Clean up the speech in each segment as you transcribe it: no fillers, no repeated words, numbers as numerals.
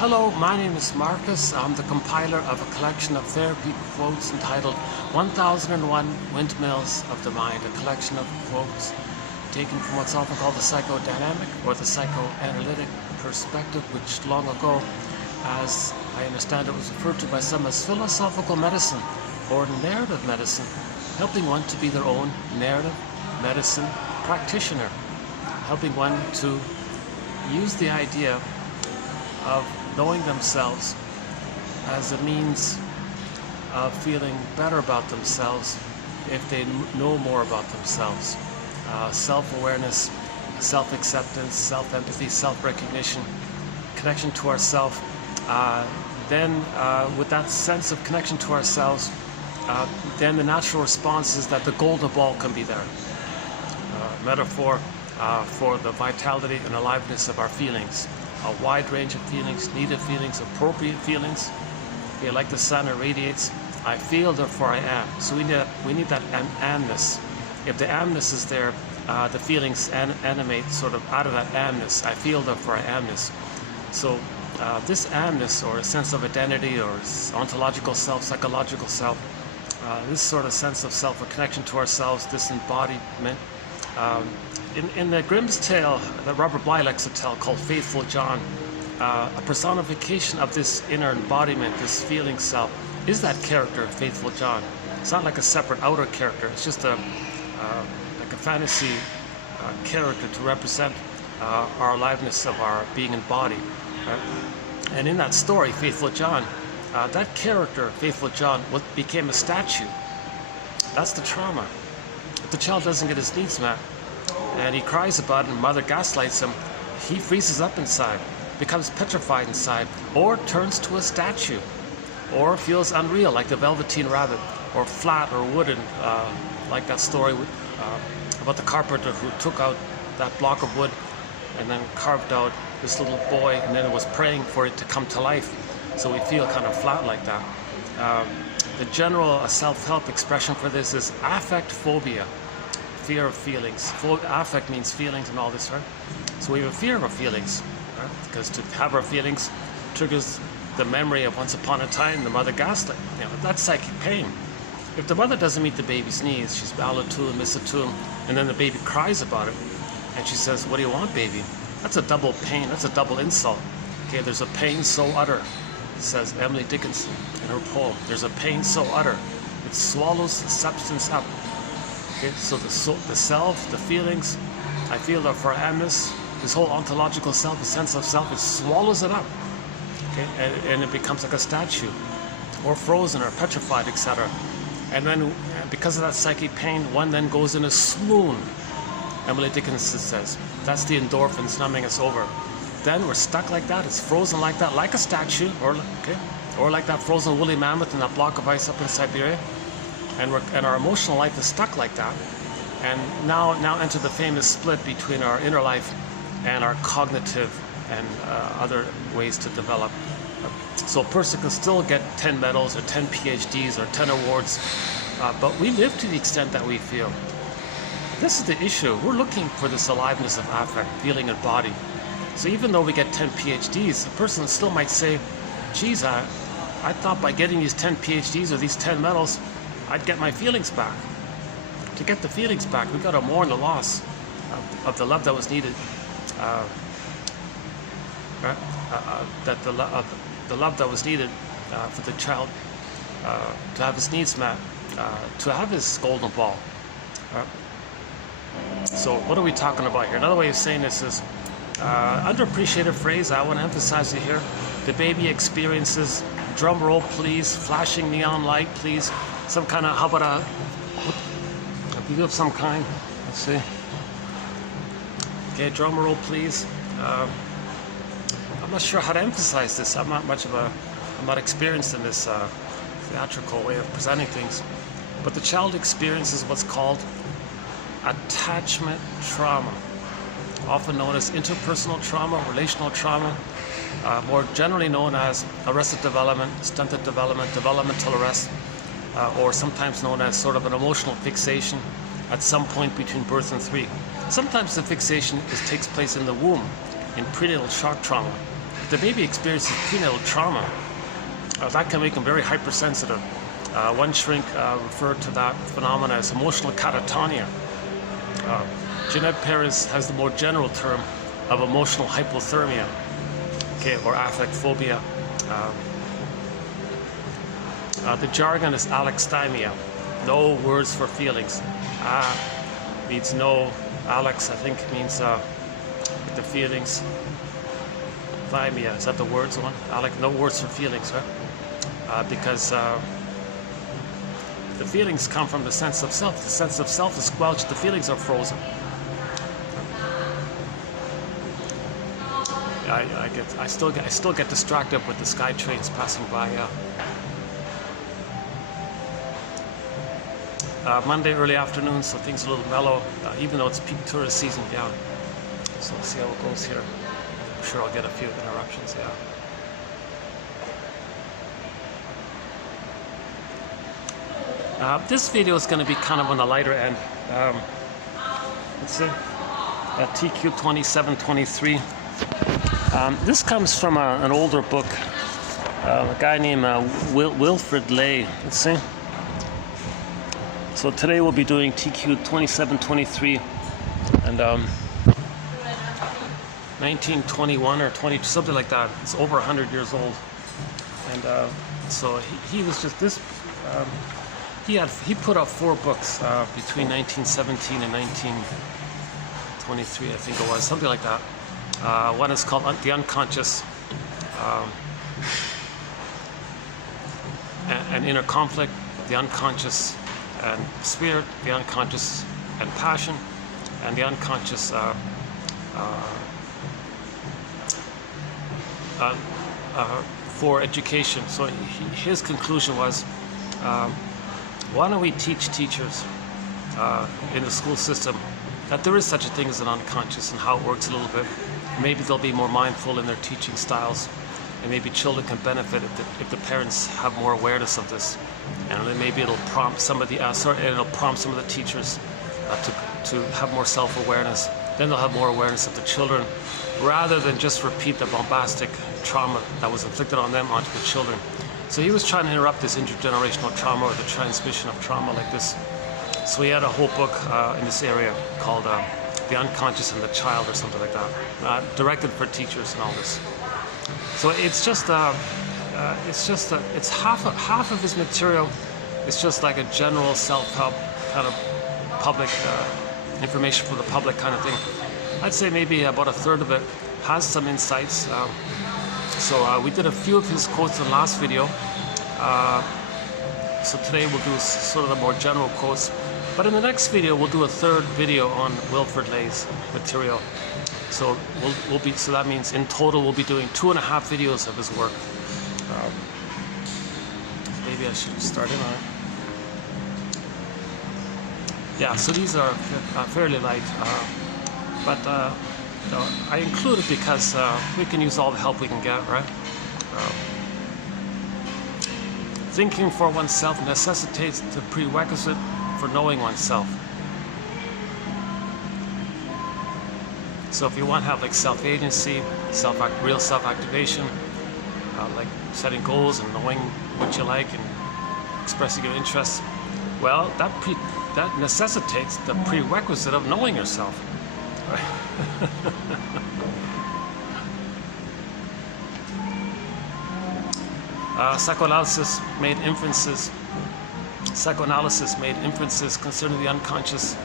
Hello, my name is Marcus. I'm the compiler of a collection of therapy quotes entitled 1001 Windmills of the Mind, a collection of quotes taken from what's often called the psychodynamic or the psychoanalytic perspective, which long ago, as I understand it, was referred to by some as philosophical medicine or narrative medicine, helping one to be their own narrative medicine practitioner, helping one to use the idea of knowing themselves as a means of feeling better about themselves if they know more about themselves. Self-awareness, self-acceptance, self-empathy, self-recognition, connection to ourself. Then with that sense of connection to ourselves, then the natural response is that the golden ball can be there. Metaphor for the vitality and aliveness of our feelings. A wide range of feelings, needed feelings, appropriate feelings. Okay, like the sun irradiates, I feel, therefore I am. So we need that amness. If the amness is there, the feelings animate sort of out of that amness. I feel, therefore I amness. So this amness, or a sense of identity, or ontological self, psychological self, this sort of sense of self or connection to ourselves, this embodiment. In the Grimm's tale that Robert Bly likes to tell, called Faithful John, a personification of this inner embodiment, this feeling self, is that character, Faithful John. It's not like a separate outer character. It's just like a fantasy character to represent our aliveness of our being embodied. And in that story, Faithful John, that character, Faithful John, became a statue. That's the trauma. If the child doesn't get his needs met, and he cries about it and mother gaslights him, he freezes up inside, becomes petrified inside, or turns to a statue, or feels unreal like the Velveteen Rabbit, or flat or wooden, like that story about the carpenter who took out that block of wood and then carved out this little boy, and then it was praying for it to come to life. So we feel kind of flat like that. The general self-help expression for this is affect phobia. Fear of feelings. Affect means feelings and all this, right? So we have a fear of our feelings, right? Because to have our feelings triggers the memory of once upon a time the mother gaslit. You know, that's psychic pain. If the mother doesn't meet the baby's needs, she's Balatul, Misatul, and then the baby cries about it, and she says, "What do you want, baby?" That's a double pain. That's a double insult. Okay, there's a pain so utter, says Emily Dickinson in her poem. There's a pain so utter, it swallows the substance up. Okay, so the self, the feelings, I feel, therefore I am this whole ontological self, the sense of self, it swallows it up. Okay, and it becomes like a statue, or frozen, or petrified, etc. And then, because of that psychic pain, one then goes in a swoon. Emily Dickinson says, that's the endorphins numbing us over. Then we're stuck like that, it's frozen like that, like a statue, or like that frozen woolly mammoth in that block of ice up in Siberia. And our emotional life is stuck like that. And now enter the famous split between our inner life and our cognitive and other ways to develop. So a person can still get 10 medals or 10 PhDs or 10 awards, but we live to the extent that we feel. This is the issue. We're looking for this aliveness of affect, feeling and body. So even though we get 10 PhDs, a person still might say, geez, I thought by getting these 10 PhDs or these 10 medals, I'd get my feelings back. To get the feelings back, we've got to mourn the loss of the love that was needed. The love that was needed for the child to have his needs met, to have his golden ball. So what are we talking about here? Another way of saying this is underappreciated phrase. I want to emphasize it here. The baby experiences, drum roll please, flashing neon light please. Some kind of, how about a view of some kind? Let's see. Okay, drum roll please. I'm not sure how to emphasize this. I'm not experienced in this theatrical way of presenting things. But the child experiences what's called attachment trauma, often known as interpersonal trauma, relational trauma, more generally known as arrested development, stunted development, developmental arrest, or sometimes known as sort of an emotional fixation at some point between birth and 3. Sometimes the fixation takes place in the womb, in prenatal shock trauma. the baby experiences prenatal trauma, that can make them very hypersensitive. One shrink referred to that phenomena as emotional catatonia. Jeanette Perez has the more general term of emotional hypothermia, okay, or affect phobia. The jargon is alexithymia, no words for feelings. Means no. Alex, I think, means the feelings. Thymia, is that the words one? Alex, no words for feelings, right? Because the feelings come from the sense of self. The sense of self is squelched. The feelings are frozen. I still get distracted with the sky trains passing by. Monday early afternoon, so things are a little mellow, even though it's peak tourist season. Yeah. So let's see how it goes here. I'm sure I'll get a few interruptions. Yeah. This video is going to be kind of on the lighter end. Let's see. TQ 2723. This comes from an older book. A guy named Wilfrid Lay. Let's see. So today we'll be doing TQ 2723 and 1921 or 20, something like that. It's over 100 years old. And so he was just this. He put out 4 books between 1917 and 1923, I think it was, something like that. One is called The Unconscious, and Inner Conflict, The Unconscious and Spirit, The Unconscious and Passion, and The Unconscious for Education. So his conclusion was, why don't we teach teachers in the school system that there is such a thing as an unconscious and how it works a little bit. Maybe they'll be more mindful in their teaching styles, and maybe children can benefit if the parents have more awareness of this, and then maybe it'll prompt some of the teachers to have more self-awareness. Then they'll have more awareness of the children, rather than just repeat the bombastic trauma that was inflicted on them onto the children. So he was trying to interrupt this intergenerational trauma, or the transmission of trauma like this. So he had a whole book in this area called The Unconscious and the Child, or something like that, directed for teachers and all this. So it's just it's half of his material. It's just like a general self-help kind of public information for the public kind of thing. I'd say maybe about a third of it has some insights. So we did a few of his quotes in the last video. So today we'll do sort of the more general quotes. But in the next video, we'll do a third video on Wilfrid Lay's material. So so that means in total we'll be doing 2.5 videos of his work. Maybe I should start in on it. Yeah, so these are fairly light, but I include it because we can use all the help we can get, right? Thinking for oneself necessitates the prerequisite for knowing oneself. So if you want to have like self-agency, real self-activation, like setting goals and knowing what you like and expressing your interests, well, that necessitates the prerequisite of knowing yourself. Right? Psychoanalysis made inferences. Psychoanalysis made inferences concerning the unconscious.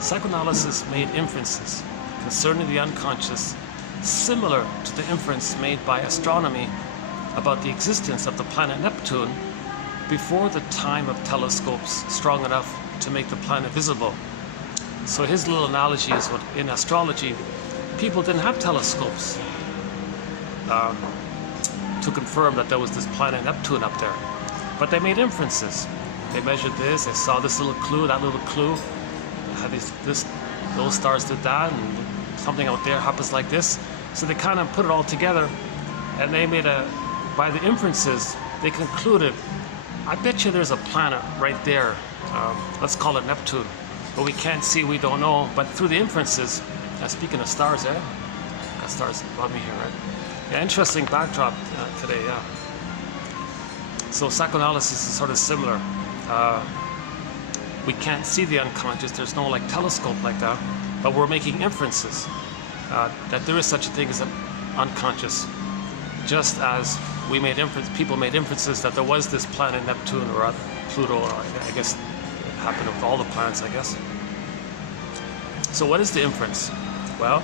Psychoanalysis made inferences concerning the unconscious, similar to the inference made by astronomy about the existence of the planet Neptune before the time of telescopes strong enough to make the planet visible. So his little analogy is what in astrology, people didn't have telescopes to confirm that there was this planet Neptune up there. But they made inferences. They measured this, they saw this little clue, that little clue, had those stars did that, and something out there happens like this. So they kind of put it all together, and they made by the inferences, they concluded, I bet you there's a planet right there. Let's call it Neptune. But we can't see, we don't know. But through the inferences, speaking of stars, got stars above me here, right? Yeah, interesting backdrop today, yeah. So psychoanalysis is sort of similar. We can't see the unconscious, there's no like telescope like that, but we're making inferences that there is such a thing as an unconscious. Just as people made inferences that there was this planet Neptune or Pluto, or I guess it happened with all the planets, I guess. So what is the inference? Well,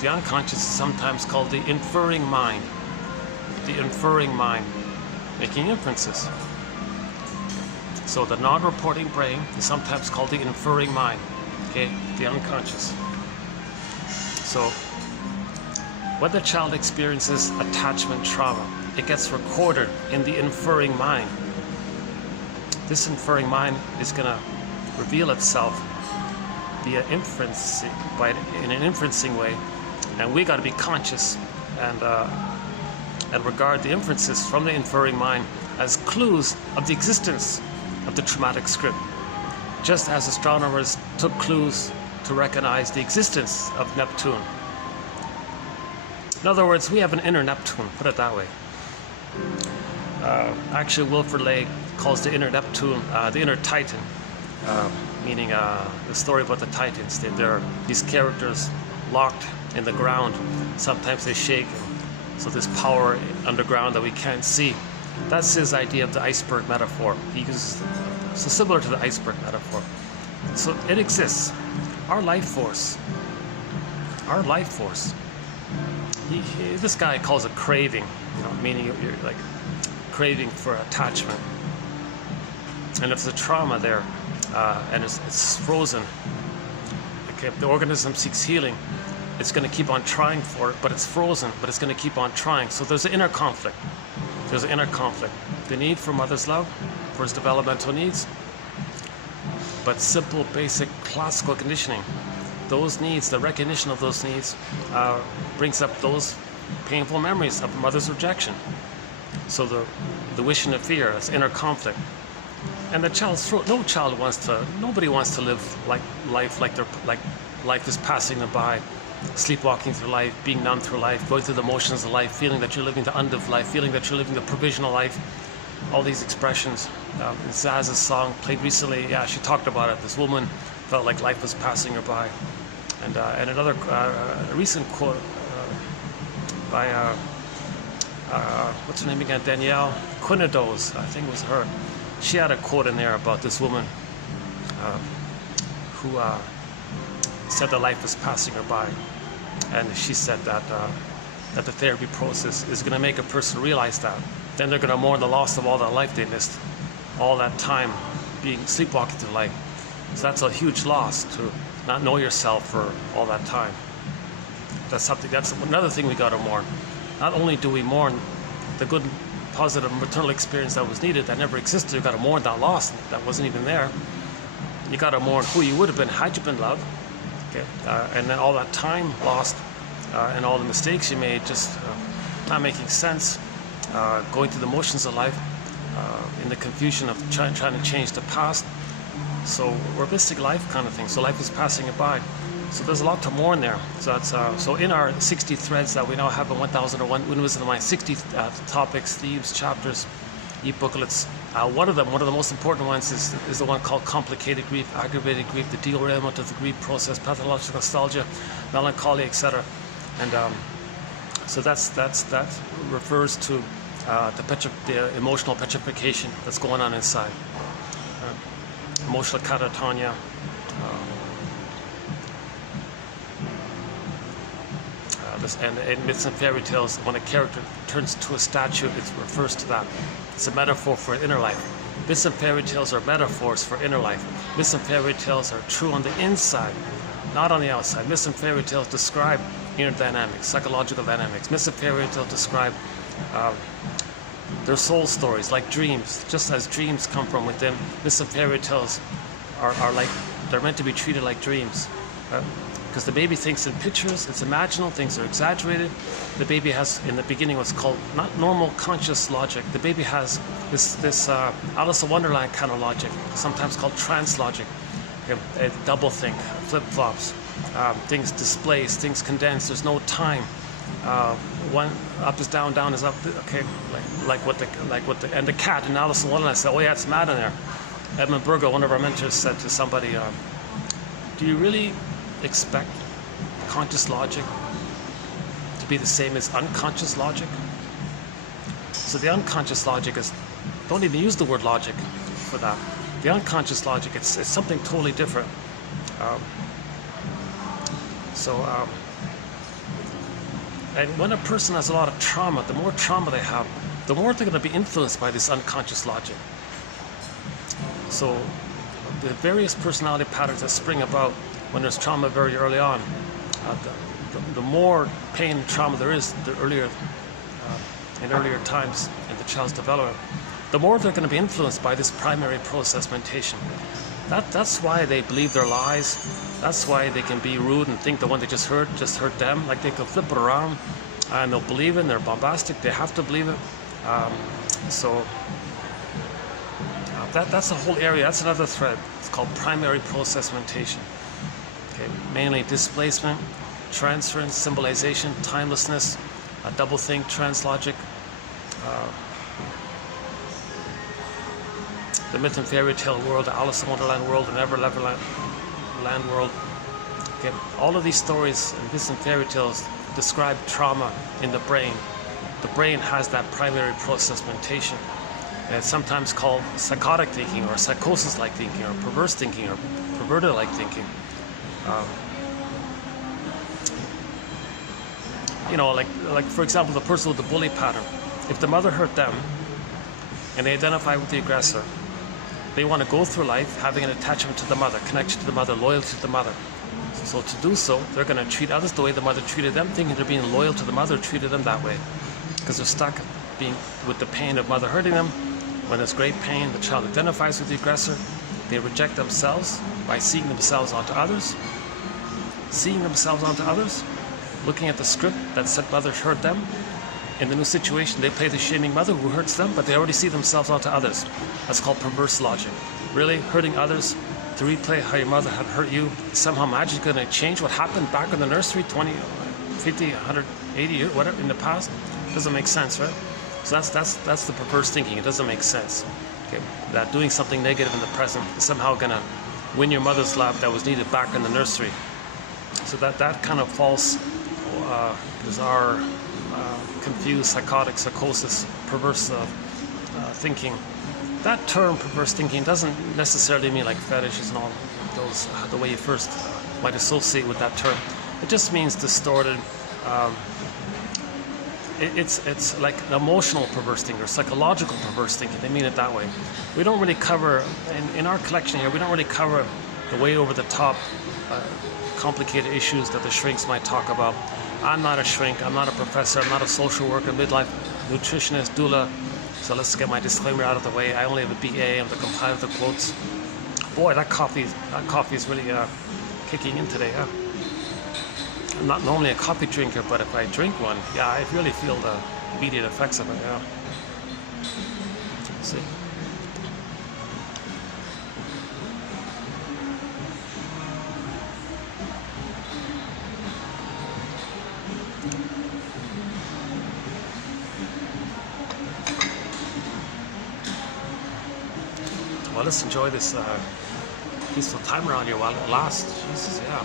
the unconscious is sometimes called the inferring mind. The inferring mind, making inferences. So the non-reporting brain is sometimes called the inferring mind, okay, the unconscious. So when the child experiences attachment trauma, it gets recorded in the inferring mind. This inferring mind is going to reveal itself via inference, in an inferencing way, and we got to be conscious and regard the inferences from the inferring mind as clues of the existence of the traumatic script, just as astronomers took clues to recognize the existence of Neptune. In other words, we have an inner Neptune, put it that way. Actually, Wilfred Lay calls the inner Neptune the inner Titan, meaning the story about the Titans. They're these characters locked in the ground. Sometimes they shake, so this power underground that we can't see. That's his idea of the iceberg metaphor. He uses so similar to the iceberg metaphor. So it exists. Our life force. This guy calls it craving, meaning you're like craving for attachment. And if there's a trauma there, and it's frozen, okay, if the organism seeks healing, it's going to keep on trying for it, but it's frozen, but it's going to keep on trying. So there's an inner conflict. There's an inner conflict. The need for mother's love, for his developmental needs, but simple, basic, classical conditioning. Those needs, the recognition of those needs, brings up those painful memories of mother's rejection. So the wish and the fear, that's inner conflict. And the child's nobody wants to live life like life is passing them by, sleepwalking through life, being numb through life, going through the motions of life, feeling that you're living the unlived life, feeling that you're living the provisional life. All these expressions. Zaz's song played recently, yeah, she talked about it. This woman felt like life was passing her by. And another recent quote by what's her name again? Danielle Quinados, I think it was her. She had a quote in there about this woman who said that life was passing her by, and she said that the therapy process is going to make a person realize that. Then they're going to mourn the loss of all that life they missed, all that time being sleepwalking through life. So that's a huge loss to not know yourself for all that time. That's another thing we got to mourn. Not only do we mourn the good, positive maternal experience that was needed, that never existed, you got to mourn that loss that wasn't even there. You got to mourn who you would have been had you been loved. Okay, and then all that time lost, and all the mistakes you made, just not making sense, going through the motions of life, in the confusion of trying to change the past. So we're missing life kind of thing. So life is passing it by. So there's a lot to mourn there. So that's so in our 60 threads that we now have in 1001 Windmills in the Mind, 60 topics, themes, chapters, e-booklets. One of the most important ones is the one called complicated grief, aggravated grief, the derailment of the grief process, pathological nostalgia, melancholy, etc. And so that refers to the emotional petrification that's going on inside, emotional catatonia. And in myths and fairy tales, when a character turns to a statue, it refers to that. It's a metaphor for inner life. Myths and fairy tales are metaphors for inner life. Myths and fairy tales are true on the inside, not on the outside. Myths and fairy tales describe inner dynamics, psychological dynamics. Myths and fairy tales describe their soul stories, like dreams. Just as dreams come from within, myths and fairy tales are like, they're meant to be treated like dreams. Because the baby thinks in pictures, it's imaginal, things are exaggerated. The baby has, in the beginning, what's called not normal conscious logic. The baby has this Alice in Wonderland kind of logic, sometimes called trance logic. Double think, flip-flops, things displaced, things condensed, there's no time. one up is down, down is up. Okay, like what the and the cat in Alice in Wonderland. I said, oh yeah, it's mad in there. Edmund Burgo, one of our mentors, said to somebody, do you really expect conscious logic to be the same as unconscious logic? So the unconscious logic is, don't even use the word logic for that. The unconscious logic, it's something totally different. And when a person has a lot of trauma, the more trauma they have, the more they're going to be influenced by this unconscious logic. So the various personality patterns that spring about when there's trauma very early on, the more pain and trauma there is, the earlier in earlier times in the child's development, the more they're going to be influenced by this primary process mentation. That's why they believe their lies. That's why they can be rude and think the one they just hurt them. Like they can flip it around and they'll believe it and they're bombastic. They have to believe it. That's a whole area. That's another thread. It's called primary process mentation. Okay, mainly displacement, transference, symbolization, timelessness, doublethink, translogic, the myth and fairy tale world, the Alice in Wonderland world, the Neverland world. Okay, all of these stories and myths and fairy tales describe trauma in the brain. The brain has that primary process mentation. It's sometimes called psychotic thinking or psychosis-like thinking or perverse thinking or perverted-like thinking. Like for example, the person with the bully pattern. If the mother hurt them and they identify with the aggressor, they want to go through life having an attachment to the mother, connection to the mother, loyalty to the mother. So to do so, they're going to treat others the way the mother treated them, thinking they're being loyal to the mother, treated them that way. Because they're stuck being with the pain of mother hurting them. When there's great pain, the child identifies with the aggressor. They reject themselves by seeing themselves onto others. Seeing themselves onto others, looking at the script that said mother hurt them. In the new situation, they play the shaming mother who hurts them, but they already see themselves onto others. That's called perverse logic. Really, hurting others to replay how your mother had hurt you, somehow magically going to change what happened back in the nursery 20, 50, 180 years, whatever, in the past? Doesn't make sense, right? So that's the perverse thinking. It doesn't make sense. Okay? That doing something negative in the present is somehow going to win your mother's love that was needed back in the nursery. So that kind of false, bizarre, confused, psychotic, psychosis, perverse thinking. That term, perverse thinking, doesn't necessarily mean like fetishes and all those, the way you first might associate with that term. It just means distorted. It's like an emotional perverse thinking or psychological perverse thinking. They mean it that way. We don't really cover, in our collection here, we don't really cover the way over the top, complicated issues that the shrinks might talk about. I'm not a shrink, I'm not a professor, I'm not a social worker, midlife nutritionist, doula. So let's get my disclaimer out of the way. I only have a BA, I'm the compiler of the quotes. Boy, that coffee is really kicking in today, huh? I'm not normally a coffee drinker, but if I drink one, yeah, I really feel the immediate effects of it, yeah. See? Well, let's enjoy this peaceful time around here while it lasts. Jesus, yeah.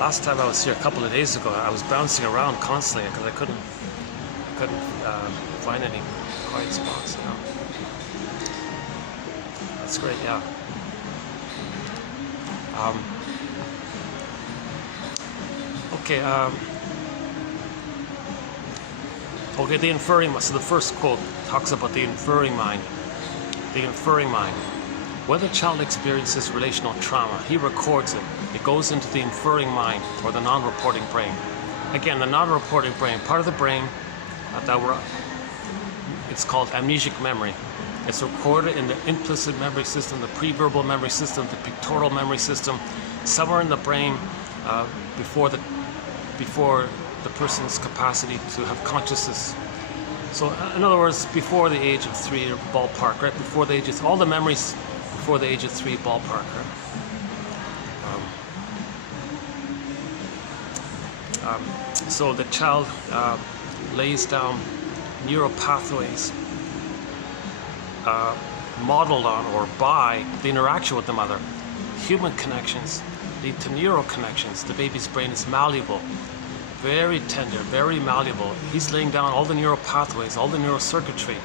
Last time I was here a couple of days ago, I was bouncing around constantly because I couldn't find any quiet spots. You know? That's great, yeah. Okay, the inferring mind. So the first quote talks about the inferring mind. The inferring mind. When the child experiences relational trauma, he records it. It goes into the inferring mind, or the non-reporting brain. Again, the non-reporting brain, part of the brain it's called amnesic memory. It's recorded in the implicit memory system, the pre-verbal memory system, the pictorial memory system, somewhere in the brain before the person's capacity to have consciousness. So, in other words, before the age of 3 or ballpark, right? Before the age of, all the memories before the age of 3 ballpark, right? So the child lays down neural pathways modeled on or by the interaction with the mother. Human connections lead to neural connections. The baby's brain is malleable, very tender, very malleable. He's laying down all the neural pathways, all the neural circuitry,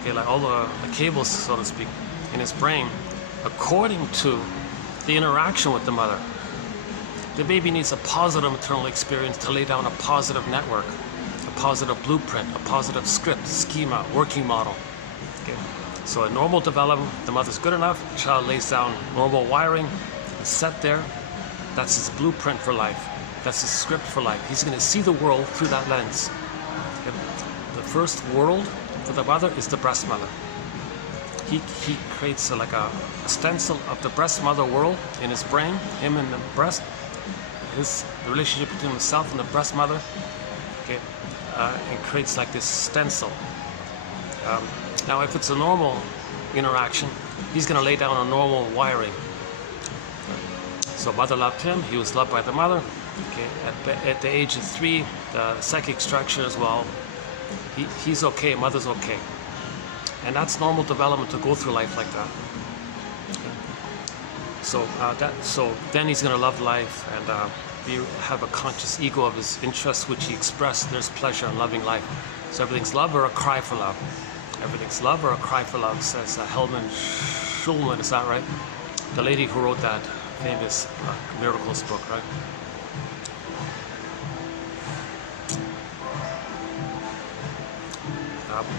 okay, like all the cables, so to speak, in his brain, according to the interaction with the mother. The baby needs a positive maternal experience to lay down a positive network, a positive blueprint, a positive script, schema, working model. Okay. So in normal development, the mother's good enough, the child lays down normal wiring, it's set there. That's his blueprint for life. That's his script for life. He's going to see the world through that lens. Okay. The first world for the mother is the breast mother. He creates like a stencil of the breast mother world in his brain, him and the breast, the relationship between himself and the breast mother, okay, and creates like this stencil. Now if it's a normal interaction, he's going to lay down a normal wiring. So mother loved him, he was loved by the mother. Okay, at the age of 3, the psychic structure as well, he's okay, mother's okay. And that's normal development to go through life like that. Okay. So then he's going to love life and have a conscious ego of his interests, which he expressed. There's pleasure in loving life. So everything's love or a cry for love. Everything's love or a cry for love, says Helman Schulman, is that right? The lady who wrote that famous Miracles book, right?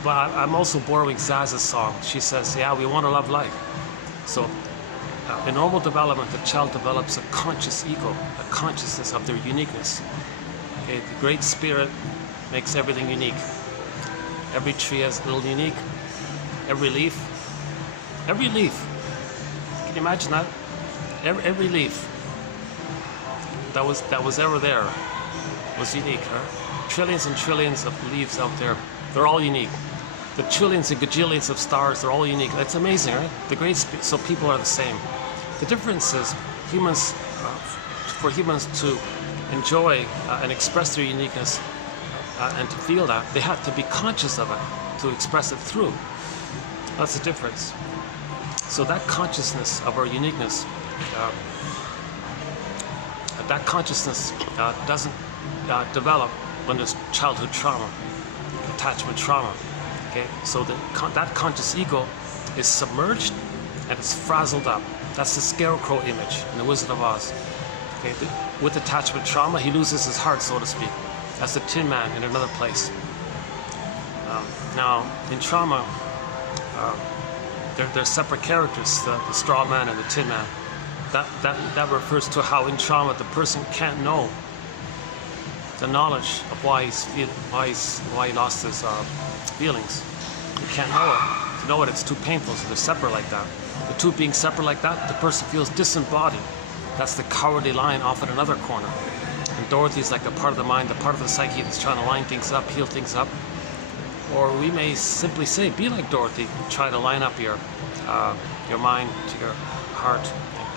But I'm also borrowing Zaz's song. She says, yeah, we want to love life. So in normal development, the child develops a conscious ego, a consciousness of their uniqueness. Okay, the Great Spirit makes everything unique. Every tree has a little unique. Every leaf. Can you imagine that? Every leaf that was ever there was unique. Huh? Trillions and trillions of leaves out there. They're all unique. The trillions and gajillions of stars, they're all unique. That's amazing, right? So people are the same. The difference is humans, for humans to enjoy and express their uniqueness and to feel that, they have to be conscious of it to express it through. That's the difference. So that consciousness of our uniqueness, that consciousness doesn't develop when there's childhood trauma. Attachment trauma. Okay, so that conscious ego is submerged and it's frazzled up. That's the scarecrow image in The Wizard of Oz. Okay, with attachment trauma, he loses his heart, so to speak. That's the Tin Man in another place. Now, in trauma, they're separate characters, the Straw Man and the Tin Man. That refers to how in trauma the person can't know the knowledge of why he lost his feelings. You can't know it. To know it, it's too painful, so they're separate like that. The two being separate like that, the person feels disembodied. That's the cowardly lion off in another corner. And Dorothy's like the part of the mind, the part of the psyche that's trying to line things up, heal things up. Or we may simply say, be like Dorothy, try to line up your mind to your heart,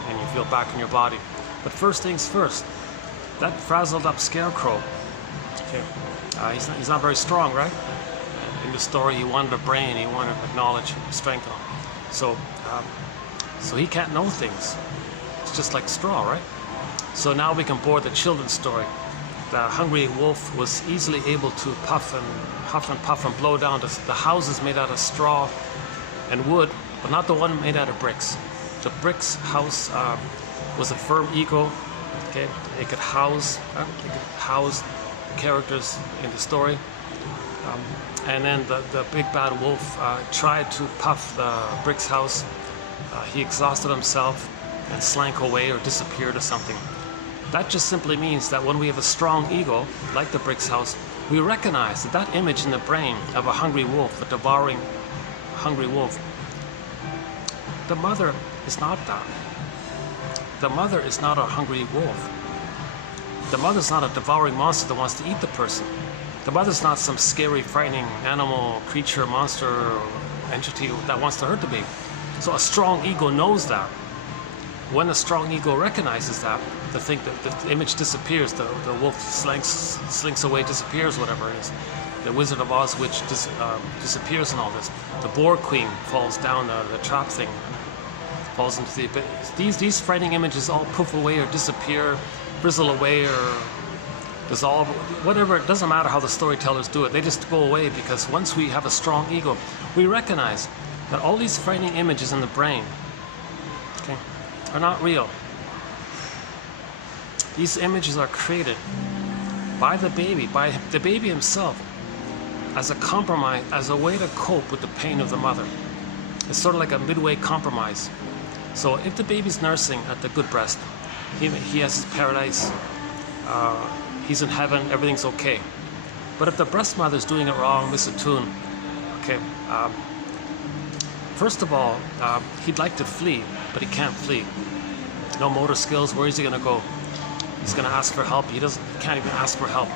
and you feel back in your body. But first things first, that frazzled up scarecrow, okay, he's not very strong, right? In the story, he wanted a brain, he wanted knowledge, strength. So he can't know things. It's just like straw, right? So now we can board the children's story. The hungry wolf was easily able to puff and blow down the houses made out of straw and wood, but not the one made out of bricks. The bricks house was a firm ego. Okay, it could house characters in the story, and then the big bad wolf tried to puff the brick's house. He exhausted himself and slank away or disappeared or something. That just simply means that when we have a strong ego, like the brick's house, we recognize that image in the brain of a hungry wolf, a devouring hungry wolf, the mother is not that. The mother is not a hungry wolf. The mother's not a devouring monster that wants to eat the person. The mother's not some scary, frightening animal, creature, monster, or entity that wants to hurt the baby. So a strong ego knows that. When a strong ego recognizes that, the thing, the image disappears, the wolf slinks away, disappears, whatever it is. The Wizard of Oz witch disappears in all this. The Boar Queen falls down the trap thing, falls into the abyss. These frightening images all poof away or disappear, frizzle away or dissolve, whatever. It doesn't matter how the storytellers do it. They just go away, because once we have a strong ego, we recognize that all these frightening images in the brain, okay, are not real. These images are created by the baby himself, as a compromise, as a way to cope with the pain of the mother. It's sort of like a midway compromise. So if the baby's nursing at the good breast, he has his paradise, he's in heaven, everything's okay. But if the breast mother's doing it wrong, miss a tune, okay, first of all, he'd like to flee, but he can't flee. No motor skills, where is he gonna go? He's gonna ask for help. He can't even ask for help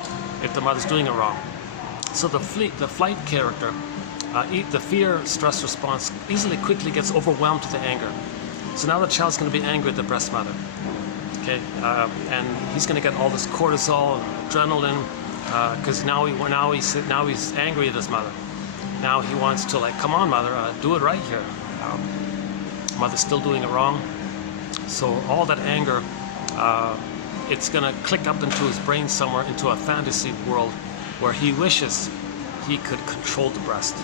if the mother's doing it wrong. So the flight character, the fear stress response quickly gets overwhelmed with the anger. So now the child's going to be angry at the breast mother, okay, and he's going to get all this cortisol, adrenaline, because now he's angry at his mother. Now he wants to, like, come on, mother, do it right here. Mother's still doing it wrong. So all that anger, it's going to click up into his brain somewhere, into a fantasy world where he wishes he could control the breast.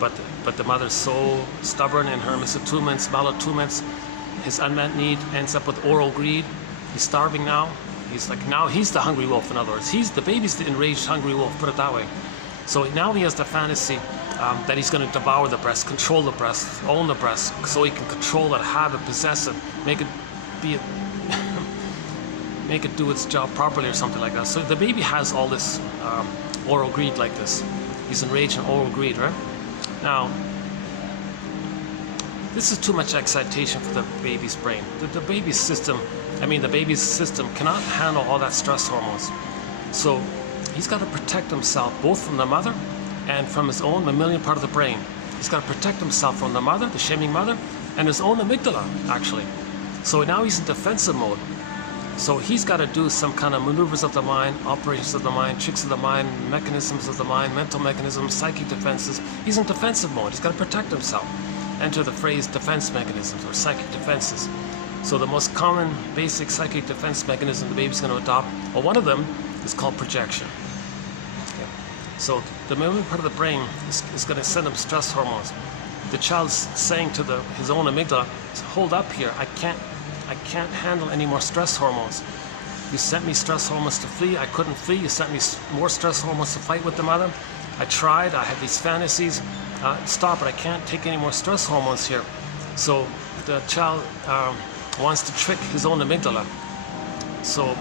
But the mother's so stubborn in her misattunements, malattunements, his unmet need ends up with oral greed. He's starving now. Now he's the hungry wolf, in other words. The baby's the enraged hungry wolf, put it that way. So now he has the fantasy that he's going to devour the breast, control the breast, own the breast, so he can control it, have it, possess it, make it make it do its job properly or something like that. So the baby has all this oral greed like this. He's enraged in oral greed, right? Now, this is too much excitation for the baby's brain. The baby's system cannot handle all that stress hormones. So he's got to protect himself both from the mother and from his own mammalian part of the brain. He's got to protect himself from the mother, the shaming mother, and his own amygdala, actually. So now he's in defensive mode. So he's got to do some kind of maneuvers of the mind, operations of the mind, tricks of the mind, mechanisms of the mind, mental mechanisms, psychic defenses. He's in defensive mode. He's got to protect himself. Enter the phrase defense mechanisms or psychic defenses. So the most common basic psychic defense mechanism the baby's going to adopt, well, one of them is called projection. Okay. So the mammalian part of the brain is going to send him stress hormones. The child's saying to his own amygdala, hold up here, I can't handle any more stress hormones. You sent me stress hormones to flee, I couldn't flee. You sent me more stress hormones to fight with the mother. I tried, I had these fantasies. Stop it, I can't take any more stress hormones here. So the child wants to trick his own amygdala. So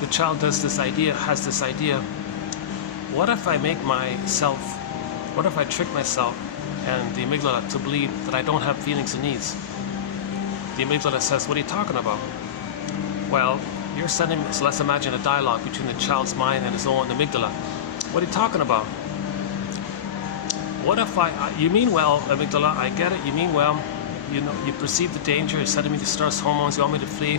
the child has this idea, what if I trick myself and the amygdala to believe that I don't have feelings and needs? The amygdala says, what are you talking about? Well, you're sending me, so let's imagine a dialogue between the child's mind and his own amygdala. What are you talking about? What if you mean well, amygdala, I get it, you mean well, you perceive the danger, you're sending me the stress hormones, you want me to flee,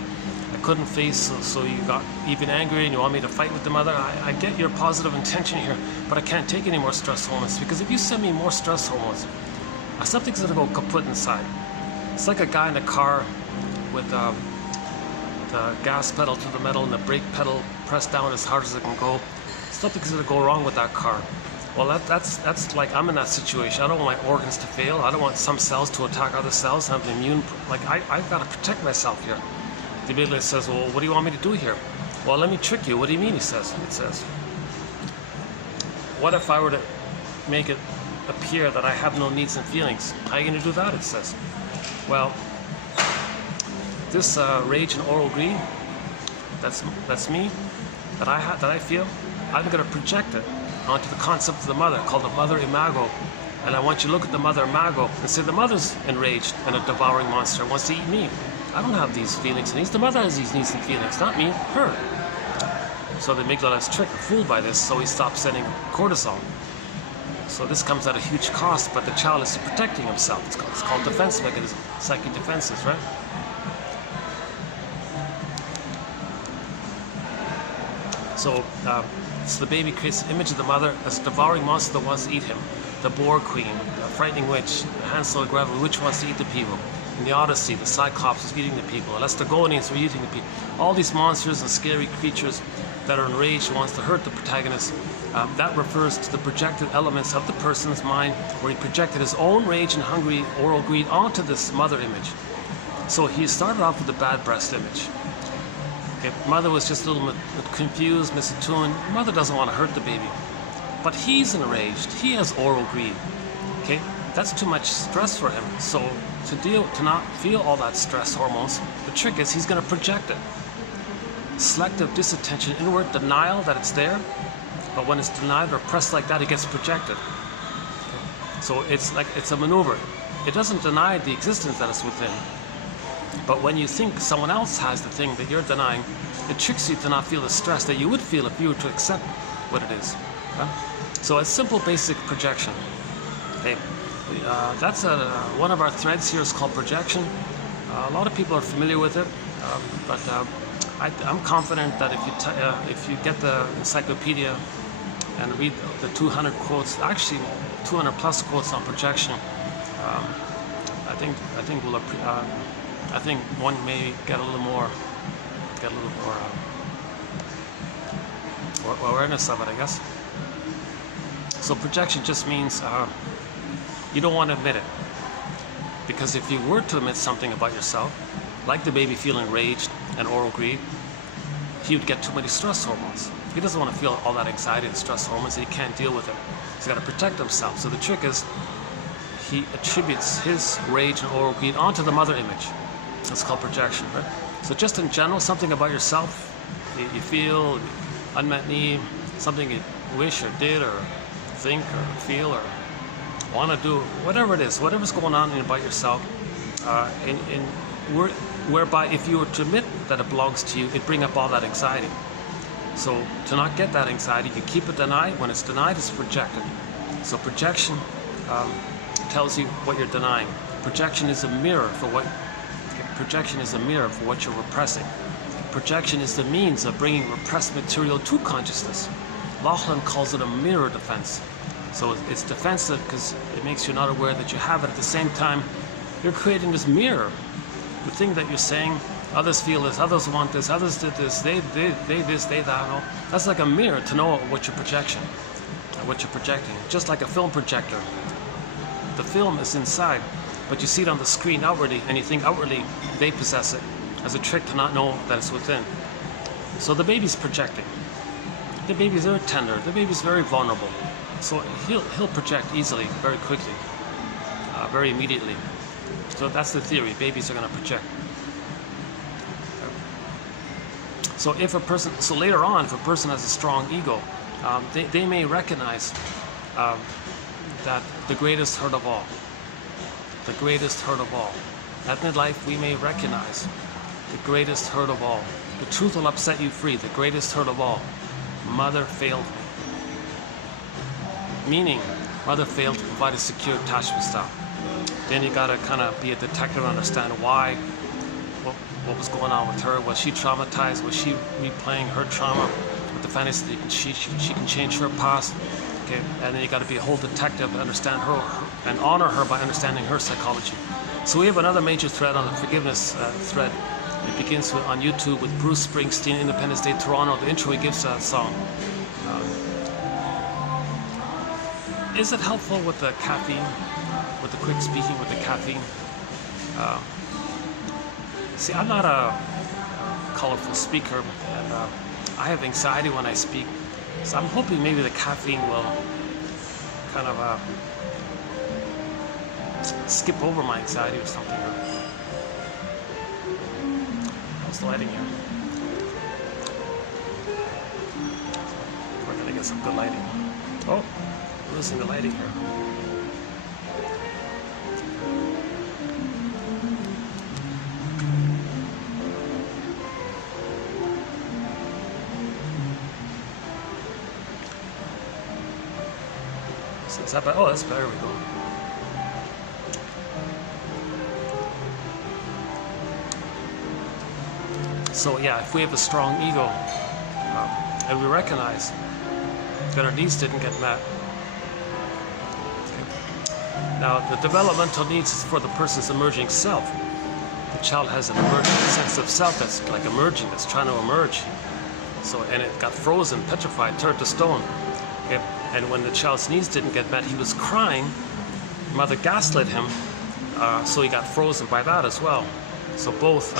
I couldn't flee, so you got even angry and you want me to fight with the mother. I get your positive intention here, but I can't take any more stress hormones, because if you send me more stress hormones, something's gonna go kaput inside. It's like a guy in a car with the gas pedal to the metal and the brake pedal pressed down as hard as it can go. Something's gonna go wrong with that car. Well, that's like, I'm in that situation. I don't want my organs to fail. I don't want some cells to attack other cells. I'm immune. Like, I've got to protect myself here. The amygdala says, well, what do you want me to do here? Well, let me trick you. What do you mean, it says. What if I were to make it appear that I have no needs and feelings? How are you going to do that, it says. Well, this rage and oral greed, that's me, that I feel, I'm going to project it onto the concept of the mother, called the mother imago. And I want you to look at the mother imago and say, the mother's enraged and a devouring monster, wants to eat me. I don't have these feelings and needs. The mother has these needs and feelings, not me, her. So the amygdala is tricked, fooled by this, so he stops sending cortisol. So this comes at a huge cost, but the child is protecting himself. It's called defense mechanism, psychic defenses, right? So the baby creates an image of the mother as a devouring monster that wants to eat him. The boar queen, the frightening witch, Hansel and Gretel, which wants to eat the people. In the Odyssey, the Cyclops is eating the people. The Laestagonians are eating the people. All these monsters and scary creatures that are enraged and wants to hurt the protagonist, that refers to the projected elements of the person's mind where he projected his own rage and hungry oral greed onto this mother image. So he started off with a bad breast image. Okay, mother was just a little bit confused, misattuned. Mother doesn't want to hurt the baby. But he's enraged. He has oral greed. Okay, that's too much stress for him. So to not feel all that stress hormones, the trick is he's going to project it. Selective disattention, inward denial that it's there, but when it's denied or pressed like that, it gets projected. So it's a maneuver. It doesn't deny the existence that is within, but when you think someone else has the thing that you're denying, it tricks you to not feel the stress that you would feel if you were to accept what it is. So it's simple, basic projection. Okay, that's one of our threads here is called projection. A lot of people are familiar with it, but I'm confident that if you get the encyclopedia and read the 200 quotes, actually 200 plus quotes on projection, I think one may get a little more awareness of it, I guess. So projection just means you don't want to admit it, because if you were to admit something about yourself, like the baby feeling rage and oral greed, he would get too many stress hormones. He doesn't want to feel all that anxiety and stress hormones, and he can't deal with it. He's got to protect himself. So the trick is he attributes his rage and oral greed onto the mother image. That's called projection, right? So just in general, something about yourself, you feel unmet need, something you wish or did or think or feel or want to do, whatever it is, whatever's going on about yourself, whereby if you were to admit that it belongs to you, it'd bring up all that anxiety. So to not get that anxiety, you keep it denied. When it's denied, it's projected. So projection tells you what you're denying. Projection is a mirror for what you're repressing. Projection is the means of bringing repressed material to consciousness. Laughlin calls it a mirror defense. So it's defensive because it makes you not aware that you have it. At the same time, you're creating this mirror. The thing that you're saying, others feel this, others want this, others did this, they this, they that. No? That's like a mirror to know what you're projecting. Just like a film projector. The film is inside, but you see it on the screen outwardly, and you think outwardly they possess it as a trick to not know that it's within. So the baby's projecting. The baby's very tender. The baby's very vulnerable. So he'll project easily, very quickly, very immediately. So that's the theory. Babies are going to project. So later on, if a person has a strong ego, they may recognize that the greatest hurt of all. At midlife, we may recognize the greatest hurt of all. The truth will upset you free. The greatest hurt of all. Mother failed me. Meaning, mother failed to provide a secure attachment style. Then you gotta kind of be a detective and understand why, what was going on with her. Was she traumatized? Was she replaying her trauma with the fantasy that she can change her past? Okay, and then you gotta be a whole detective and understand her and honor her by understanding her psychology. So we have another major thread on the forgiveness thread. It begins on YouTube with Bruce Springsteen, Independence Day, Toronto. The intro he gives to that song. Is it helpful with the caffeine, with the quick speaking, with the caffeine? See, I'm not a colorful speaker, and I have anxiety when I speak. So I'm hoping maybe the caffeine will kind of skip over my anxiety or something. How's the lighting here? We're gonna get some good lighting. Oh, losing the lighting here. So is that better? Oh, that's better. There we go. So yeah, if we have a strong ego, and we recognize that our needs didn't get met. Now, the developmental needs is for the person's emerging self. The child has an emerging sense of self that's like emerging, that's trying to emerge. So, and it got frozen, petrified, turned to stone. Okay? And when the child's needs didn't get met, he was crying. Mother gaslit him, so he got frozen by that as well. So both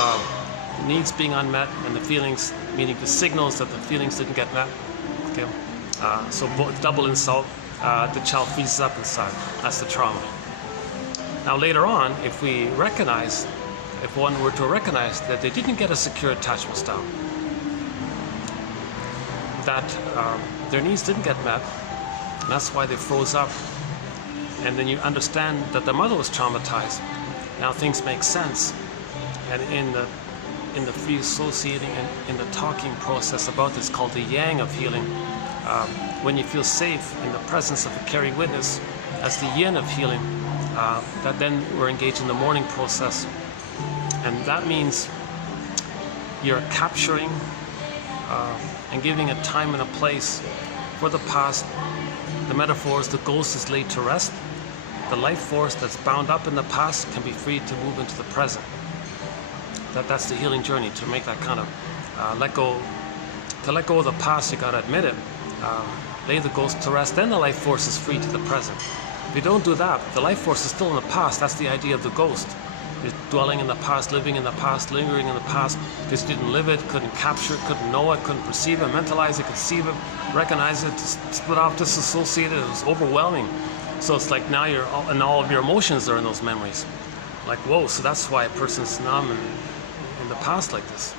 needs being unmet and the feelings, meaning the signals that the feelings didn't get met. Okay? So both, double insult. The child freezes up inside. That's the trauma. Now later on, if one were to recognize that they didn't get a secure attachment style, that their needs didn't get met, and that's why they froze up, and then you understand that the mother was traumatized, now things make sense. And in the free associating and in the talking process about this, called the yang of healing, when you feel safe in the presence of a caring witness, as the yin of healing, that then we're engaged in the mourning process. And that means you're capturing and giving a time and a place for the past. The metaphors, the ghost is laid to rest. The life force that's bound up in the past can be freed to move into the present. That's the healing journey, to make that kind of let go. To let go of the past, you gotta admit it. Lay the ghost to rest, then the life force is free to the present. If you don't do that, the life force is still in the past. That's the idea of the ghost. You're dwelling in the past, living in the past, lingering in the past, because you didn't live it, couldn't capture it, couldn't know it, couldn't perceive it, mentalize it, conceive it, recognize it, split off, disassociate it. It was overwhelming. So it's like now and all of your emotions are in those memories. Like, whoa, so that's why a person's numb in the past like this.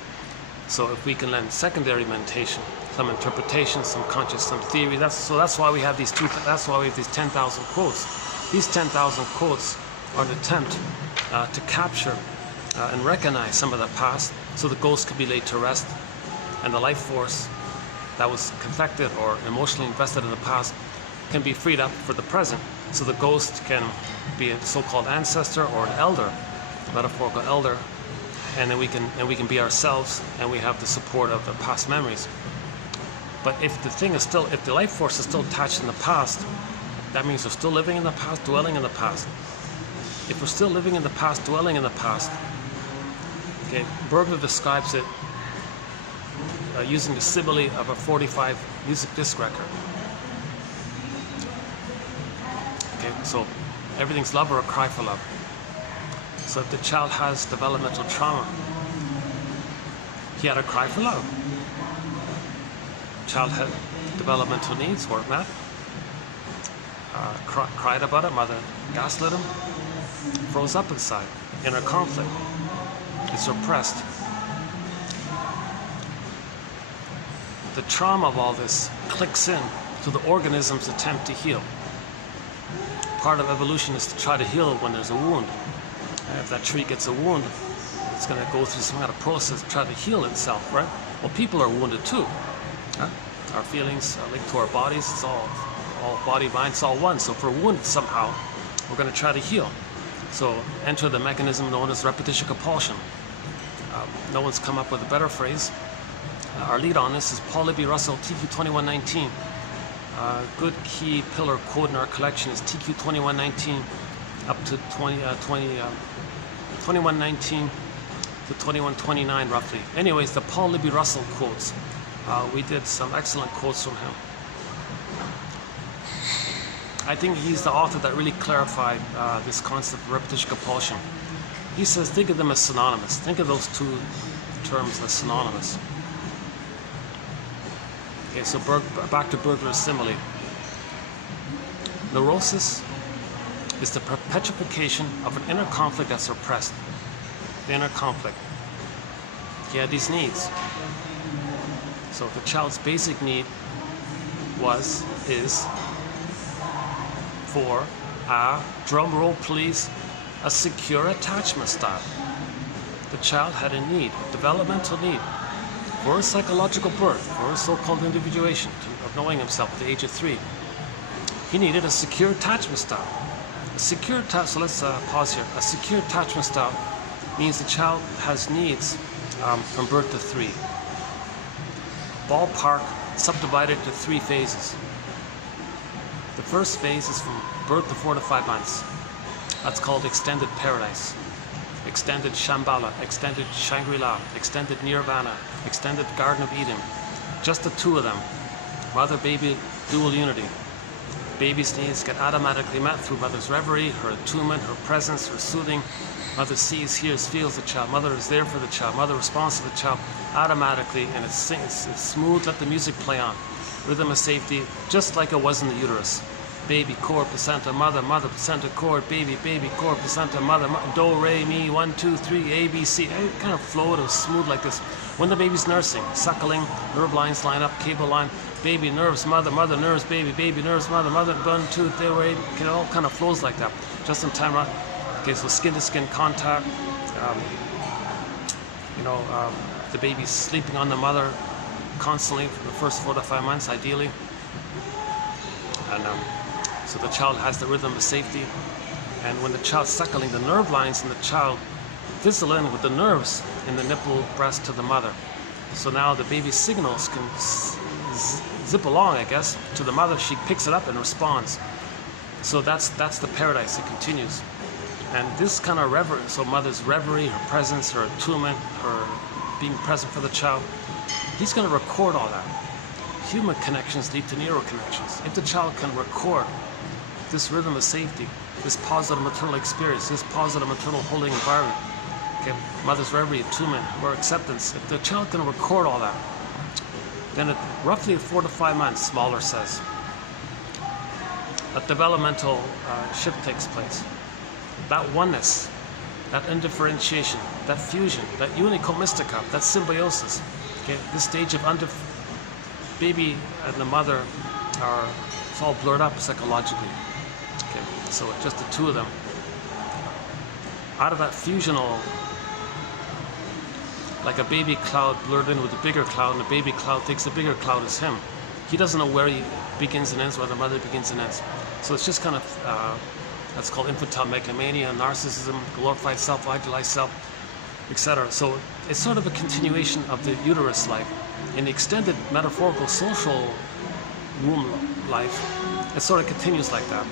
So if we can lend secondary meditation, some interpretation, some conscious, some theory, that's why we have these 10,000 quotes. These 10,000 quotes are an attempt to capture and recognize some of the past, so the ghost can be laid to rest, and the life force that was confected or emotionally invested in the past can be freed up for the present, so the ghost can be a so-called ancestor or an elder, metaphorical elder, and then we can be ourselves, and we have the support of the past memories. But if the life force is still attached in the past, that means we're still living in the past, dwelling in the past. If we're still living in the past, dwelling in the past, okay, Bergler describes it using the simile of a 45 music disc record. Okay, so everything's love or a cry for love. So if the child has developmental trauma, he had a cry for love. Child had developmental needs, weren't met. Cried about it, mother gaslit him, froze up inside, inner conflict. It's repressed. The trauma of all this clicks in to the organism's attempt to heal. Part of evolution is to try to heal when there's a wound. And if that tree gets a wound, it's going to go through some kind of process to try to heal itself, right? Well, people are wounded too. Huh? Our feelings are linked to our bodies. It's all body, mind, it's all one. So if we're wounded somehow, we're going to try to heal. So enter the mechanism known as repetition compulsion. No one's come up with a better phrase. Our lead on this is Paul Libby Russell, TQ 2119. Good key pillar quote in our collection is TQ 2119 up to 2119 to 2129 roughly. Anyways, the Paul Libby Russell quotes. We did some excellent quotes from him. I think he's the author that really clarified this concept of repetition compulsion. He says, think of them as synonymous. Think of those two terms as synonymous. Okay, so back to Bergler's simile. Neurosis is the perpetuation of an inner conflict that's repressed. The inner conflict. He had these needs. So the child's basic need is for a, drum roll please, a secure attachment style. The child had a need, a developmental need, for a psychological birth, for a so-called individuation, of knowing himself at the age of 3. He needed a secure attachment style. So let's pause here. A secure attachment style means the child has needs from birth to 3. Ballpark subdivided into 3 phases. The first phase is from birth to 4 to 5 months. That's called extended paradise, extended Shambhala, extended Shangri-La, extended Nirvana, extended Garden of Eden. Just the 2 of them. Mother-baby dual unity. Baby's needs get automatically met through mother's reverie, her attunement, her presence, her soothing. Mother sees, hears, feels the child. Mother is there for the child. Mother responds to the child automatically, and it's smooth. Let the music play on. Rhythm of safety, just like it was in the uterus. Baby, cord, placenta, mother, mother, placenta, cord, baby, baby, cord, placenta, mother, do, re, mi, 1, 2, 3, A, B, C. It kind of flowed, it was smooth like this. When the baby's nursing, suckling, nerve lines line up, cable line, baby, nerves, mother, mother, nerves, baby, baby, nerves, mother, mother, 1, 2, 3, it all kind of flows like that. Just in time, okay, so skin to skin contact, the baby's sleeping on the mother constantly for the first 4 to 5 months, ideally. And so the child has the rhythm of safety. And when the child's suckling, the nerve lines in the child fizzle in with the nerves in the nipple, breast to the mother. So now the baby's signals can zip along, I guess, to the mother. She picks it up and responds. So that's the paradise. It continues. And this kind of reverie, so mother's reverie, her presence, her attunement, her being present for the child, he's going to record all that. Human connections lead to neural connections. If the child can record this rhythm of safety, this positive maternal experience, this positive maternal holding environment, okay, mother's reverie, attunement, or acceptance, if the child can record all that, then at roughly 4 to 5 months, Mahler says, a developmental shift takes place. That oneness, that indifferentiation, that fusion, that unico mystica, that symbiosis, okay, this stage of baby and the mother are it's all blurred up psychologically. Okay, so just the 2 of them. Out of that fusional, like a baby cloud blurred in with a bigger cloud, and the baby cloud thinks the bigger cloud is him. He doesn't know where he begins and ends, where the mother begins and ends. So it's just kind of that's called infantile megalomania, narcissism, glorified self, idealized self, etc. So it's sort of a continuation of the uterus life. In the extended metaphorical social womb life, it sort of continues like that.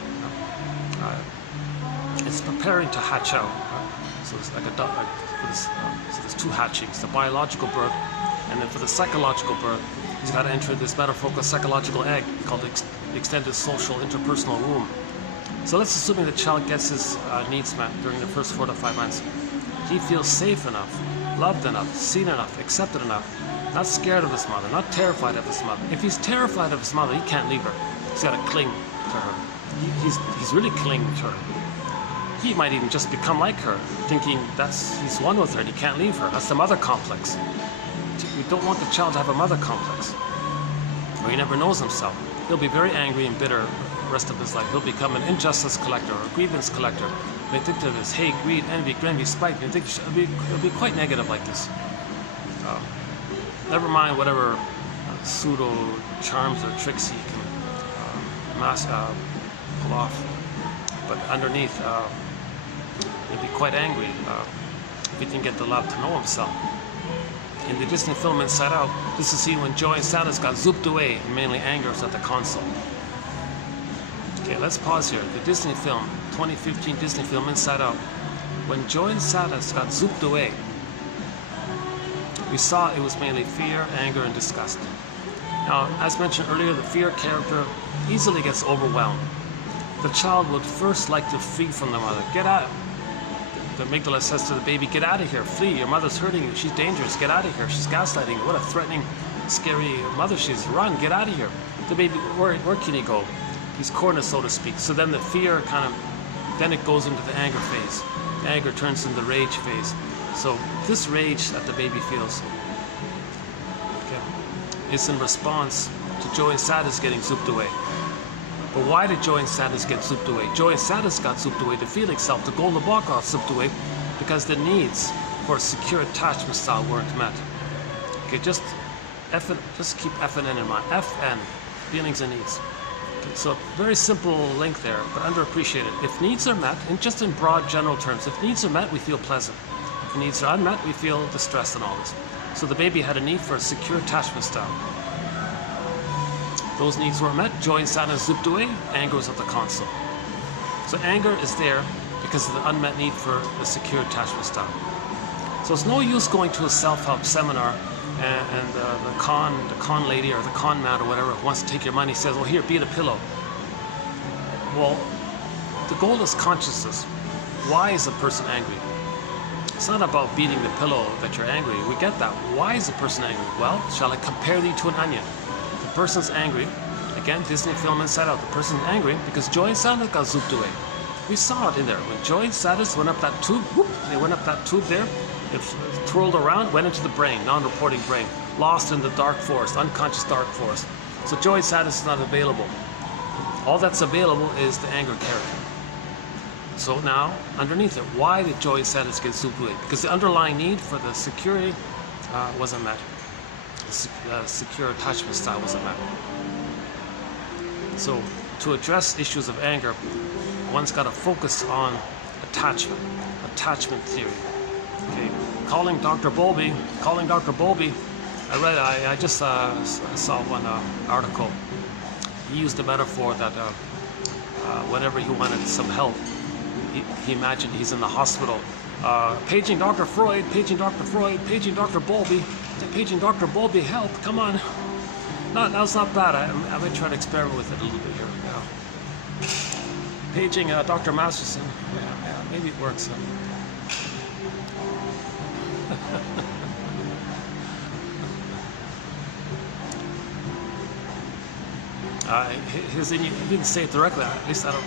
It's preparing to hatch out. So it's like so there's 2 hatchings: the biological birth, and then for the psychological birth, he's got to enter this metaphorical psychological egg called the extended social interpersonal womb. So let's assume the child gets his needs met during the first 4 to 5 months. He feels safe enough, loved enough, seen enough, accepted enough, not scared of his mother, not terrified of his mother. If he's terrified of his mother, he can't leave her. He's got to cling to her. He's really clinging to her. He might even just become like her, thinking he's one with her and he can't leave her. That's the mother complex. We don't want the child to have a mother complex, or he never knows himself. He'll be very angry and bitter the rest of his life. He'll become an injustice collector or a grievance collector. They think to this hate, greed, envy, envy, spite. They think it'll be quite negative like this. Never mind whatever pseudo charms or tricks he can pull off. But underneath, he'll be quite angry if he didn't get the love to know himself. In the Disney film Inside Out, this is seen when joy and sadness got zooped away and mainly anger is at the console. Okay, let's pause here. The Disney film, 2015 Disney film Inside Out, when joy and sadness got zooped away, we saw it was mainly fear, anger, and disgust. Now, as mentioned earlier, the fear character easily gets overwhelmed. The child would first like to flee from the mother. Get out. The amygdala says to the baby, get out of here, flee, your mother's hurting you, she's dangerous, get out of here, she's gaslighting you, what a threatening, scary mother she is, run, get out of here. The baby, where can he go? He's cornered, so to speak. So then the fear then it goes into the anger phase. The anger turns into the rage phase. So this rage that the baby feels, okay, is in response to joy and sadness getting zooped away. But why did joy and sadness get zooped away? Joy and sadness got zooped away, the feeling self, the golden block got zooped away, because the needs for a secure attachment style weren't met. Okay, just keep FN in mind. FN, feelings and needs. Okay, so very simple link there, but underappreciated. If needs are met, and just in broad general terms, if needs are met, we feel pleasant. If needs are unmet, we feel distressed and all this. So the baby had a need for a secure attachment style. Those needs were met. Joy and sadness zipped away. Anger was at the console. So anger is there because of the unmet need for a secure attachment style. So it's no use going to a self-help seminar and the con lady or the con man or whatever wants to take your money, says, well, here, beat a pillow. Well, the goal is consciousness. Why is a person angry? It's not about beating the pillow that you're angry. We get that. Why is a person angry? Well, shall I compare thee to an onion? The person's angry. Again, Disney film Inside Out. The person's angry because joy and sadness got zooped away. We saw it in there. When joy and sadness went up that tube, whoop, they went up that tube there. It twirled around, went into the brain, non-reporting brain, lost in the dark forest, unconscious dark forest. So joy and sadness is not available. All that's available is the anger character. So now, underneath it, why did joy and sadness get zooped away? Because the underlying need for the security wasn't met. The secure attachment style wasn't met. So to address issues of anger, one's got to focus on attachment theory. Okay, calling Dr. Bowlby. I just saw one article. He used the metaphor that whenever he wanted some help, he imagined he's in the hospital, paging Dr. Freud, paging Dr. Freud, paging Dr. Bowlby, paging Dr. Bowlby, help, come on. No, that's not bad. I might try to experiment with it a little bit here. Yeah. Paging Dr. Masterson. Yeah, maybe it works. He didn't say it directly. At least I don't.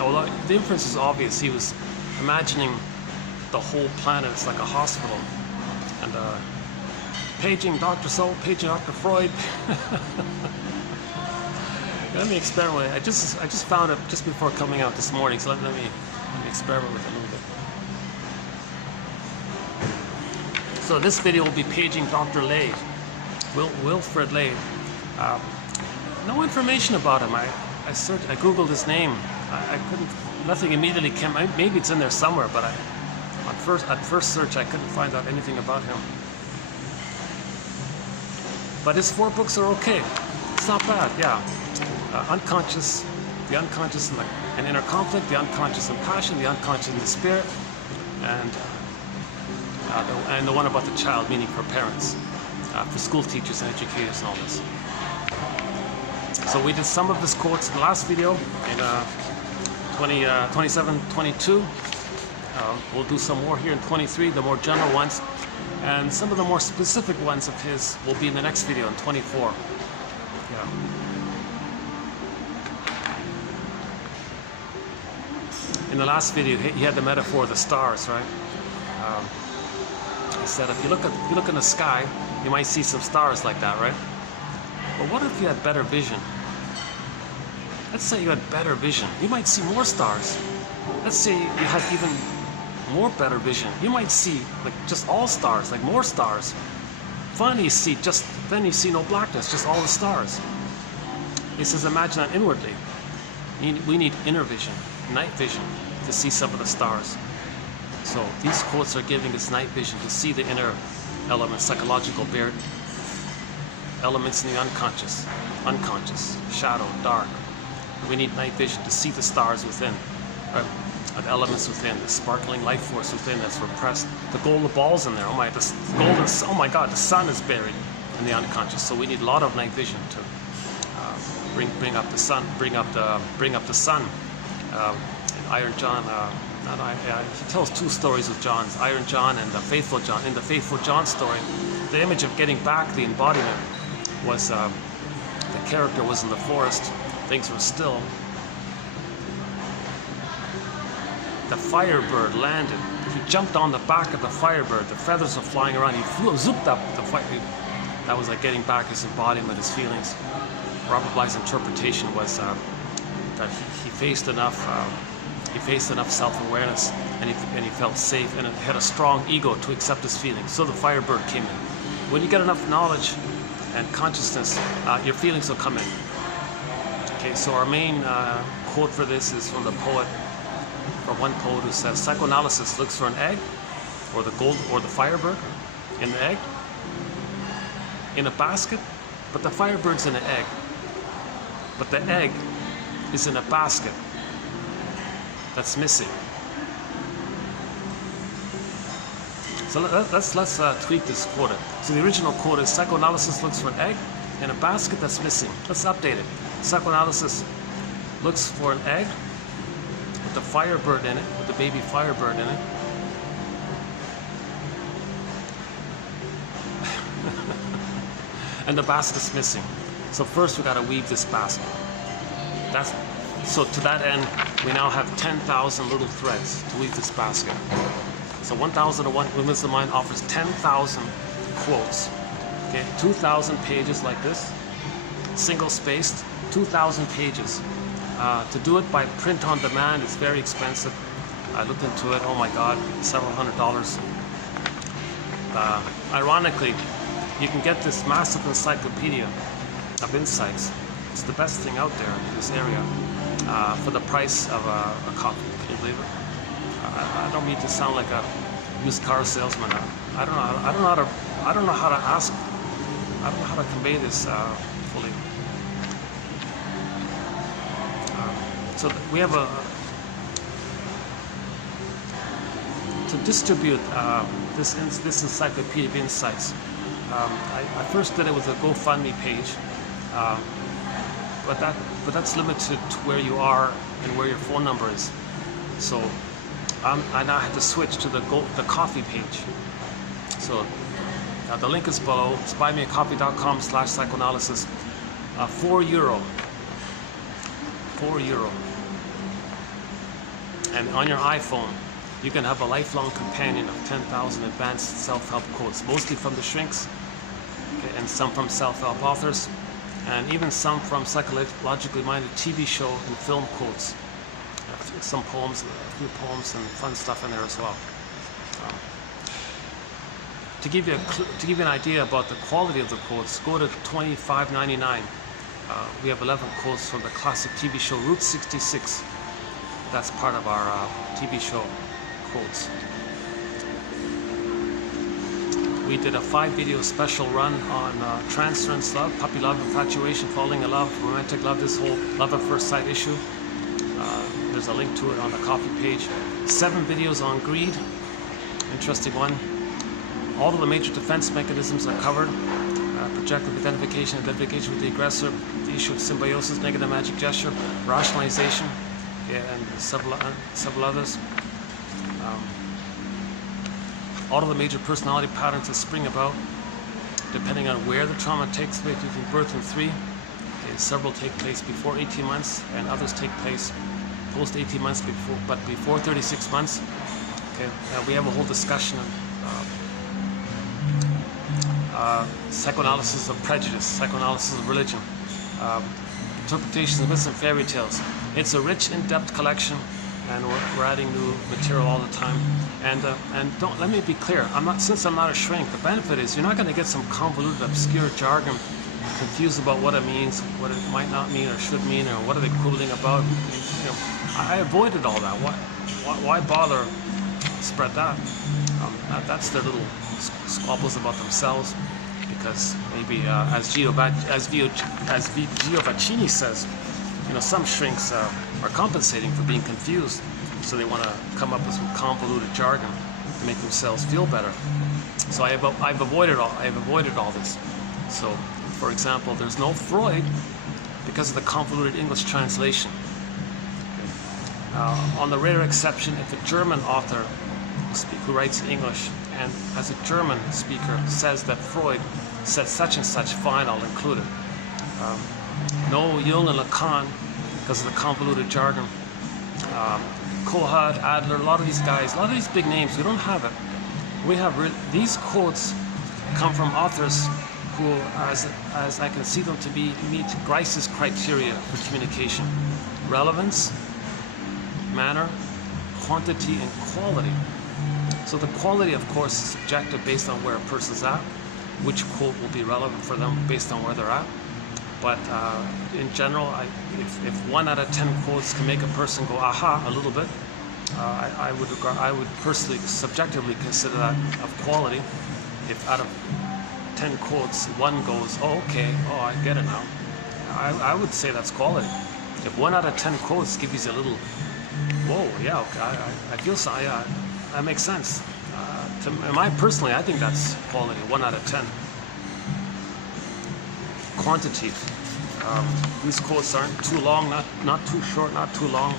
Although the inference is obvious. He was imagining the whole planet is like a hospital, and paging Dr. So, paging Dr. Freud. Let me experiment. I just found it just before coming out this morning. So let me experiment with it a little bit. So this video will be paging Dr. Lade, Wilfred Lade. No information about him. I googled his name. I couldn't. Nothing immediately came. Maybe it's in there somewhere, but at first search I couldn't find out anything about him. But his 4 books are okay. It's not bad. Yeah, unconscious, the unconscious and inner conflict, the unconscious and passion, the unconscious and the spirit, and the one about the child, meaning for parents, for school teachers and educators and all this. So we did some of his quotes in the last video in 27, 22. We'll do some more here in 23, the more general ones. And some of the more specific ones of his will be in the next video in 24. Yeah. In the last video, he had the metaphor of the stars, right? He said if you look in the sky, you might see some stars like that, right? But what if you had better vision? Let's say you had better vision. You might see more stars. Let's say you had even more better vision. You might see like just all stars, like more stars. Finally then you see no blackness, just all the stars. He says imagine that inwardly. We need inner vision, night vision, to see some of the stars. So these quotes are giving us night vision to see the inner elements, psychological elements in the unconscious, shadow, dark. We need night vision to see the stars within, right? The elements within, the sparkling life force within that's repressed. The golden balls in there. Oh my God, the sun is buried in the unconscious. So we need a lot of night vision to bring up the sun, bring up the sun. Iron John. He tells 2 stories of John's, Iron John and the Faithful John. In the Faithful John story, the image of getting back the embodiment was the character was in the forest. Things were still. The Firebird landed. He jumped on the back of the Firebird. The feathers were flying around. He flew, zooped up the fire. That was like getting back his embodiment, his feelings. Robert Bly's interpretation was that he faced enough self-awareness, and he felt safe, and had a strong ego to accept his feelings. So the Firebird came in. When you get enough knowledge and consciousness, your feelings will come in. Okay, so our main quote for this is from the poet, or one poet who says, psychoanalysis looks for an egg, or the Firebird in the egg, in a basket, but the Firebird's in an egg. but the egg is in a basket that's missing. So let's tweak this quote. So the original quote is, psychoanalysis looks for an egg in a basket that's missing. Let's update it. Psychoanalysis looks for an egg with the firebird in it, with the baby firebird in it. And the basket's missing. So first we gotta weave this basket. So to that end, we now have 10,000 little threads to weave this basket. So 1001 Windmills of the Mind offers 10,000 quotes. Okay, 2,000 pages like this, single spaced, 2,000 pages. To do it by print on demand is very expensive. I looked into it, oh my God, several $100s. Ironically, you can get this massive encyclopedia of insights. It's the best thing out there in this area for the price of a copy. Can you believe it? I don't mean to sound like a used car salesman. I don't know how to convey this fully. So we have to distribute this encyclopedia of insights. I first did it with a GoFundMe page, but that's limited to where you are and where your phone number is. So I now have to switch to the coffee page. So the link is below. It's buymeacoffee.com/psychoanalysis. €4. €4. And on your iPhone, you can have a lifelong companion of 10,000 advanced self-help quotes, mostly from the shrinks, okay, and some from self-help authors, and even some from psychologically minded TV show and film quotes. Some poems, a few poems and fun stuff in there as well. To give you an idea about the quality of the quotes, go to $25.99. We have 11 quotes from the classic TV show Route 66. That's part of our TV show quotes. We did a 5-video special run on transference love, puppy love, infatuation, falling in love, romantic love, this whole love at first sight issue. There's a link to it on the coffee page. 7 videos on greed, interesting one. All of the major defense mechanisms are covered. Projective identification with the aggressor, the issue of symbiosis, negative magic gesture, rationalization, and several others. All of the major personality patterns that spring about depending on where the trauma takes place between birth and 3. Okay, several take place before 18 months and others take place post 18 months, before 36 months. Okay, we have a whole discussion of psychoanalysis of prejudice, psychoanalysis of religion, interpretations of myths and fairy tales. It's a rich, in-depth collection, and we're adding new material all the time. And let me be clear. Since I'm not a shrink, the benefit is you're not going to get some convoluted, obscure jargon, confused about what it means, what it might not mean or should mean, or what are they quibbling about. You know, I avoided all that. Why bother spread that? That's their little squabbles about themselves, because maybe as Gio Vaccini says, you know, some shrinks are compensating for being confused, so they want to come up with some convoluted jargon to make themselves feel better. So I've avoided all this. So, for example, there's no Freud because of the convoluted English translation. On the rare exception, if a German author who writes English and as a German speaker says that Freud said such and such, fine, I'll include it. No Jung and Lacan because of the convoluted jargon. Kohut, Adler, a lot of these guys, a lot of these big names, we don't have it. We have these quotes come from authors who, as I can see them to be, meet Grice's criteria for communication: relevance, manner, quantity, and quality. So the quality, of course, is subjective based on where a person's at. Which quote will be relevant for them based on where they're at. But in general, if 1 out of 10 quotes can make a person go aha a little bit, I would personally subjectively consider that of quality. If out of 10 quotes 1 goes, oh okay, oh I get it now, I would say that's quality. If 1 out of 10 quotes give you a little, whoa, yeah, okay, I feel so, yeah, that makes sense. Personally, I think that's quality, 1 out of 10. Quantity. These quotes aren't too long, not too short, not too long.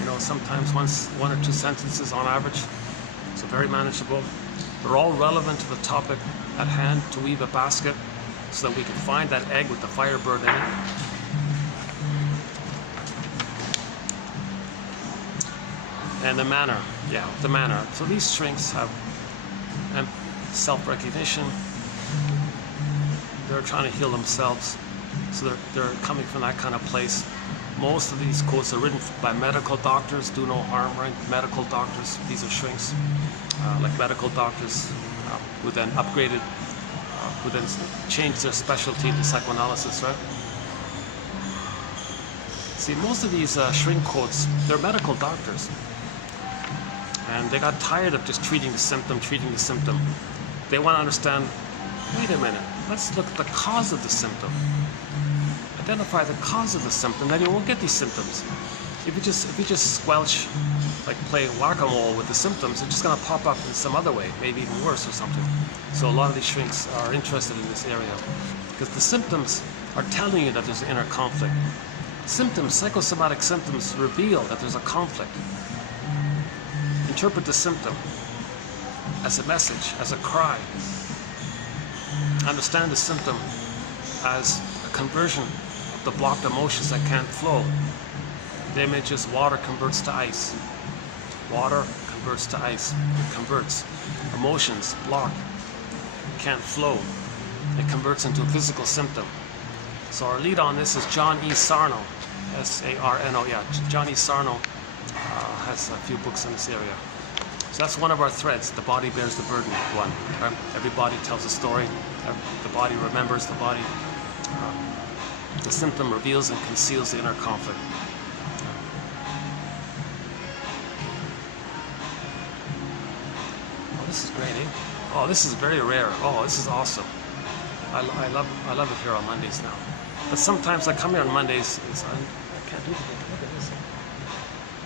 You know, sometimes 1 or 2 sentences on average. So very manageable. They're all relevant to the topic at hand, to weave a basket so that we can find that egg with the firebird in it. And the manner, yeah, the manner. So these shrinks have self-recognition. They're trying to heal themselves. So they're coming from that kind of place. Most of these quotes are written by medical doctors. Do no harm, right? Medical doctors. These are shrinks. Like medical doctors who then upgraded, who then changed their specialty to psychoanalysis, right? See, most of these shrink quotes, they're medical doctors. And they got tired of just treating the symptom. They want to understand, wait a minute, let's look at the cause of the symptom. Identify the cause of the symptom, then you won't get these symptoms. If you just squelch, like play whack-a-mole with the symptoms, it's just going to pop up in some other way, maybe even worse or something. So a lot of these shrinks are interested in this area because the symptoms are telling you that there's an inner conflict. Symptoms, psychosomatic symptoms, reveal that there's a conflict. Interpret the symptom as a message, as a cry. Understand the symptom as a conversion of the blocked emotions that can't flow. The image is water converts to ice. Water converts to ice. It converts. Emotions blocked, can't flow. It converts into a physical symptom. So our lead on this is John E. Sarno, S-A-R-N-O. Yeah, John E. Sarno has a few books in this area. So that's one of our threads. The body bears the burden. One. Right? Every body tells a story. The body remembers. The body. The symptom reveals and conceals the inner conflict. Oh, this is great, eh? Oh, this is very rare. Oh, this is awesome. I love it here on Mondays now. But sometimes I come here on Mondays. I can't do it. Look at this.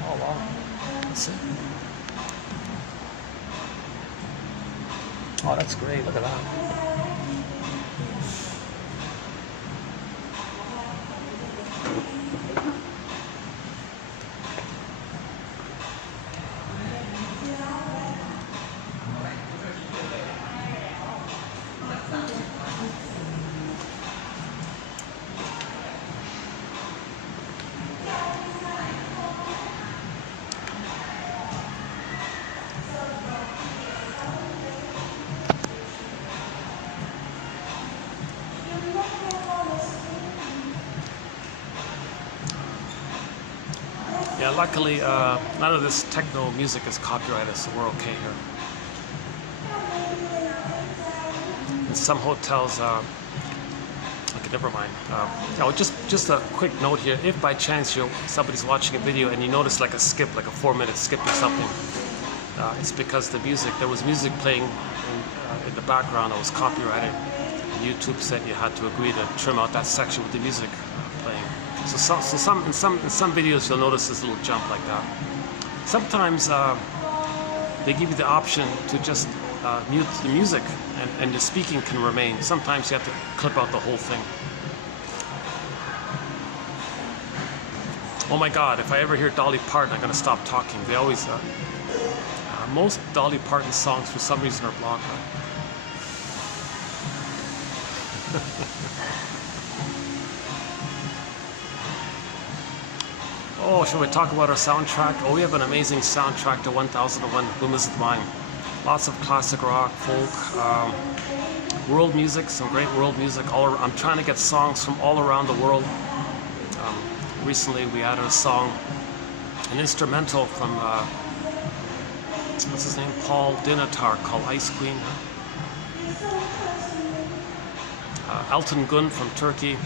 Oh wow. That's it. Oh, that's great. Look at that. Yeah, luckily, none of this techno music is copyrighted, so we're okay here. In some hotels, okay, never mind. Oh, just a quick note here. If by chance somebody's watching a video and you notice like a skip, like a 4-minute skip or something, it's because there was music playing in the background that was copyrighted. And YouTube said you had to agree to trim out that section with the music playing. So in some videos you'll notice this little jump like that. Sometimes they give you the option to just mute the music and the speaking can remain. Sometimes you have to clip out the whole thing. Oh my God, if I ever hear Dolly Parton, I'm going to stop talking. They always, most Dolly Parton songs for some reason are blocked. Oh, shall we talk about our soundtrack? Oh, we have an amazing soundtrack to 1001 Windmills of the Mind. Lots of classic rock, folk, world music, some great world music. I'm trying to get songs from all around the world. Recently we added a song, an instrumental from, what's his name? Paul Dinatar, called Ice Queen. Elton Gun from Turkey.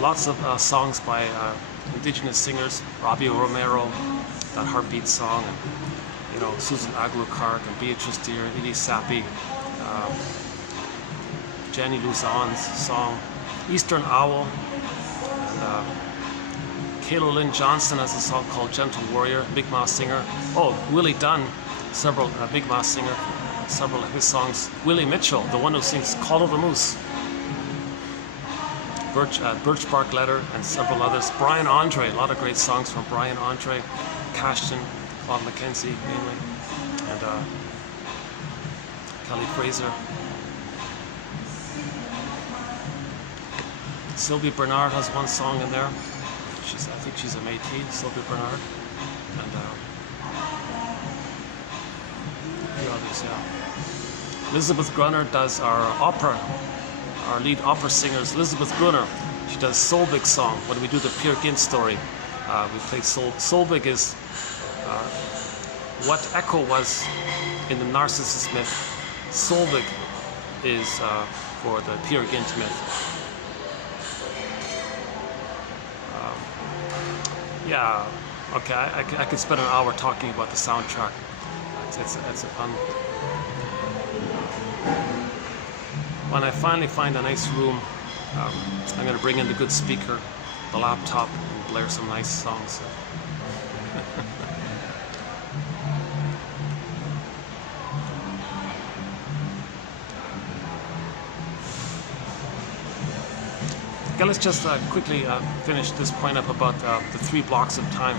Lots of songs by indigenous singers, Robbie Romero, that Heartbeat song, and Susan Aguilar and Beatrice Deer, Edie Sappi, Jenny Luzon's song, Eastern Owl, and Kalo Lynn Johnson has a song called Gentle Warrior, Mi'kmaq singer. Oh, Willie Dunn, several Mi'kmaq singer, several of his songs. Willie Mitchell, the one who sings Call of the Moose. Birch Bark Letter, and several others. Brian Andre, a lot of great songs from Brian Andre, Cashton, Claude McKenzie mainly, and Kelly Fraser. Sylvie Bernard has one song in there. I think she's a Métis, Sylvie Bernard, and a few others, yeah. Elizabeth Grunner does our lead opera singers, Elizabeth Brunner. She does Solvig's song. When we do the Peer Gynt story, we play Solvig is what Echo was in the Narcissus myth. Solvig is for the Peer Gynt myth. Yeah, okay, I could spend an hour talking about the soundtrack. It's a fun. When I finally find a nice room, I'm going to bring in the good speaker, the laptop, and blare some nice songs. Okay, let's just quickly finish this point up about the 3 blocks of time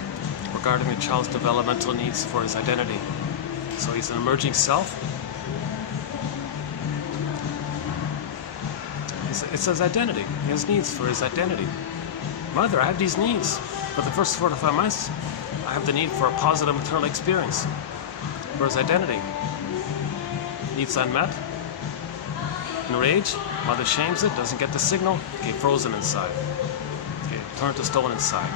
regarding the child's developmental needs for his identity. So he's an emerging self. It says identity. He has needs for his identity. Mother, I have these needs. For the first 4 to 5 months, I have the need for a positive maternal experience. For his identity. Needs unmet. Enraged. Mother shames it, doesn't get the signal. Okay, frozen inside. Okay, turned to stone inside.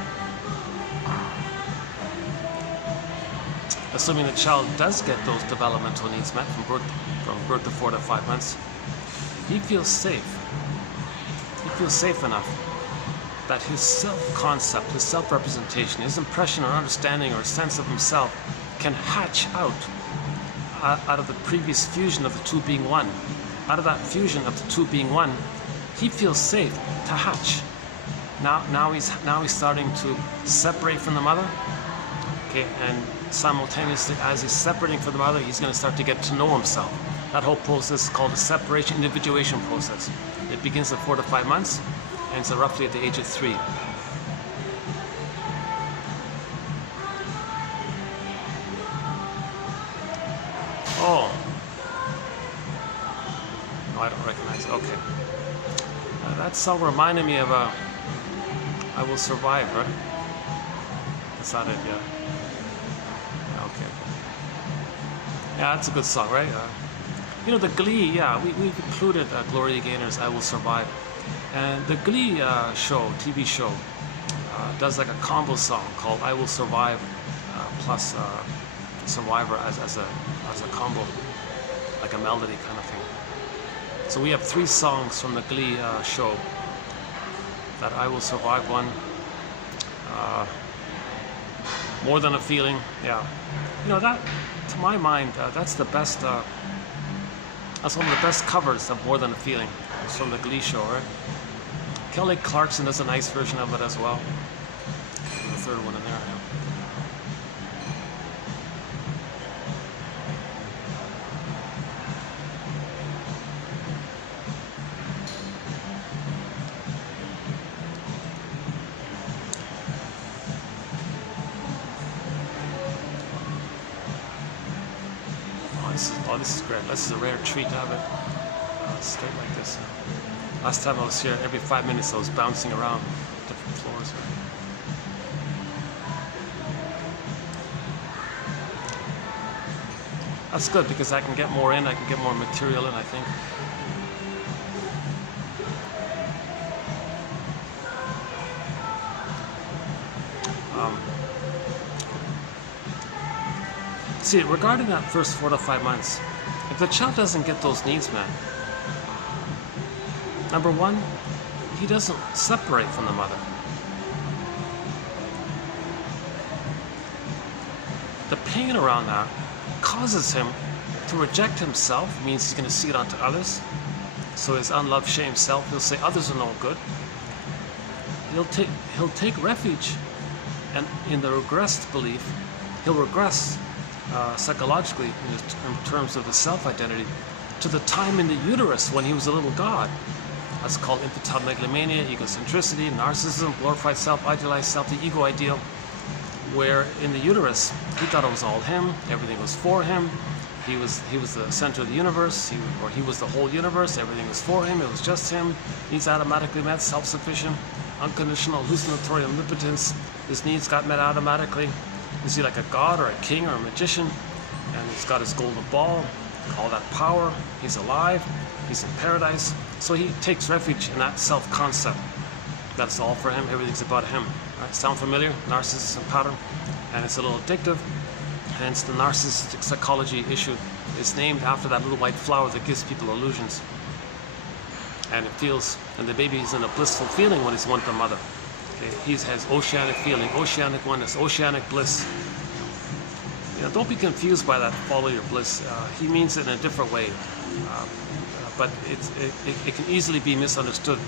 Assuming the child does get those developmental needs met from birth to 4 to 5 months, he feels safe. He feels safe enough that his self-concept, his self-representation, his impression or understanding or sense of himself can hatch out of the previous fusion of the two being one. Out of that fusion of the two being one, he feels safe to hatch. Now he's starting to separate from the mother. Okay, and simultaneously as he's separating from the mother, he's going to start to get to know himself. That whole process is called the separation individuation process. It begins at 4 to 5 months, and it's roughly at the age of 3. Oh. No, I don't recognize it. Okay. That song reminded me of I Will Survive, right? That's not it, yeah. Okay. Yeah, that's a good song, right? The Glee, yeah, we included Gloria Gaynor's I Will Survive. And the Glee TV show, does like a combo song called I Will Survive plus Survivor as a combo, like a melody kind of thing. So we have 3 songs from the Glee show. That I Will Survive one, More Than a Feeling, yeah. That, to my mind, that's the best, that's one of the best covers of More Than a Feeling. It's from the Glee show, right? Kelly Clarkson does a nice version of it as well. The third one in there, yeah. This is great. This is a rare treat to have it straight like this. Last time I was here, every 5 minutes I was bouncing around different floors. That's good because I can get more in, I can get more material in, I think. See, regarding that first 4 to 5 months, if the child doesn't get those needs met, number one, he doesn't separate from the mother. The pain around that causes him to reject himself, means he's going to see it onto others. So his unloved, shame self, he'll say others are no good. He'll take refuge, and in the regressed belief, he'll regress psychologically in terms of the self-identity to the time in the uterus when he was a little god. That's called infantile megalomania, egocentricity, narcissism, glorified self, idealized self, the ego ideal, where in the uterus he thought it was all him, everything was for him. He was the center of the universe, he was the whole universe, everything was for him, it was just him. Needs automatically met, self-sufficient, unconditional, hallucinatory omnipotence. His needs got met automatically. Is he like a god or a king or a magician? And he's got his golden ball, all that power. He's alive, he's in paradise. So he takes refuge in that self-concept. That's all for him, everything's about him. Right? Sound familiar? Narcissism pattern. And it's a little addictive. Hence the narcissistic psychology issue is named after that little white flower that gives people illusions. And it feels, and the baby is in a blissful feeling when he's one with the mother. Okay? He has oceanic feeling, oceanic oneness, oceanic bliss. You know, don't be confused by that follow your bliss. He means it in a different way. But it can easily be misunderstood.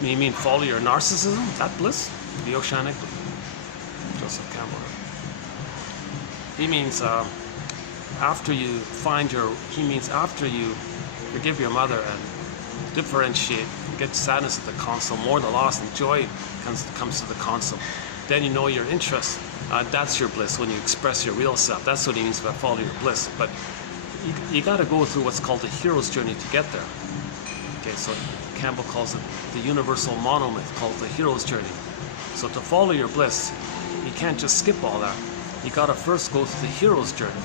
You mean follow your narcissism? That bliss? The oceanic? Joseph Campbell. He means after you forgive your mother and differentiate and get sadness at the console, more the loss and joy comes to the console. Then you know your interest. That's your bliss when you express your real self. That's what he means by follow your bliss. But you got to go through what's called the hero's journey to get there. Okay, so Campbell calls it the universal monomyth, called the hero's journey. So to follow your bliss, you can't just skip all that. You got to first go through the hero's journey,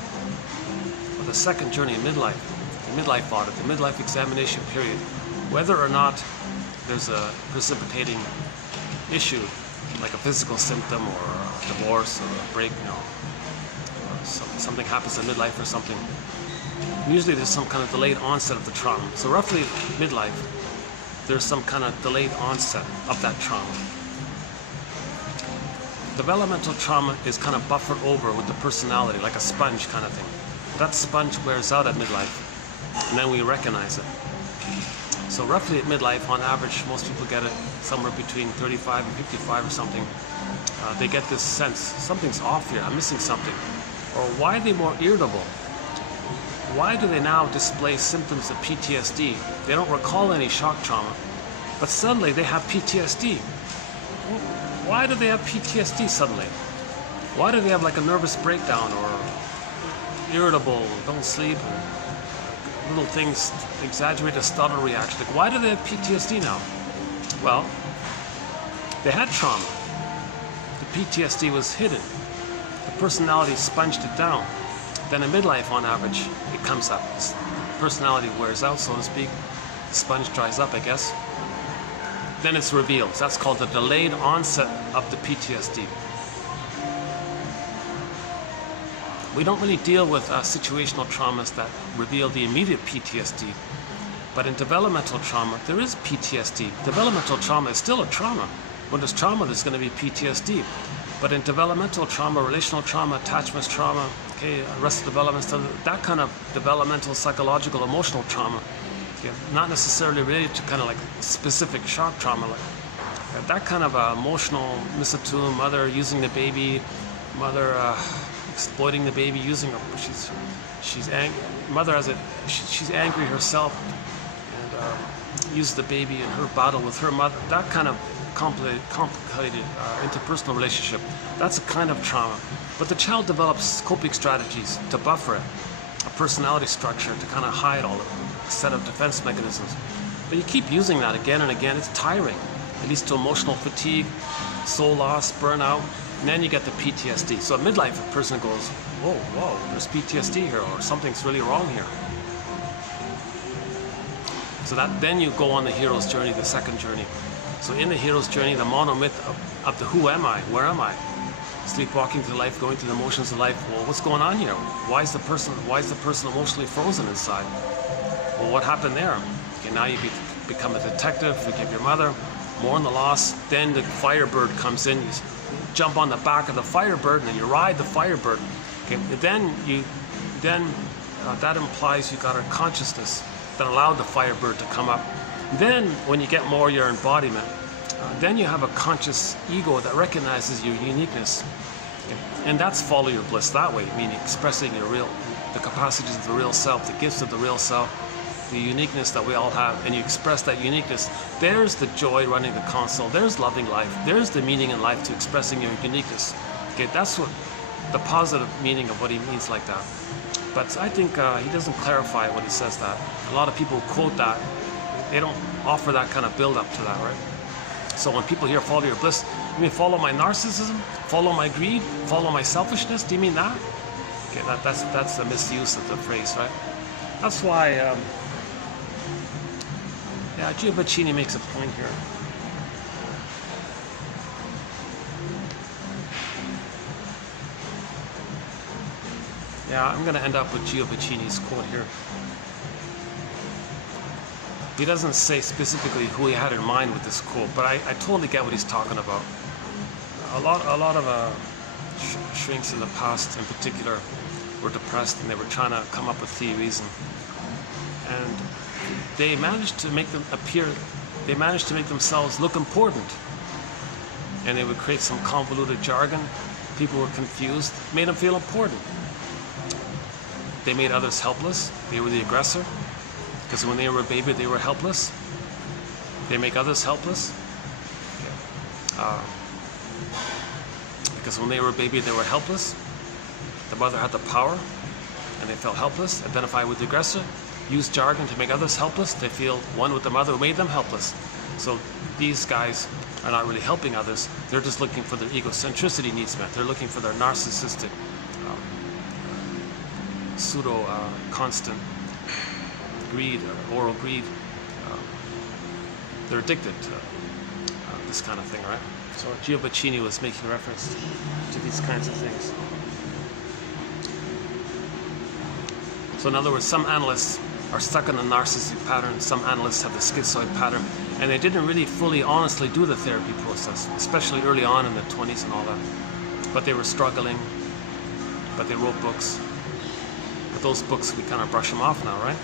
or the second journey in midlife, the midlife audit, the midlife examination period. Whether or not there's a precipitating issue, like a physical symptom or a divorce or a break, or something happens in midlife or something. Usually there's some kind of delayed onset of the trauma. So roughly midlife, there's some kind of delayed onset of that trauma. Developmental trauma is kind of buffered over with the personality, like a sponge kind of thing. That sponge wears out at midlife, and then we recognize it. So roughly at midlife, on average, most people get it somewhere between 35 and 55 or something. They get this sense, something's off here, I'm missing something. Or why are they more irritable? Why do they now display symptoms of PTSD? They don't recall any shock trauma, but suddenly they have PTSD. Why do they have PTSD suddenly? Why do they have like a nervous breakdown or irritable, don't sleep, little things, exaggerate a stutter reaction? Like, why do they have PTSD now? Well, they had trauma. The PTSD was hidden. The personality sponged it down. Then in midlife, on average, it comes up. The personality wears out, so to speak. The sponge dries up, I guess. Then it's revealed. That's called the delayed onset of the PTSD. We don't really deal with situational traumas that reveal the immediate PTSD. But in developmental trauma, there is PTSD. Developmental trauma is still a trauma. When there's trauma, there's going to be PTSD. But in developmental trauma, relational trauma, attachment trauma, okay, arrested development, that kind of developmental, psychological, emotional trauma, okay, not necessarily related to kind of like specific shock trauma, like that kind of emotional misattuned, mother using the baby, mother exploiting the baby, using her, she's angry, mother has she's angry herself and uses the baby in her battle with her mother. That kind of complicated interpersonal relationship, that's a kind of trauma. But the child develops coping strategies to buffer it, a personality structure to kind of hide all of it, a set of defense mechanisms. But you keep using that again and again, it's tiring. It leads to emotional fatigue, soul loss, burnout, and then you get the PTSD. So at midlife, a person goes, whoa, there's PTSD here, or something's really wrong here. So that then you go on the hero's journey, the second journey. So in the hero's journey, the monomyth of the who am I, where am I? Sleepwalking through life, going through the motions of life. Well, what's going on here? Why is the person emotionally frozen inside? Well, what happened there? Okay, now you become a detective, forgive your mother, mourn the loss. Then the firebird comes in. You jump on the back of the firebird and you ride the firebird. Okay, then you then that implies you got a consciousness that allowed the firebird to come up. Then when you get more your embodiment, then you have a conscious ego that recognizes your uniqueness. And that's follow your bliss that way, meaning expressing the capacities of the real self, the gifts of the real self, the uniqueness that we all have, and you express that uniqueness. There's the joy running the console, there's loving life, there's the meaning in life to expressing your uniqueness. Okay, that's what the positive meaning of what he means like that. But I think he doesn't clarify when he says that. A lot of people quote that, they don't offer that kind of build up to that, right? So when people hear follow your bliss, you mean follow my narcissism, follow my greed, follow my selfishness? Do you mean that? Okay, that's a misuse of the phrase, right? That's why, yeah, Giovacchini makes a point here. Yeah, I'm going to end up with Giovacchini's quote here. He doesn't say specifically who he had in mind with this quote, but I totally get what he's talking about. A lot of shrinks in the past, in particular, were depressed and they were trying to come up with theories, and they managed to make them appear. They managed to make themselves look important, and they would create some convoluted jargon. People were confused, made them feel important. They made others helpless. They were the aggressor. Because when they were a baby, they were helpless. They make others helpless. Because when they were a baby, they were helpless. The mother had the power, and they felt helpless. Identify with the aggressor. Use jargon to make others helpless. They feel one with the mother who made them helpless. So these guys are not really helping others. They're just looking for their egocentricity needs met. They're looking for their narcissistic, constant greed, oral greed. They're addicted to this kind of thing, right? So Giovacchini was making reference to these kinds of things. So in other words, some analysts are stuck in a narcissistic pattern, some analysts have the schizoid pattern, and they didn't really fully honestly do the therapy process, especially early on in the 20s and all that. But they were struggling, but they wrote books. But those books, we kind of brush them off now, right?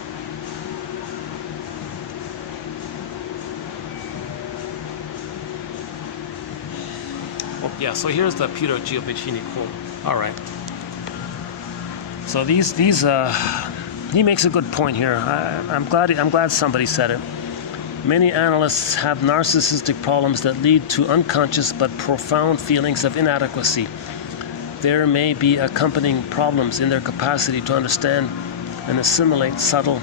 Yeah, so here's the Piero Giovacchini quote. All right. So he makes a good point here. I'm glad somebody said it. Many analysts have narcissistic problems that lead to unconscious but profound feelings of inadequacy. There may be accompanying problems in their capacity to understand and assimilate subtle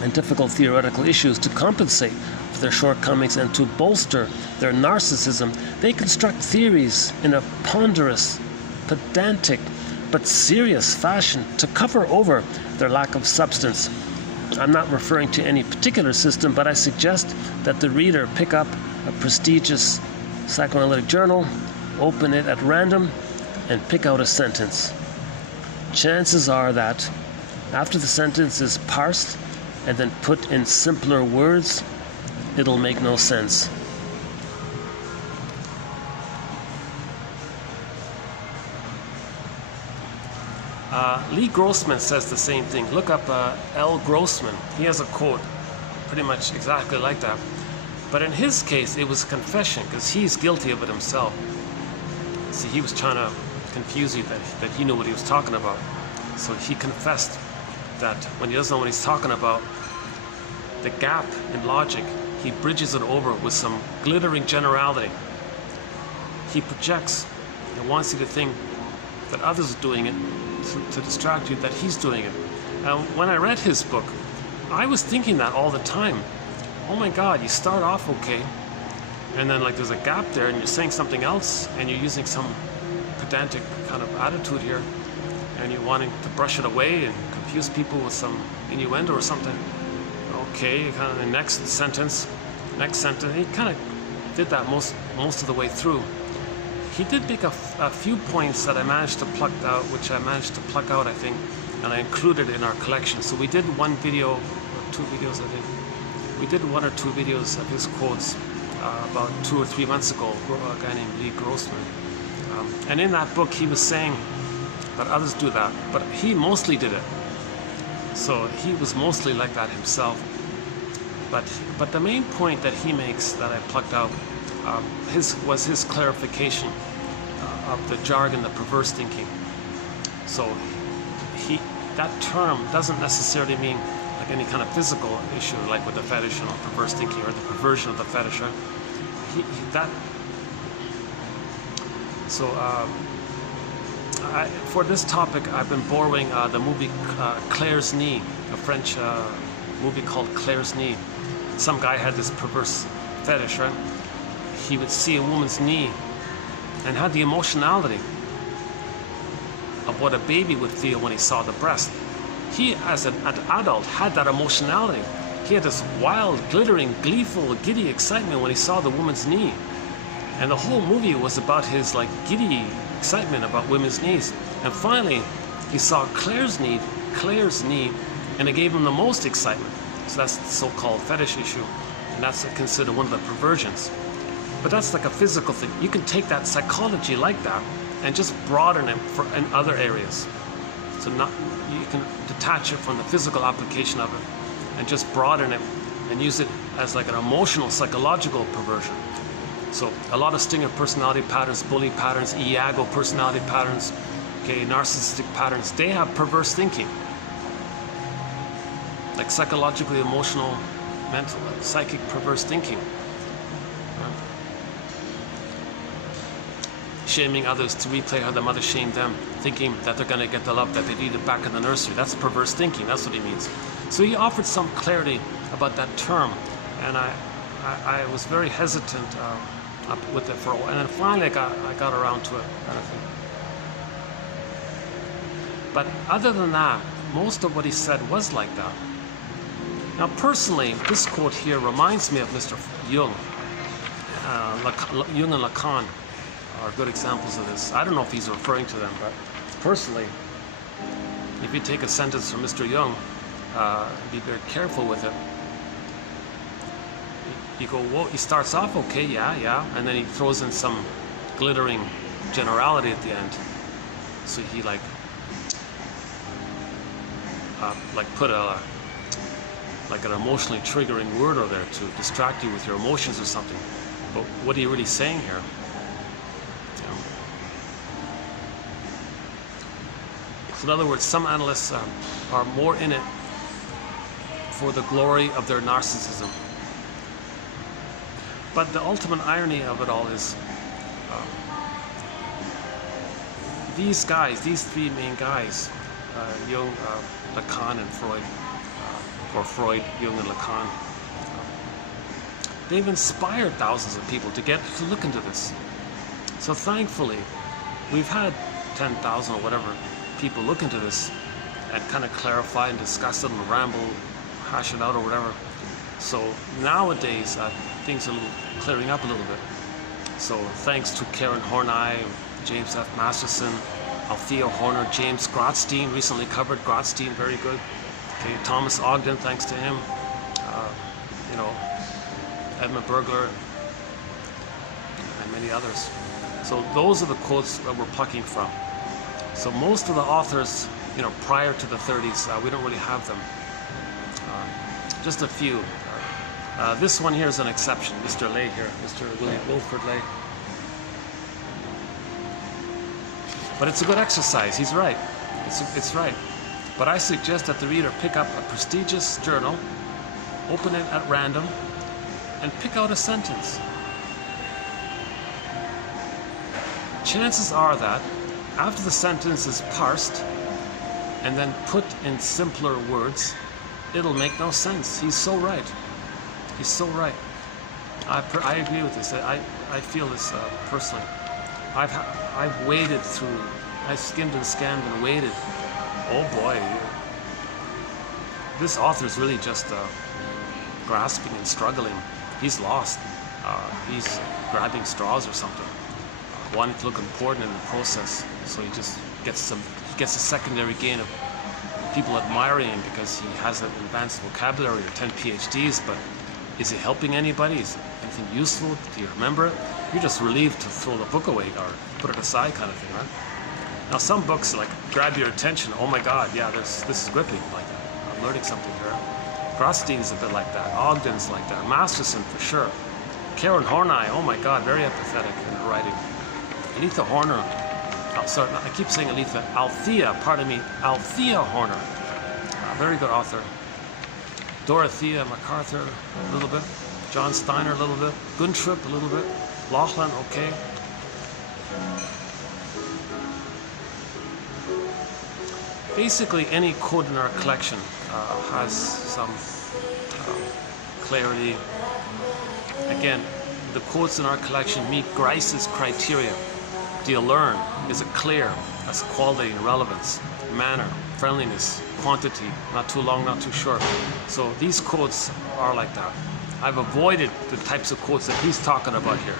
and difficult theoretical issues. To compensate for their shortcomings and to bolster their narcissism, they construct theories in a ponderous, pedantic, but serious fashion to cover over their lack of substance. I'm not referring to any particular system, but I suggest that the reader pick up a prestigious psychoanalytic journal, open it at random, and pick out a sentence. Chances are that after the sentence is parsed and then put in simpler words, it'll make no sense. Lee Grossman says the same thing. Look up L. Grossman. He has a quote pretty much exactly like that. But in his case, it was confession, because he's guilty of it himself. See, he was trying to confuse you that he knew what he was talking about. So he confessed that when he doesn't know what he's talking about, the gap in logic, he bridges it over with some glittering generality. He projects and wants you to think that others are doing it to distract you, that he's doing it. Now, when I read his book, I was thinking that all the time. Oh my God, you start off okay, and then like there's a gap there and you're saying something else and you're using some pedantic kind of attitude here and you're wanting to brush it away and confuse people with some innuendo or something. Okay, kind of the next sentence, he kind of did that most of the way through. He did make a few points that I managed to pluck out, I think, and I included in our collection. So we did one video, or two videos, I think. We did one or two videos of his quotes about 2 or 3 months ago, a guy named Lee Grossman. And in that book, he was saying but others do that. But he mostly did it. So he was mostly like that himself. But the main point that he makes that I plucked out was his clarification of the jargon, the perverse thinking. So that term doesn't necessarily mean like any kind of physical issue, like with the fetish and perverse thinking, or the perversion of the fetish. Right? For this topic, I've been borrowing the movie Claire's Knee, a French movie called Claire's Knee. Some guy had this perverse fetish, right? He would see a woman's knee and had the emotionality of what a baby would feel when he saw the breast. He, as an adult, had that emotionality. He had this wild, glittering, gleeful, giddy excitement when he saw the woman's knee. And the whole movie was about his like giddy excitement about women's knees. And finally, he saw Claire's knee, and it gave him the most excitement. So that's the so-called fetish issue, and that's considered one of the perversions. But that's like a physical thing. You can take that psychology like that and just broaden it in other areas. So you can detach it from the physical application of it and just broaden it and use it as like an emotional, psychological perversion. So a lot of stinger personality patterns, bully patterns, Iago personality patterns, okay, narcissistic patterns, they have perverse thinking. Like psychologically, emotional, mental, psychic perverse thinking. Shaming others to replay how their mother shamed them, thinking that they're going to get the love that they needed back in the nursery. That's perverse thinking. That's what he means. So he offered some clarity about that term, and I was very hesitant with it for a while, and then finally I got around to it, kind of thing. But other than that, most of what he said was like that. Now, personally, this quote here reminds me of Mr. Jung. Jung and Lacan are good examples of this. I don't know if he's referring to them, but personally, if you take a sentence from Mr. Jung, be very careful with it. You go, well, he starts off okay, yeah, and then he throws in some glittering generality at the end. So he like put an emotionally triggering word over there to distract you with your emotions or something. But what are you really saying here? So in other words, some analysts are more in it for the glory of their narcissism. But the ultimate irony of it all is these guys, these three main guys, Jung, Lacan, and Freud, or Freud, Jung, and Lacan, they've inspired thousands of people to look into this. So thankfully, we've had 10,000 or whatever people look into this and kind of clarify and discuss it and ramble, hash it out or whatever. So nowadays, things are clearing up a little bit. So thanks to Karen Horney, James F. Masterson, Althea Horner, James Grotstein, recently covered Grotstein, very good. Okay, Thomas Ogden, thanks to him. Edmund Bergler, and many others. So those are the quotes that we're plucking from. So most of the authors, prior to the 30s, we don't really have them. Just a few. This one here is an exception. Mr. Lay here, Mr. Wilfred Lay. But it's a good exercise. He's right. It's right. But I suggest that the reader pick up a prestigious journal, open it at random, and pick out a sentence. Chances are that after the sentence is parsed and then put in simpler words, it'll make no sense. He's so right. He's so right. I agree with this. I feel this personally. I've waded through. I skimmed and scanned and waded. Oh boy, this author's really just grasping and struggling. He's lost. He's grabbing straws or something. Wanting to look important in the process, so he just gets a secondary gain of people admiring him because he has an advanced vocabulary or 10 PhDs. But is it helping anybody? Is it anything useful? Do you remember it? You're just relieved to throw the book away or put it aside, kind of thing, right? Now some books like grab your attention. Oh my God, yeah, this is gripping. Like I'm learning something here. Grostein's a bit like that. Ogden's like that. Masterson for sure. Karen Horney, oh my God, very empathetic in her writing. Aletha Horner. Oh, sorry, I keep saying Aletha. Althea, pardon me. Althea Horner. Very good author. Dorothea MacArthur, a little bit. John Steiner, a little bit. Guntrip, a little bit. Laughlin, okay. Basically, any quote in our collection has some clarity. Again, the quotes in our collection meet Grice's criteria. Do you learn? Is it clear? That's quality and relevance, manner, friendliness, quantity, not too long, not too short. So these quotes are like that. I've avoided the types of quotes that he's talking about here.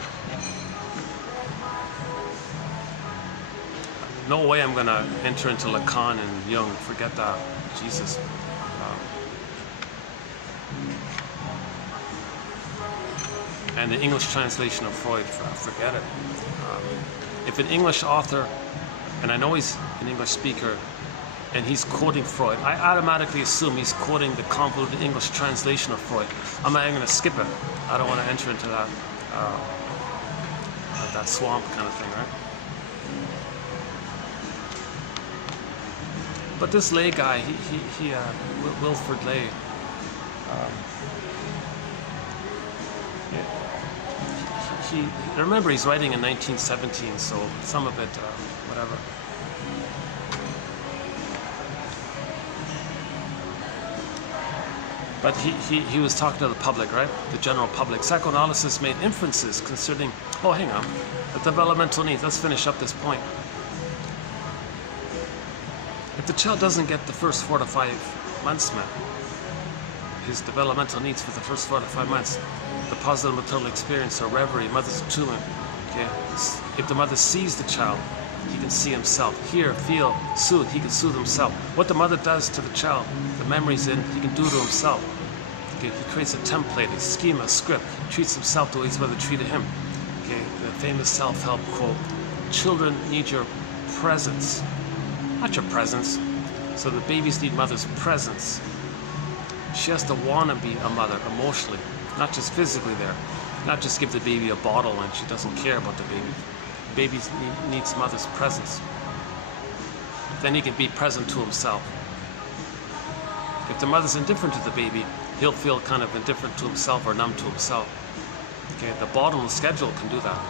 No way I'm going to enter into Lacan and Jung. Forget that. Jesus. And the English translation of Freud, forget it. If an English author, and I know he's an English speaker, and he's quoting Freud, I automatically assume he's quoting the convoluted English translation of Freud. I'm not even going to skip it. I don't want to enter into that swamp kind of thing, right? But this Lay guy, Wilfred Lay, remember he's writing in 1917, so some of it, whatever. But he was talking to the public, right? The general public. Psychoanalysis made inferences concerning, oh, hang on, the developmental needs. Let's finish up this point. If the child doesn't get the first 4 to 5 months met, his developmental needs for the first 4 to 5 months, the positive maternal experience or reverie, mother's attunement, okay? If the mother sees the child, he can see himself. Hear, feel, soothe, he can soothe himself. What the mother does to the child, the memories in, he can do to himself. Okay? He creates a template, a schema, a script. He treats himself the way his mother treated him. Okay? The famous self-help quote, children need your presence. Not your presence. So the babies need mother's presence. She has to want to be a mother emotionally, not just physically there. Not just give the baby a bottle and she doesn't care about the baby. Baby needs mother's presence. Then he can be present to himself. If the mother's indifferent to the baby, he'll feel kind of indifferent to himself or numb to himself. Okay, the bottle and schedule can do that.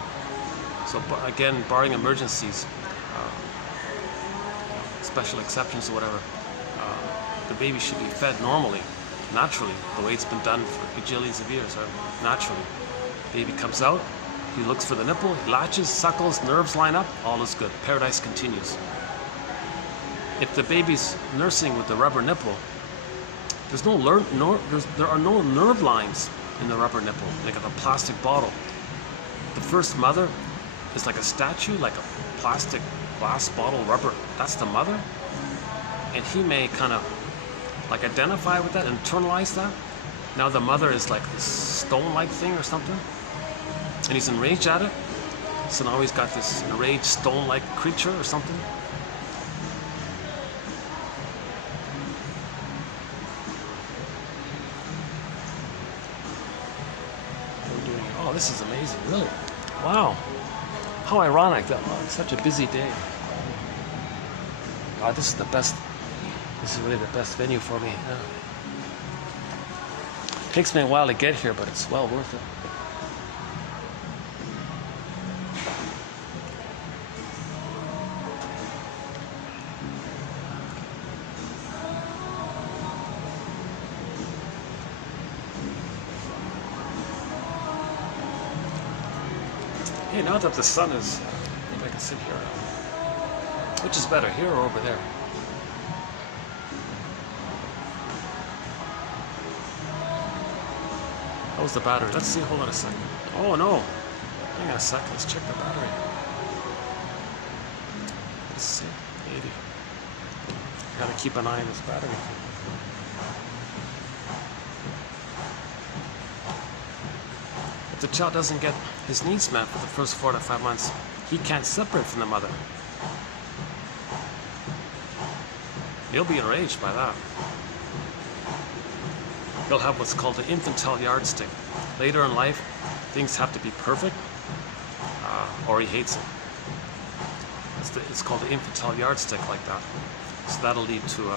So again, barring emergencies, special exceptions or whatever, the baby should be fed normally, naturally, the way it's been done for bajillions of years, right? Naturally. Baby comes out, he looks for the nipple, he latches, suckles, nerves line up, all is good. Paradise continues. If the baby's nursing with the rubber nipple, there are no nerve lines in the rubber nipple, like a plastic bottle. The first mother is like a statue, like a plastic glass bottle rubber. That's the mother. And he may kind of like identify with that, internalize that. Now the mother is like this stone-like thing or something. And he's enraged at it. So now he's got this enraged stone-like creature or something. Oh, this is amazing, really. Wow. How ironic that was. Such a busy day. God, this is the best. This is really the best venue for me. Yeah. Takes me a while to get here, but it's well worth it. Hey, now that the sun is, maybe I can sit here. Which is better, here or over there? How's the battery? Let's see, hold on a second. Oh no! Hang on a sec, let's check the battery. Let's see, 80. Gotta keep an eye on this battery. If the child doesn't get his needs met for the first 4 to 5 months, he can't separate from the mother. He'll be enraged by that. He'll have what's called the infantile yardstick. Later in life, things have to be perfect, or he hates it. It's called the infantile yardstick, like that. So that'll lead to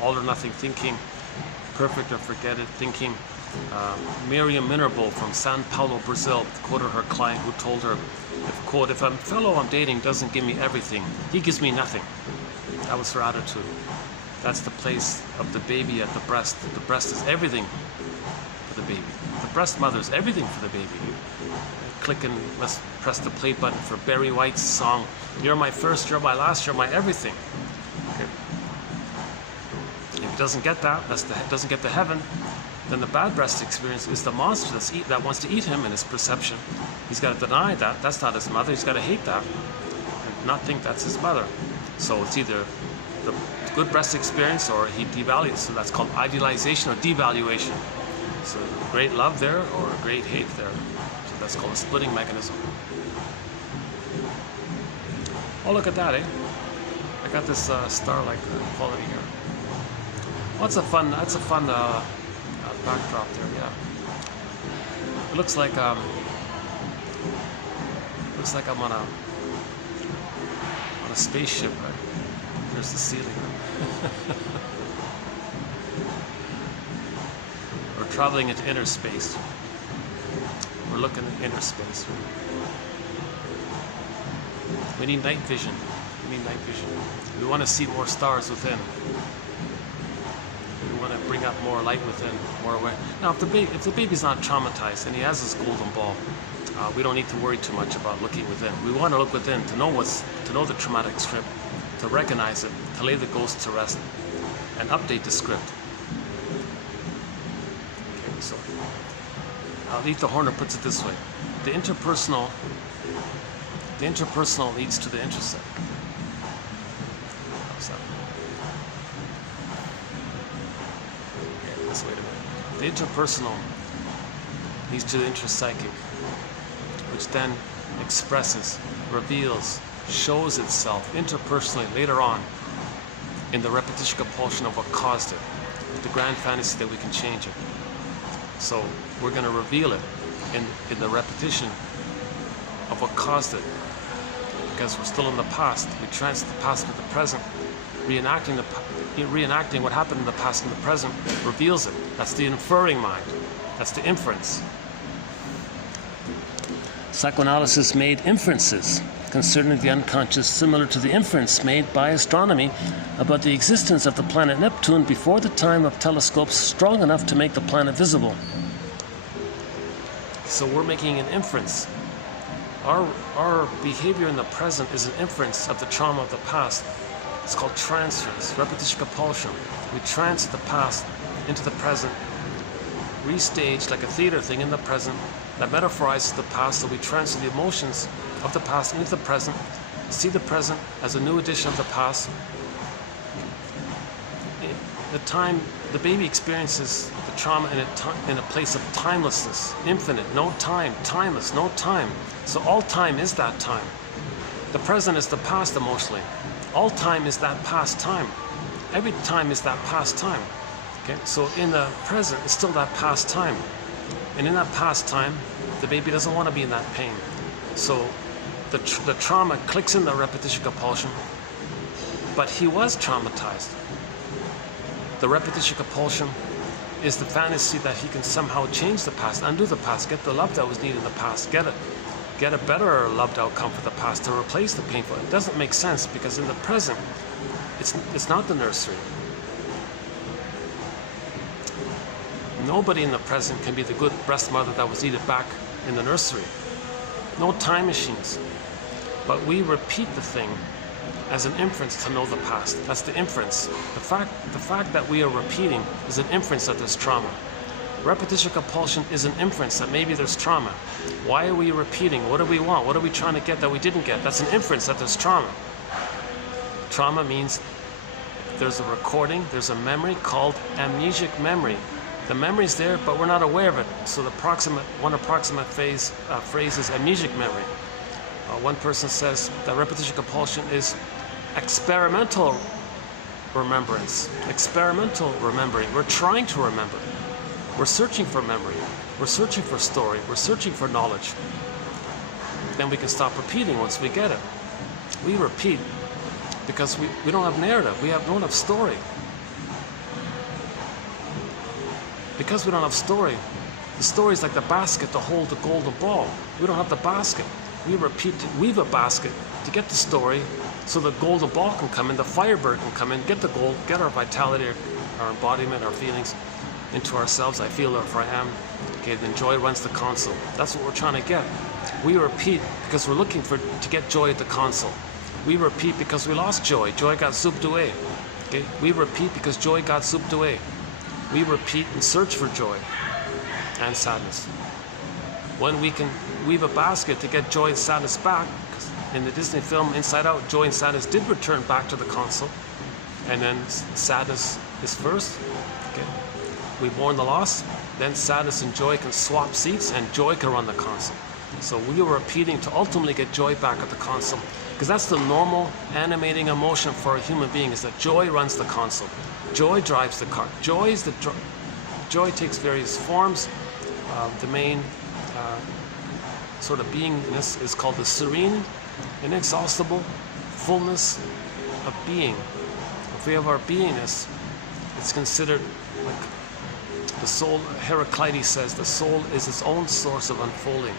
all or nothing thinking, perfect or forget it thinking. Miriam Minerbo from Sao Paulo, Brazil, quoted her client who told her, quote, "If a fellow I'm dating doesn't give me everything, he gives me nothing." That was her attitude. That's the place of the baby at the breast. The breast is everything for the baby. The breast mother is everything for the baby. Click and let's press the play button for Barry White's song, "You're my first, you're my last, you're my everything." Okay. If he doesn't get that, doesn't get to heaven, then the bad breast experience is the monster that wants to eat him in his perception. He's got to deny that. That's not his mother. He's got to hate that and not think that's his mother. So it's either the good breast experience or he devalues. So that's called idealization or devaluation. So great love there or great hate there. So that's called a splitting mechanism. Oh, look at that, eh? I got this star-like quality here. Well, that's a fun backdrop there, yeah. It looks like I'm on a spaceship, right? There's the ceiling. We're traveling into inner space. We're looking at inner space. We need night vision. We need night vision. We want to see more stars within. We want to bring up more light within, more aware. Now, if the baby's not traumatized and he has his golden ball, we don't need to worry too much about looking within. We want to look within to know the traumatic script, to recognize it, to lay the ghost to rest, and update the script. Okay, so Lita Horner puts it this way: the interpersonal leads to the intersect. Let's wait a minute. The interpersonal leads to the intrapsychic, which then expresses, reveals, shows itself interpersonally later on in the repetition compulsion of what caused it, the grand fantasy that we can change it. So we're going to reveal it in the repetition of what caused it, because we're still in the past. We transfer the past to the present, reenacting what happened in the past and the present reveals it. That's the inferring mind. That's the inference. Psychoanalysis made inferences concerning the unconscious similar to the inference made by astronomy about the existence of the planet Neptune before the time of telescopes strong enough to make the planet visible. So we're making an inference. Our behavior in the present is an inference of the trauma of the past. It's called transference, repetition compulsion. We transfer the past into the present, restage like a theater thing in the present that metaphorizes the past, so we transfer the emotions of the past into the present, see the present as a new edition of the past. The baby experiences the trauma in a place of timelessness, infinite, no time, timeless, no time. So all time is that time. The present is the past emotionally. All time is that past time. Every time is that past time. Okay, so in the present, it's still that past time. And in that past time, the baby doesn't want to be in that pain. So the trauma clicks in the repetition compulsion, but he was traumatized. The repetition compulsion is the fantasy that he can somehow change the past, undo the past, get the love that was needed in the past, get a better loved outcome for the past to replace the painful. It doesn't make sense because in the present, it's not the nursery. Nobody in the present can be the good breast mother that was needed back in the nursery. No time machines. But we repeat the thing as an inference to know the past. That's the inference. The fact that we are repeating is an inference that there's trauma. Repetition compulsion is an inference that maybe there's trauma. Why are we repeating? What do we want? What are we trying to get that we didn't get? That's an inference that there's trauma. Trauma means there's a recording, there's a memory called amnesic memory. The memory's there, but we're not aware of it. So one approximate phrase is amnesic memory. One person says that repetition compulsion is experimental remembrance, experimental remembering. We're trying to remember. We're searching for memory. We're searching for story. We're searching for knowledge. Then we can stop repeating once we get it. We repeat because we don't have narrative. Don't have story. Because we don't have story, the story is like the basket to hold the golden ball. We don't have the basket. We repeat to weave a basket to get the story so the golden ball can come in, the firebird can come in, get the gold, get our vitality, our embodiment, our feelings into ourselves. I feel if I am. Okay, then joy runs the console. That's what we're trying to get. We repeat because we're looking to get joy at the console. We repeat because we lost joy. Joy got zooped away. Okay? We repeat because joy got zooped away. We repeat and search for joy and sadness. When we can weave a basket to get joy and sadness back, in the Disney film Inside Out, joy and sadness did return back to the console, and then sadness is first. Okay? We mourn the loss, then sadness and joy can swap seats, and joy can run the console. So we are repeating to ultimately get joy back at the console, because that's the normal animating emotion for a human being, is that joy runs the console. Joy drives the car. Joy takes various forms. The main sort of beingness is called the serene, inexhaustible fullness of being. If we have our beingness, it's considered like the soul. Heraclitus says the soul is its own source of unfolding.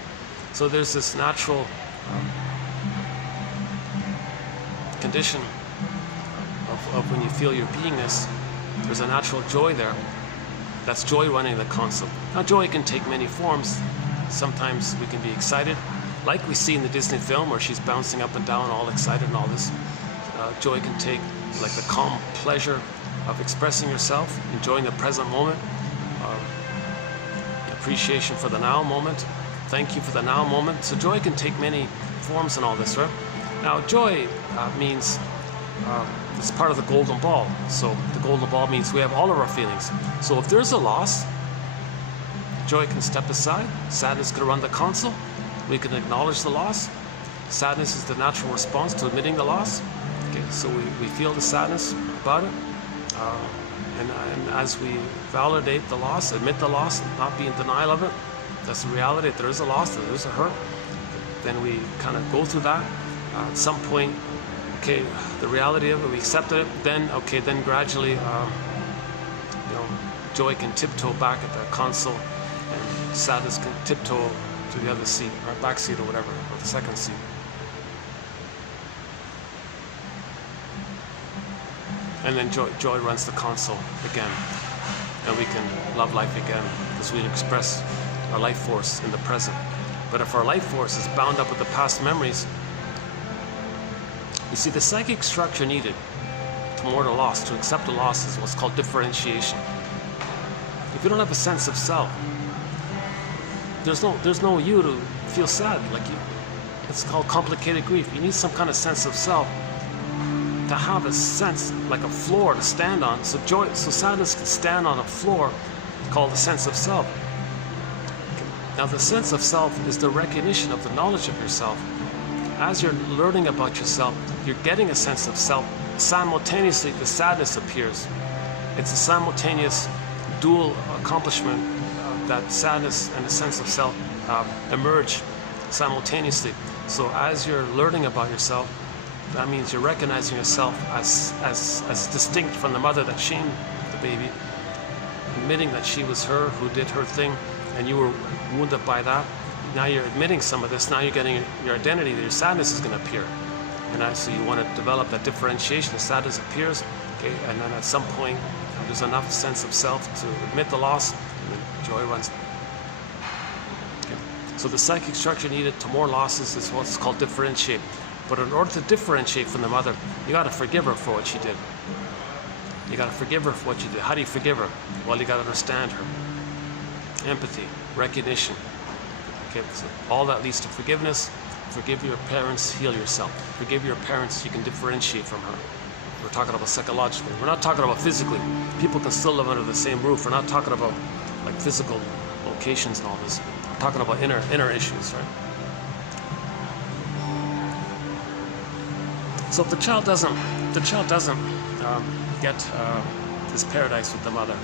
So there's this natural condition of when you feel your beingness. There's a natural joy there. That's joy running the console. Now, joy can take many forms. Sometimes we can be excited, like we see in the Disney film where she's bouncing up and down, all excited and all this. Joy can take like the calm pleasure of expressing yourself, enjoying the present moment, appreciation for the now moment, thank you for the now moment. So joy can take many forms and all this, right? Now, joy means it's part of the golden ball. So the golden ball means we have all of our feelings. So if there's a loss, joy can step aside. Sadness can run the console. We can acknowledge the loss. Sadness is the natural response to admitting the loss. Okay, so we feel the sadness about it. And as we validate the loss, admit the loss, not be in denial of it, that's the reality. If there is a loss, there is a hurt, then we kind of go through that. At some point, okay, the reality of it, we accepted it, then gradually, joy can tiptoe back at the console, and sadness can tiptoe to the other seat, or back seat or whatever, or the second seat. And then joy runs the console again, and we can love life again, because we express our life force in the present. But if our life force is bound up with the past memories, you see, the psychic structure needed to mourn a loss, to accept a loss, is what's called differentiation. If you don't have a sense of self, there's no you to feel sad. It's called complicated grief. You need some kind of sense of self to have a sense, like a floor to stand on. So sadness can stand on a floor called the sense of self. Now, the sense of self is the recognition of the knowledge of yourself. As you're learning about yourself, you're getting a sense of self. Simultaneously, the sadness appears. It's a simultaneous dual accomplishment that sadness and a sense of self emerge simultaneously. So as you're learning about yourself, that means you're recognizing yourself as distinct from the mother that shamed the baby, admitting that she was her who did her thing, and you were wounded by that. Now you're admitting some of this. Now you're getting your identity. Your sadness is going to appear, and so you want to develop that differentiation. The sadness appears, okay, and then at some point there's enough sense of self to admit the loss, and then joy runs. Okay. So the psychic structure needed to mourn losses is what's called differentiate. But in order to differentiate from the mother, you got to forgive her for what she did. You got to forgive her for what she did. How do you forgive her? Well, you got to understand her. Empathy, recognition. Okay, so all that leads to forgiveness. Forgive your parents, heal yourself. Forgive your parents, you can differentiate from her. We're talking about psychologically. We're not talking about physically. People can still live under the same roof. We're not talking about like physical locations and all this. We're talking about inner issues, right? So if the child doesn't get this paradise with the mother.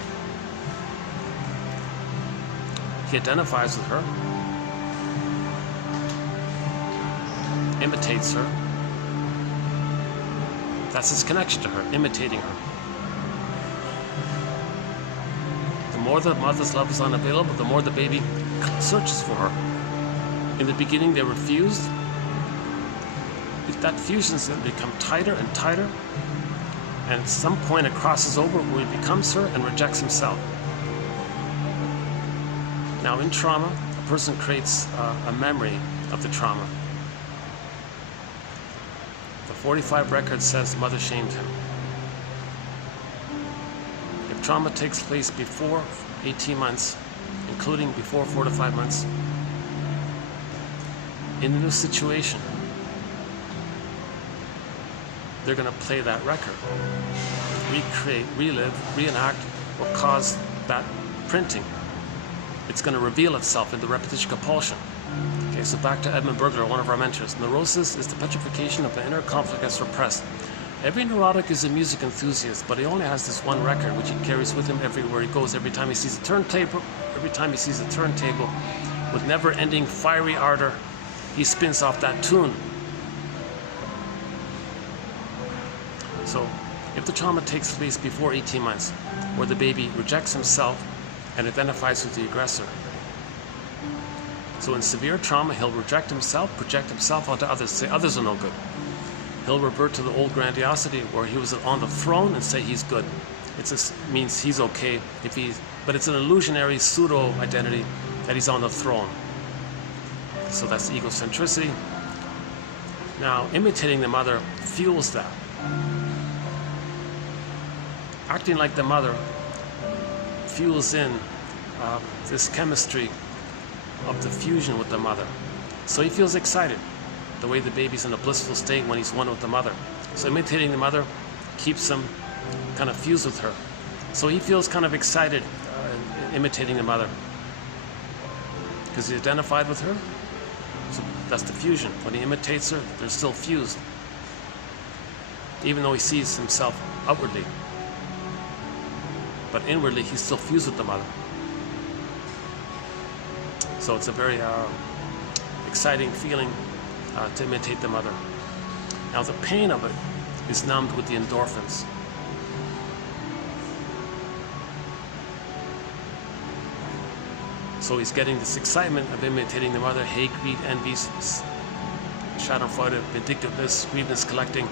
He identifies with her, imitates her. That's his connection to her, imitating her. The more the mother's love is unavailable, the more the baby searches for her. In the beginning, they were fused. That fusion is going to become tighter and tighter, and at some point it crosses over where he becomes her and rejects himself. Now, in trauma, a person creates a memory of the trauma. The 45 record says mother shamed him. If trauma takes place before 18 months, including before 4 to 5 months, in a new situation, they're going to play that record, recreate, relive, reenact what caused that printing. It's going to reveal itself in the repetition compulsion. Okay, so back to Edmund Burglar, one of our mentors. Neurosis is the petrification of the inner conflict that's repressed. Every neurotic is a music enthusiast, but he only has this one record which he carries with him everywhere he goes. Every time he sees a turntable, with never-ending fiery ardor, he spins off that tune. So, if the trauma takes place before 18 months, where the baby rejects himself and identifies with the aggressor. So in severe trauma, he'll reject himself, project himself onto others, say others are no good. He'll revert to the old grandiosity where he was on the throne and say he's good. It just means he's okay, but it's an illusionary pseudo-identity that he's on the throne. So that's egocentricity. Now, imitating the mother fuels that. Acting like the mother fuels in this chemistry of the fusion with the mother. So he feels excited, the way the baby's in a blissful state when he's one with the mother. So imitating the mother keeps him kind of fused with her. So he feels kind of excited imitating the mother because he's identified with her. So that's the fusion. When he imitates her, they're still fused, even though he sees himself outwardly. But inwardly, he's still fused with the mother. So it's a very exciting feeling to imitate the mother. Now the pain of it is numbed with the endorphins. So he's getting this excitement of imitating the mother: hate, greed, envy, schadenfreude, vindictiveness, grievance collecting,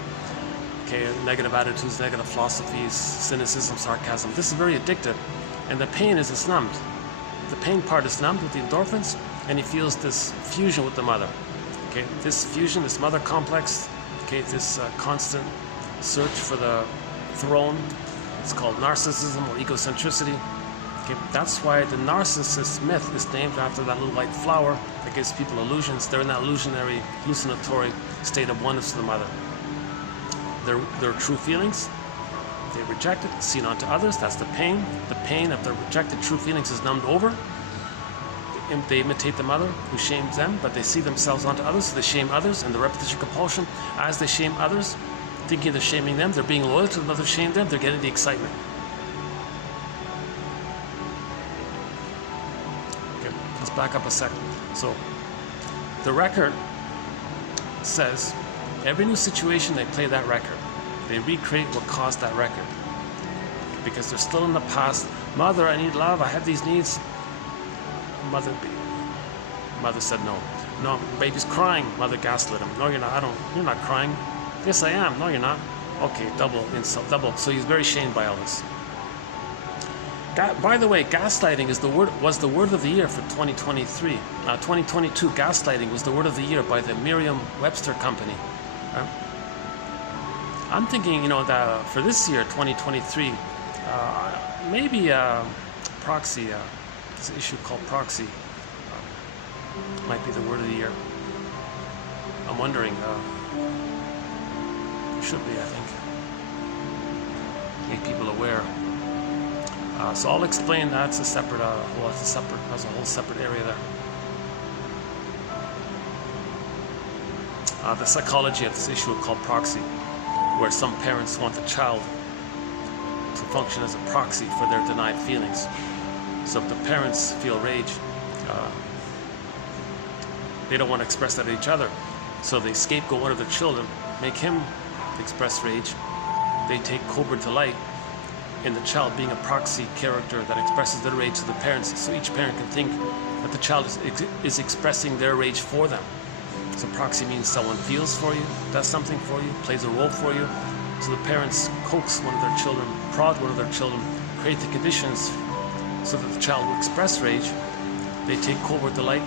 okay, negative attitudes, negative philosophies, cynicism, sarcasm. This is very addictive, and the pain is numbed. The pain part is numbed with the endorphins, and he feels this fusion with the mother. Okay, this fusion, this mother complex, okay, this constant search for the throne. It's called narcissism or egocentricity. Okay, that's why the narcissist myth is named after that little white flower that gives people illusions. They're in that illusionary, hallucinatory state of oneness with the mother. Their true feelings, they reject it, seen onto others. That's the pain. The pain of the rejected true feelings is numbed over. They imitate the mother who shames them, but they see themselves onto others, so they shame others, and the repetition compulsion, as they shame others, thinking they're shaming them, they're being loyal to the mother who shamed them, they're getting the excitement. Okay, let's back up a second. So, the record says, every new situation, they play that record. They recreate what caused that record. Because they're still in the past. Mother, I need love, I have these needs. Mother said no. No, baby's crying. Mother gaslit him. No, you're not. You're not crying. Yes, I am. No, you're not. Okay, double insult, double. So he's very shamed by all this. By the way, gaslighting was the word of the year for 2023. 2022, gaslighting was the word of the year by the Merriam-Webster company. I'm thinking, that for this year, 2023, maybe proxy. This issue called proxy might be the word of the year. I'm wondering. Should be, I think. Make people aware. So I'll explain that. It's a separate. That's a whole separate area there. The psychology of this issue called proxy, where some parents want the child function as a proxy for their denied feelings. So if the parents feel rage, they don't want to express that to each other. So they scapegoat one of their children, make him express rage. They take covert delight in the child being a proxy character that expresses their rage to the parents, so each parent can think that the child is expressing their rage for them. So proxy means someone feels for you, does something for you, plays a role for you. So the parents coax one of their children, prod one of their children, create the conditions so that the child will express rage. They take covert delight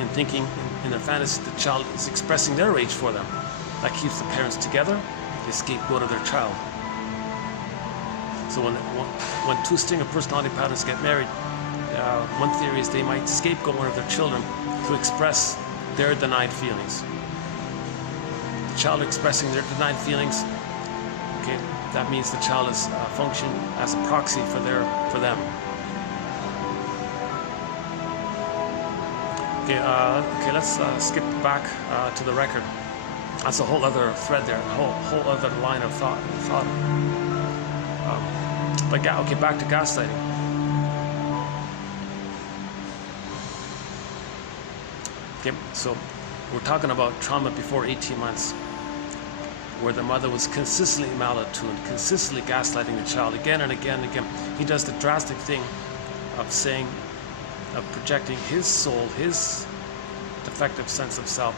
in thinking in their fantasy the child is expressing their rage for them. That keeps the parents together. They scapegoat of their child. So when two stringer personality patterns get married, one theory is they might scapegoat one of their children to express their denied feelings. The child expressing their denied feelings, okay, that means the child is functioning as a proxy for them. Okay, let's skip back to the record. That's a whole other thread there, a whole other line of thought. Okay, back to gaslighting. Okay, so we're talking about trauma before 18 months, where the mother was consistently malattuned, consistently gaslighting the child again and again and again. He does the drastic thing of projecting his soul, his defective sense of self,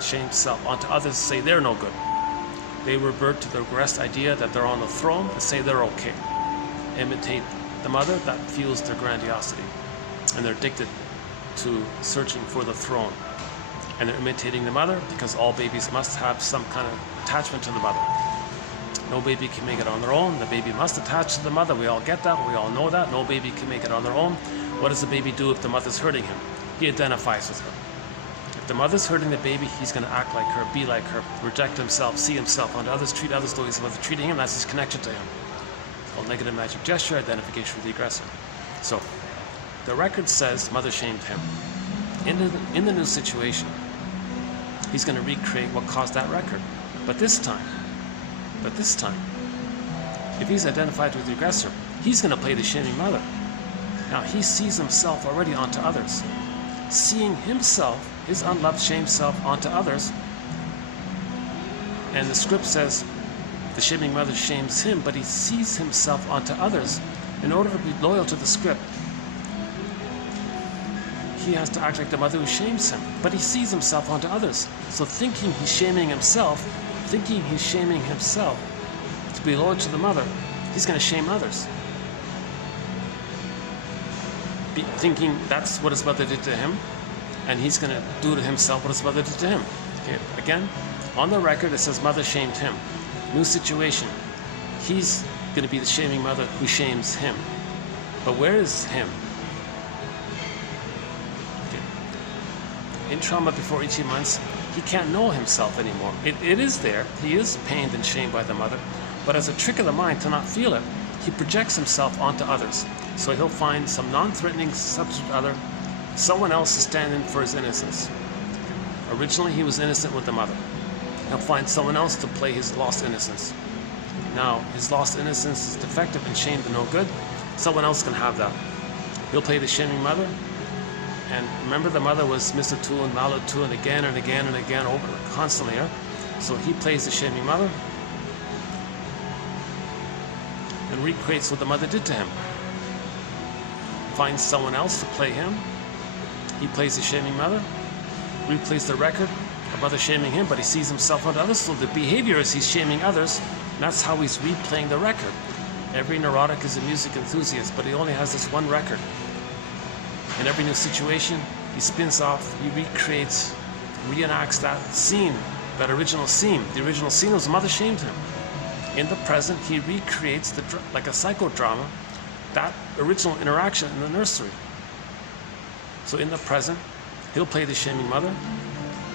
shame self, onto others to say they're no good. They revert to the regressed idea that they're on the throne to say they're okay. Imitate the mother, that fuels their grandiosity. And they're addicted to searching for the throne. And they're imitating the mother because all babies must have some kind of attachment to the mother. No baby can make it on their own. The baby must attach to the mother. We all get that. We all know that. No baby can make it on their own. What does the baby do if the mother's hurting him? He identifies with her. If the mother's hurting the baby, he's going to act like her, be like her, reject himself, see himself onto others, treat others the way the mother treating him. That's his connection to him. It's called negative magic gesture, identification with the aggressor. So, the record says mother shamed him. In the new situation, he's going to recreate what caused that record. But this time, if he's identified with the aggressor, he's going to play the shaming mother. Now he sees himself already onto others. Seeing himself, his unloved shamed self, onto others. And the script says the shaming mother shames him, but he sees himself onto others. In order to be loyal to the script, he has to act like the mother who shames him, but he sees himself onto others. So thinking he's shaming himself to be loyal to the mother, he's going to shame others. Thinking that's what his mother did to him, and he's going to do to himself what his mother did to him. Okay, again, on the record it says mother shamed him. New situation, he's going to be the shaming mother who shames him. But where is him? In trauma before 18 months, he can't know himself anymore. It is there. He is pained and shamed by the mother, but as a trick of the mind to not feel it, he projects himself onto others. So he'll find some non-threatening substitute other, someone else to stand in for his innocence. Originally, he was innocent with the mother. He'll find someone else to play his lost innocence. Now, his lost innocence is defective and shamed and no good. Someone else can have that. He'll play the shaming mother. And remember, the mother was misattuned, malattuned again and again and again, over constantly. So he plays the shaming mother and recreates what the mother did to him. Finds someone else to play him. He plays the shaming mother, replays the record of mother shaming him, but he sees himself onto others. So the behavior is he's shaming others, and that's how he's replaying the record. Every neurotic is a music enthusiast, but he only has this one record. In every new situation, he spins off, he recreates, reenacts that scene, that original scene. The original scene was mother shamed him. In the present, he recreates, like a psychodrama, that original interaction in the nursery. So in the present, he'll play the shaming mother,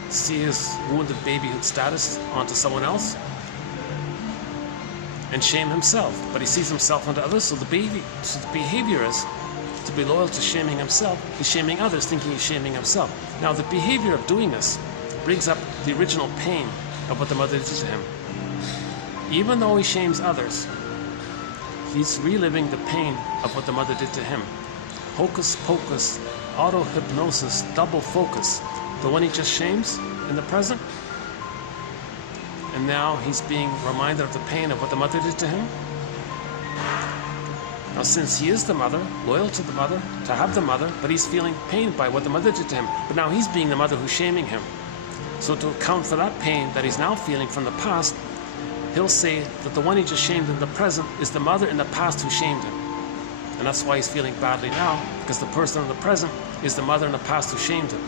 see his wounded babyhood status onto someone else, and shame himself. But he sees himself onto others, so the behavior is to be loyal to shaming himself. He's shaming others, thinking he's shaming himself. Now the behavior of doing this brings up the original pain of what the mother did to him. Even though he shames others, He's reliving the pain of what the mother did to him. Hocus pocus, auto-hypnosis, double focus. The one he just shames in the present, and now he's being reminded of the pain of what the mother did to him. Now, since he is the mother, loyal to the mother, to have the mother, but he's feeling pained by what the mother did to him. But now he's being the mother who's shaming him. So to account for that pain that he's now feeling from the past, he'll say that the one he just shamed in the present is the mother in the past who shamed him. And that's why he's feeling badly now, because the person in the present is the mother in the past who shamed him.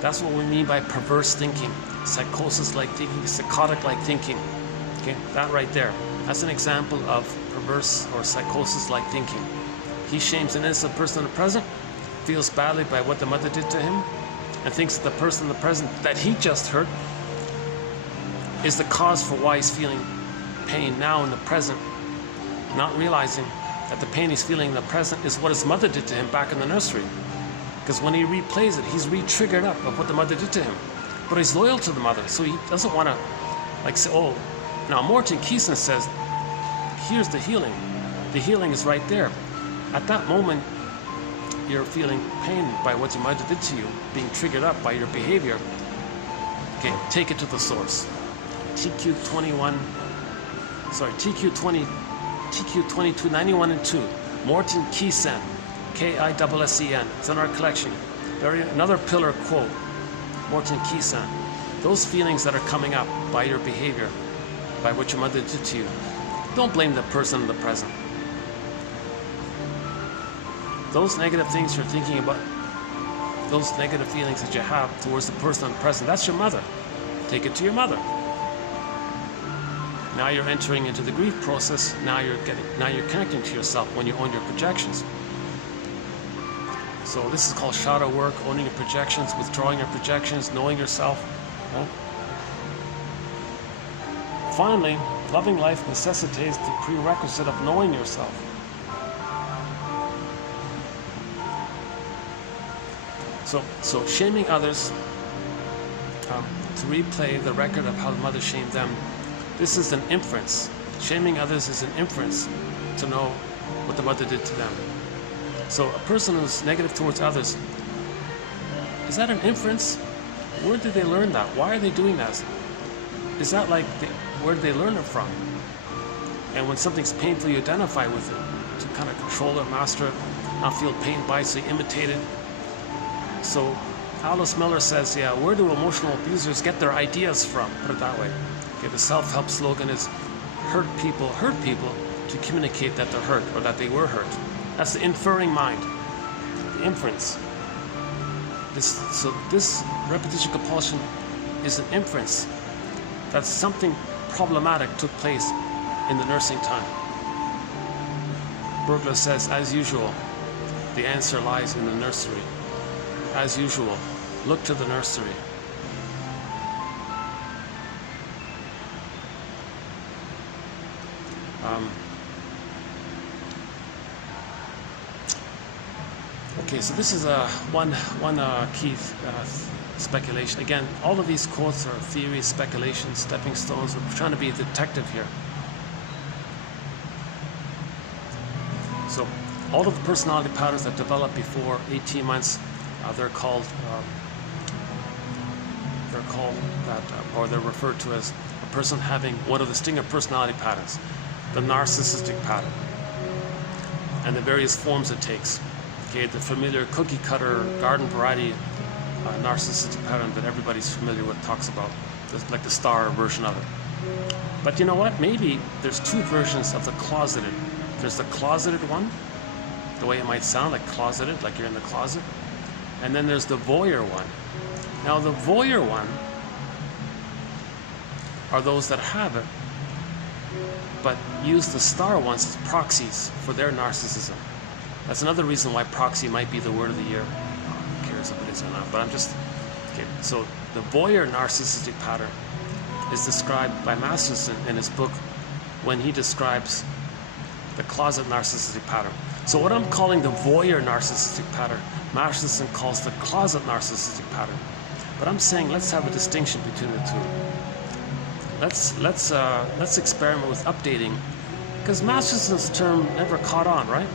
That's what we mean by perverse thinking, psychosis-like thinking, psychotic-like thinking. Okay, that right there. That's an example of perverse or psychosis-like thinking. He shames an innocent person in the present, feels badly by what the mother did to him, and thinks that the person in the present that he just hurt is the cause for why he's feeling pain now in the present, not realizing that the pain he's feeling in the present is what his mother did to him back in the nursery. Because when he replays it, he's re-triggered up of what the mother did to him. But he's loyal to the mother, so he doesn't want to like say, oh, now Morton Keeson says, here's the healing. The healing is right there. At that moment, you're feeling pain by what your mother did to you, being triggered up by your behavior. Okay, take it to the source. TQ21, sorry, TQ22, 91 and 2. Morton Keeson, K-I-S-S-E-N. It's in our collection. Another pillar quote. Morton Keeson. Those feelings that are coming up by your behavior, by what your mother did to you, don't blame the person in the present. Those negative things you're thinking about, those negative feelings that you have towards the person in the present, that's your mother. Take it to your mother. Now you're entering into the grief process. Now you're connecting to yourself when you own your projections. So this is called shadow work, owning your projections, withdrawing your projections, knowing yourself. Right? Finally, loving life necessitates the prerequisite of knowing yourself. So shaming others, to replay the record of how the mother shamed them, this is an inference. Shaming others is an inference to know what the mother did to them. So a person who's negative towards others, is that an inference? Where did they learn that? Why are they doing that? Is that like, where did they learn it from? And when something's painful, you identify with it to kind of control it, master it, not feel pain by it, so you imitate it. So Alice Miller says, yeah, where do emotional abusers get their ideas from? Put it that way. Okay, the self-help slogan is hurt people to communicate that they're hurt or that they were hurt. That's the inferring mind, the inference. This repetition compulsion is an inference that something problematic took place in the nursing time. Burglar says, as usual, the answer lies in the nursery. As usual, look to the nursery. Okay, so this is one key speculation. Again, all of these quotes are theories, speculations, stepping stones. We're trying to be a detective here. So, all of the personality patterns that develop before 18 months, they're referred to as a person having one of the stinger personality patterns, the narcissistic pattern, and the various forms it takes. Okay, the familiar cookie cutter garden variety narcissistic pattern that everybody's familiar with talks about, like the star version of it. But you know what? Maybe there's two versions of the closeted. There's the closeted one, the way it might sound, like closeted, like you're in the closet. And then there's the voyeur one. Now the voyeur one are those that have it, but use the star ones as proxies for their narcissism. That's another reason why proxy might be the word of the year. Who cares if it is or not, but I'm just... Okay, so the voyeur narcissistic pattern is described by Masterson in his book when he describes the closet narcissistic pattern. So what I'm calling the voyeur narcissistic pattern, Masterson calls the closet narcissistic pattern. But I'm saying let's have a distinction between the two. Let's experiment with updating Because Masterson's term never caught on, right?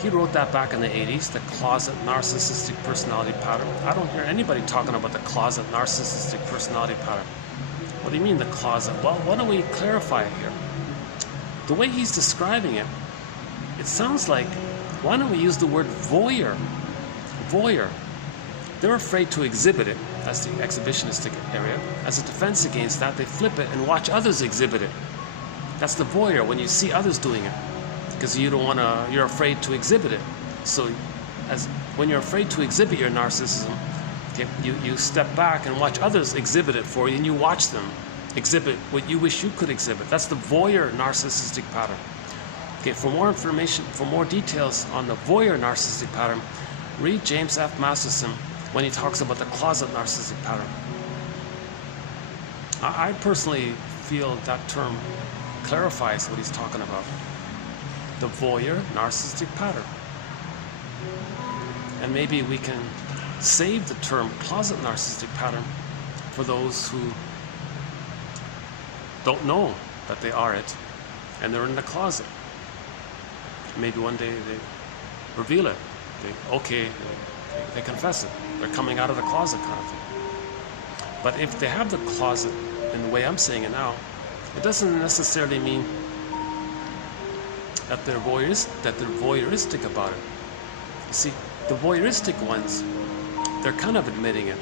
He wrote that back in the 80s, the closet narcissistic personality pattern. I don't hear anybody talking about the closet narcissistic personality pattern. What do you mean the closet? Well, why don't we clarify it here? The way he's describing it, it sounds like, why don't we use the word voyeur? Voyeur. They're afraid to exhibit it. That's the exhibitionistic area. As a defense against that, they flip it and watch others exhibit it. That's the voyeur, when you see others doing it. Because you're afraid to exhibit it. So when you're afraid to exhibit your narcissism, okay, you step back and watch others exhibit it for you, and you watch them exhibit what you wish you could exhibit. That's the voyeur narcissistic pattern. Okay, for more information, for more details on the voyeur narcissistic pattern, read James F. Masterson when he talks about the closet narcissistic pattern. I personally feel that term clarifies what he's talking about. The voyeur narcissistic pattern. And maybe we can save the term closet narcissistic pattern for those who don't know that they are it and they're in the closet. Maybe one day they reveal it. They confess it. They're coming out of the closet kind of thing. But if they have the closet in the way I'm saying it now, it doesn't necessarily mean that they're voyeuristic about it. You see, the voyeuristic ones, they're kind of admitting it.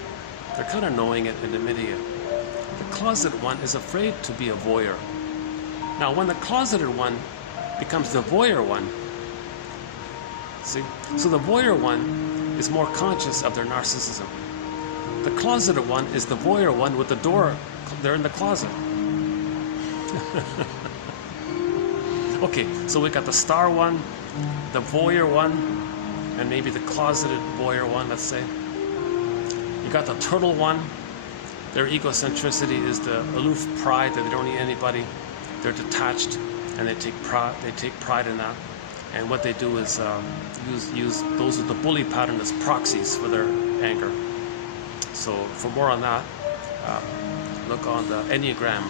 They're kind of knowing it and admitting it. The closeted one is afraid to be a voyeur. Now, when the closeted one becomes the voyeur one, see? So the voyeur one is more conscious of their narcissism. The closeted one is the voyeur one with the door, they're in the closet. Okay, so we got the star one, the voyeur one, and maybe the closeted voyeur one, let's say. You got the turtle one. Their egocentricity is the aloof pride that they don't need anybody. They're detached, and they take pride in that. And what they do is use those with the bully pattern as proxies for their anger. So for more on that, look on the Enneagram,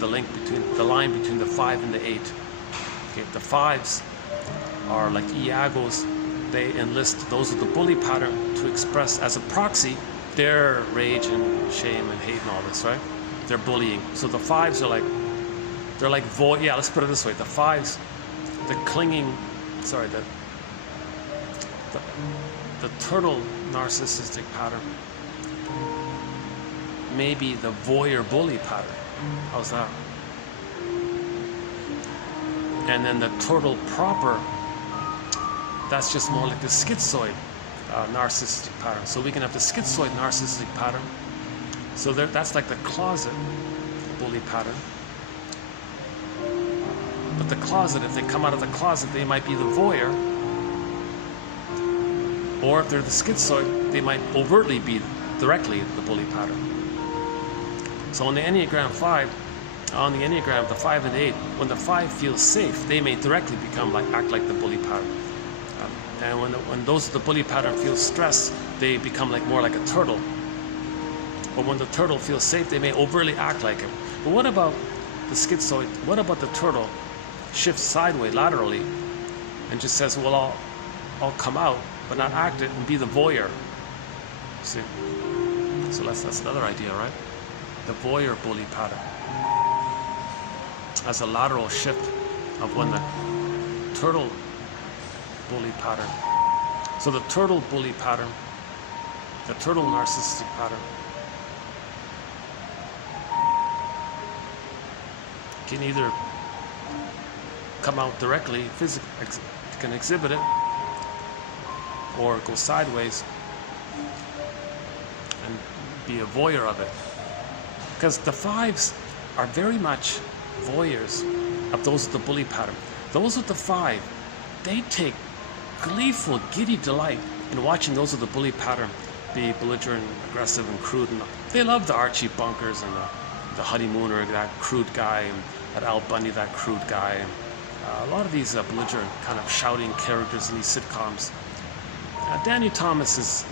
the line between the 5 and the 8. Okay, the 5s are like Iagos. They enlist those with the bully pattern to express as a proxy their rage and shame and hate and all this, right? They're bullying. So the 5s are let's put it this way. The 5s, the turtle narcissistic pattern may be the voyeur bully pattern. How's that? And then the turtle proper, that's just more like the schizoid narcissistic pattern. So we can have the schizoid narcissistic pattern. So that's like the closet bully pattern. But the closet, if they come out of the closet, they might be the voyeur. Or if they're the schizoid, they might overtly be directly the bully pattern. So on the Enneagram 5, the 5 and 8, when the 5 feels safe, they may directly act like the bully pattern. And when those of the bully pattern feel stressed, they become more like a turtle. But when the turtle feels safe, they may overtly act like him. But what about the schizoid? What about the turtle shifts sideways, laterally, and just says, well, I'll come out, but not act it and be the voyeur. See? So that's another idea, right? The voyeur bully pattern as a lateral shift of when the turtle bully pattern. So the turtle bully pattern, the turtle narcissistic pattern, can either come out directly, physically, can exhibit it, or go sideways and be a voyeur of it. Because the 5s are very much voyeurs of those with the bully pattern. Those with the 5, they take gleeful, giddy delight in watching those with the bully pattern be belligerent, aggressive, and crude. And they love the Archie Bunkers and the Honeymooner, that crude guy, and that Al Bundy, that crude guy. And a lot of these belligerent kind of shouting characters in these sitcoms. Danny Thomas is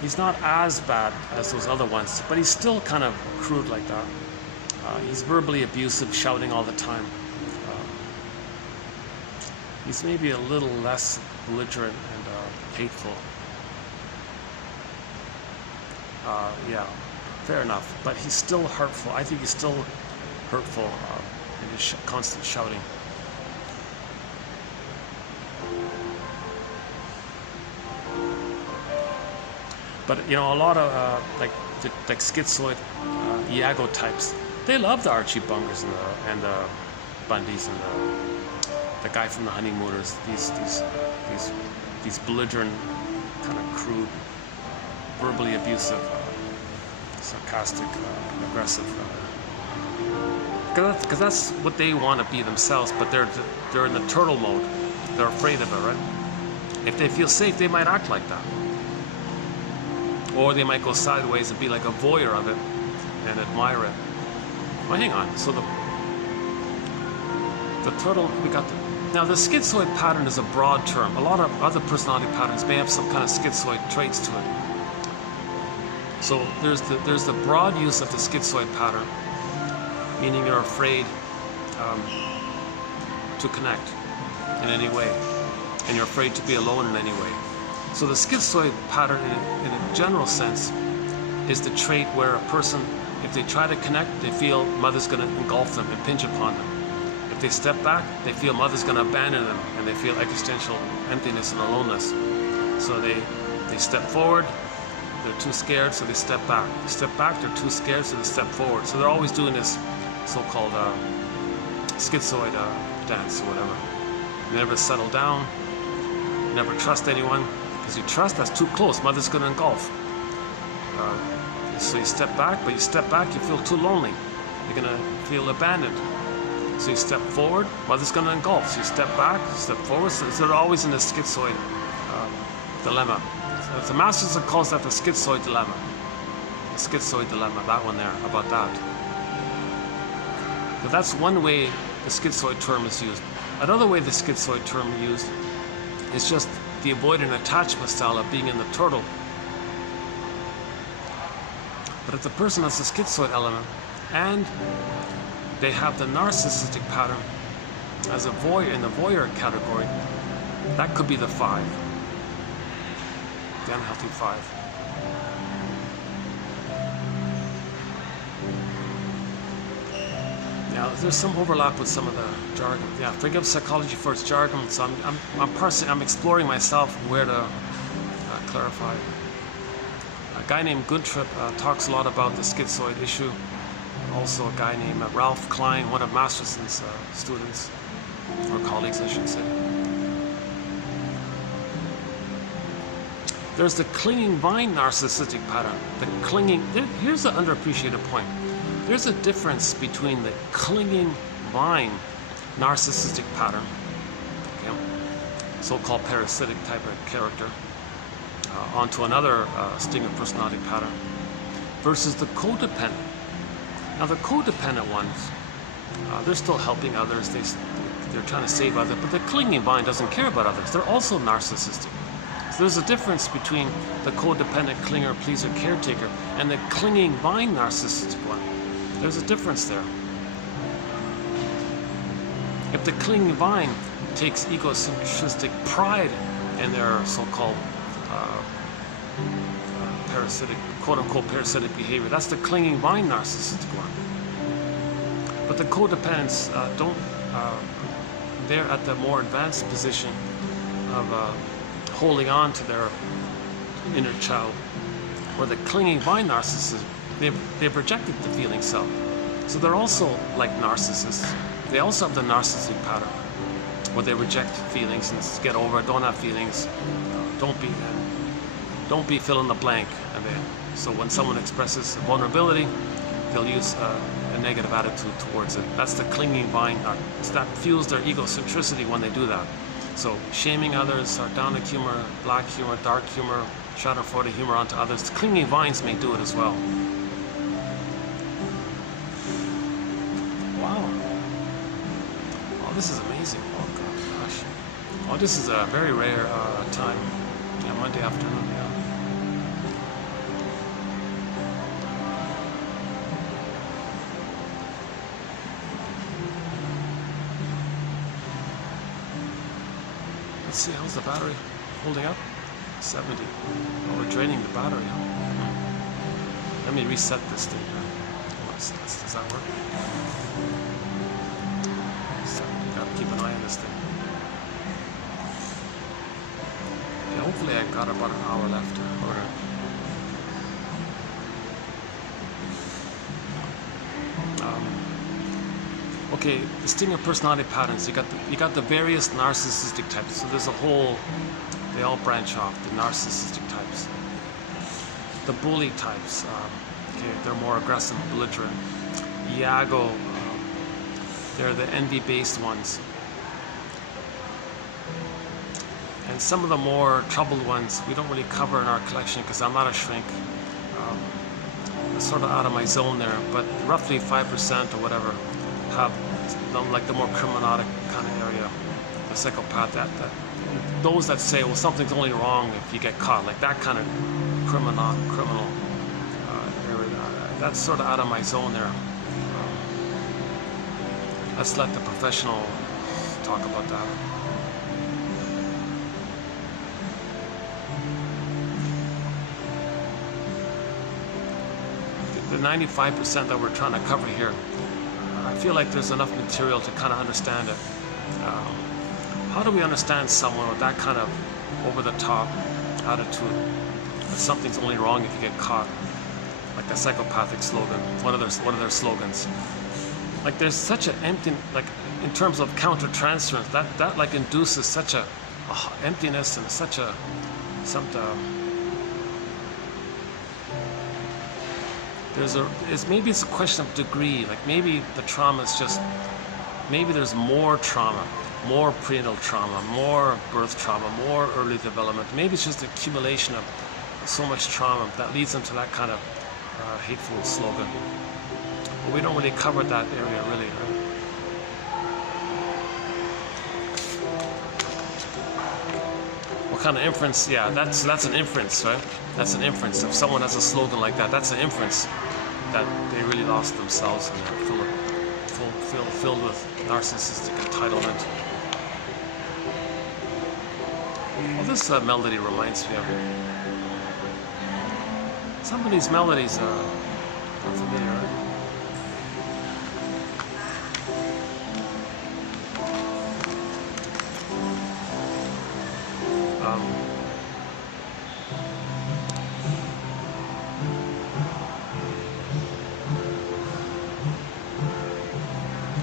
he's not as bad as those other ones, but he's still kind of crude like that. He's verbally abusive, shouting all the time. He's maybe a little less belligerent and hateful. Yeah, fair enough. But he's still hurtful. I think he's still hurtful in his constant shouting. But you know, a lot of like schizoid Iago types, they love the Archie Bungers and the Bundys and the guy from the Honeymooners. These belligerent, kind of crude, verbally abusive, sarcastic, aggressive. Because that's what they want to be themselves, but they're in the turtle mode. They're afraid of it, right? If they feel safe, they might act like that. Or they might go sideways and be like a voyeur of it and admire it. Well, hang on. So the turtle, we got now the schizoid pattern is a broad term. A lot of other personality patterns may have some kind of schizoid traits to it. So there's the broad use of the schizoid pattern, meaning you're afraid to connect in any way, and you're afraid to be alone in any way. So the schizoid pattern, in a general sense, is the trait where a person, if they try to connect, they feel mother's going to engulf them, impinge upon them. If they step back, they feel mother's going to abandon them, and they feel existential emptiness and aloneness. So they step forward, they're too scared, so they step back. They step back, they're too scared, so they step forward. So they're always doing this so-called schizoid dance or whatever. You never settle down, you never trust anyone. Because you trust, that's too close, mother's going to engulf. So you step back, but you step back, you feel too lonely. You're going to feel abandoned. So you step forward, mother's going to engulf. So you step back, step forward. So they're always in this schizoid dilemma. So the Masters calls that the schizoid dilemma. The schizoid dilemma, that one there, about that. But that's one way the schizoid term is used. Another way the schizoid term is used is just the avoidant attachment style of being in the turtle. But if the person has a schizoid element and they have the narcissistic pattern as a voyeur in the voyeur category, that could be the 5. The unhealthy 5. Now, there's some overlap with some of the jargon. Yeah, forgive psychology for its jargon. So I'm exploring myself where to clarify. A guy named Guntrip talks a lot about the schizoid issue. Also, a guy named Ralph Klein, one of Masterson's students or colleagues, I should say. There's the clinging vine narcissistic pattern. The clinging. Here's the underappreciated point. There's a difference between the clinging vine narcissistic pattern, okay, so-called parasitic type of character, onto another stinger personality pattern, versus the codependent. Now the codependent ones, they're still helping others, they're trying to save others, but the clinging vine doesn't care about others. They're also narcissistic. So there's a difference between the codependent clinger, pleaser, caretaker, and the clinging vine narcissistic one. There's a difference there. If the clinging vine takes egocentristic pride in their so-called parasitic, quote-unquote parasitic behavior, that's the clinging vine narcissistic one. But the codependents they're at the more advanced position of holding on to their inner child, where the clinging vine narcissism, they've rejected the feeling self. So they're also like narcissists. They also have the narcissistic pattern, where they reject feelings and get over it, don't have feelings, don't be fill in the blank. So when someone expresses vulnerability, they'll use a negative attitude towards it. That's the clinging vine. That fuels their egocentricity when they do that. So shaming others, sardonic humor, black humor, dark humor, schadenfreude humor onto others. The clinging vines may do it as well. Wow. Oh, this is amazing. Oh gosh. Oh, this is a very rare time. Yeah, Monday afternoon. Yeah. Let's see, how's the battery holding up? 70. Oh, we're draining the battery. Let me reset this thing. Does that work? 70. Gotta keep an eye on this thing. Yeah, hopefully I got about an hour left. Okay, distinct personality patterns. You got the various narcissistic types. So there's a whole. They all branch off. The narcissistic types, the bully types. Okay, they're more aggressive, belligerent. Iago. They're the envy-based ones. And some of the more troubled ones we don't really cover in our collection because I'm not a shrink. I'm sort of out of my zone there, but roughly 5% or whatever have like the more criminalic kind of area, the psychopath. Those that say, well, something's only wrong if you get caught, like that kind of criminal area. That's sort of out of my zone there. Let's let the professional talk about that. The 95% that we're trying to cover here, I feel like there's enough material to kind of understand it. How do we understand someone with that kind of over-the-top attitude that something's only wrong if you get caught? Like the psychopathic slogan, one of their slogans. Like there's such an empty, like in terms of counter-transference, that like induces such a emptiness and such a maybe it's a question of degree. Like maybe the trauma is just, maybe there's more trauma, more prenatal trauma, more birth trauma, more early development. Maybe it's just the accumulation of so much trauma that leads them to that kind of hateful slogan. But we don't really cover that area really, right? What kind of inference? Yeah, that's an inference, right? That's an inference. If someone has a slogan like that, that's an inference that they really lost themselves and they're filled with narcissistic entitlement. Well, this melody reminds me of some of these melodies are familiar, right?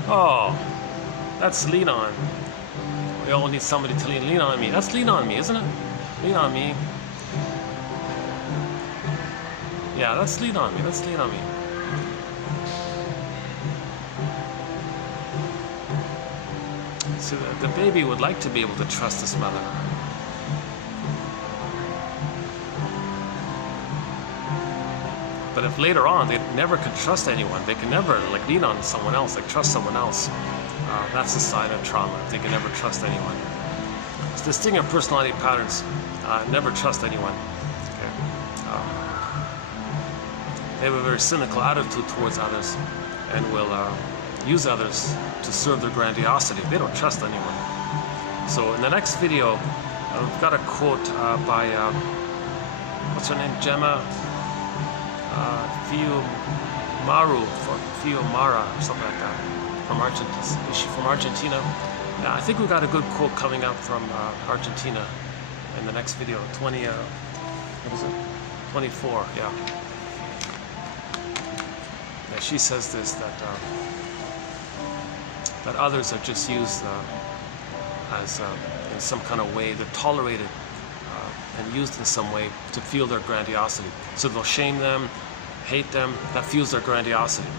Oh, that's Lean On. We all need somebody to lean on me. That's Lean On Me, isn't it? Lean on me. Yeah, that's Lean On Me. That's Lean On Me. So the baby would like to be able to trust his mother. But if later on they never can trust anyone, they can never like lean on someone else, like trust someone else. That's a sign of trauma. They can never trust anyone. It's distinct personality patterns. Never trust anyone. Okay. They have a very cynical attitude towards others, and will use others to serve their grandiosity. They don't trust anyone. So in the next video, I've got a quote by what's her name, Gemma. Fiumara or something like that, from Argentina. Is she from Argentina? Yeah, I think we got a good quote coming up from Argentina in the next video. 24, yeah. Yeah, she says this, that others are just used as in some kind of way. They're tolerated and used in some way to fuel their grandiosity. So they'll shame them, hate them, that fuels their grandiosity.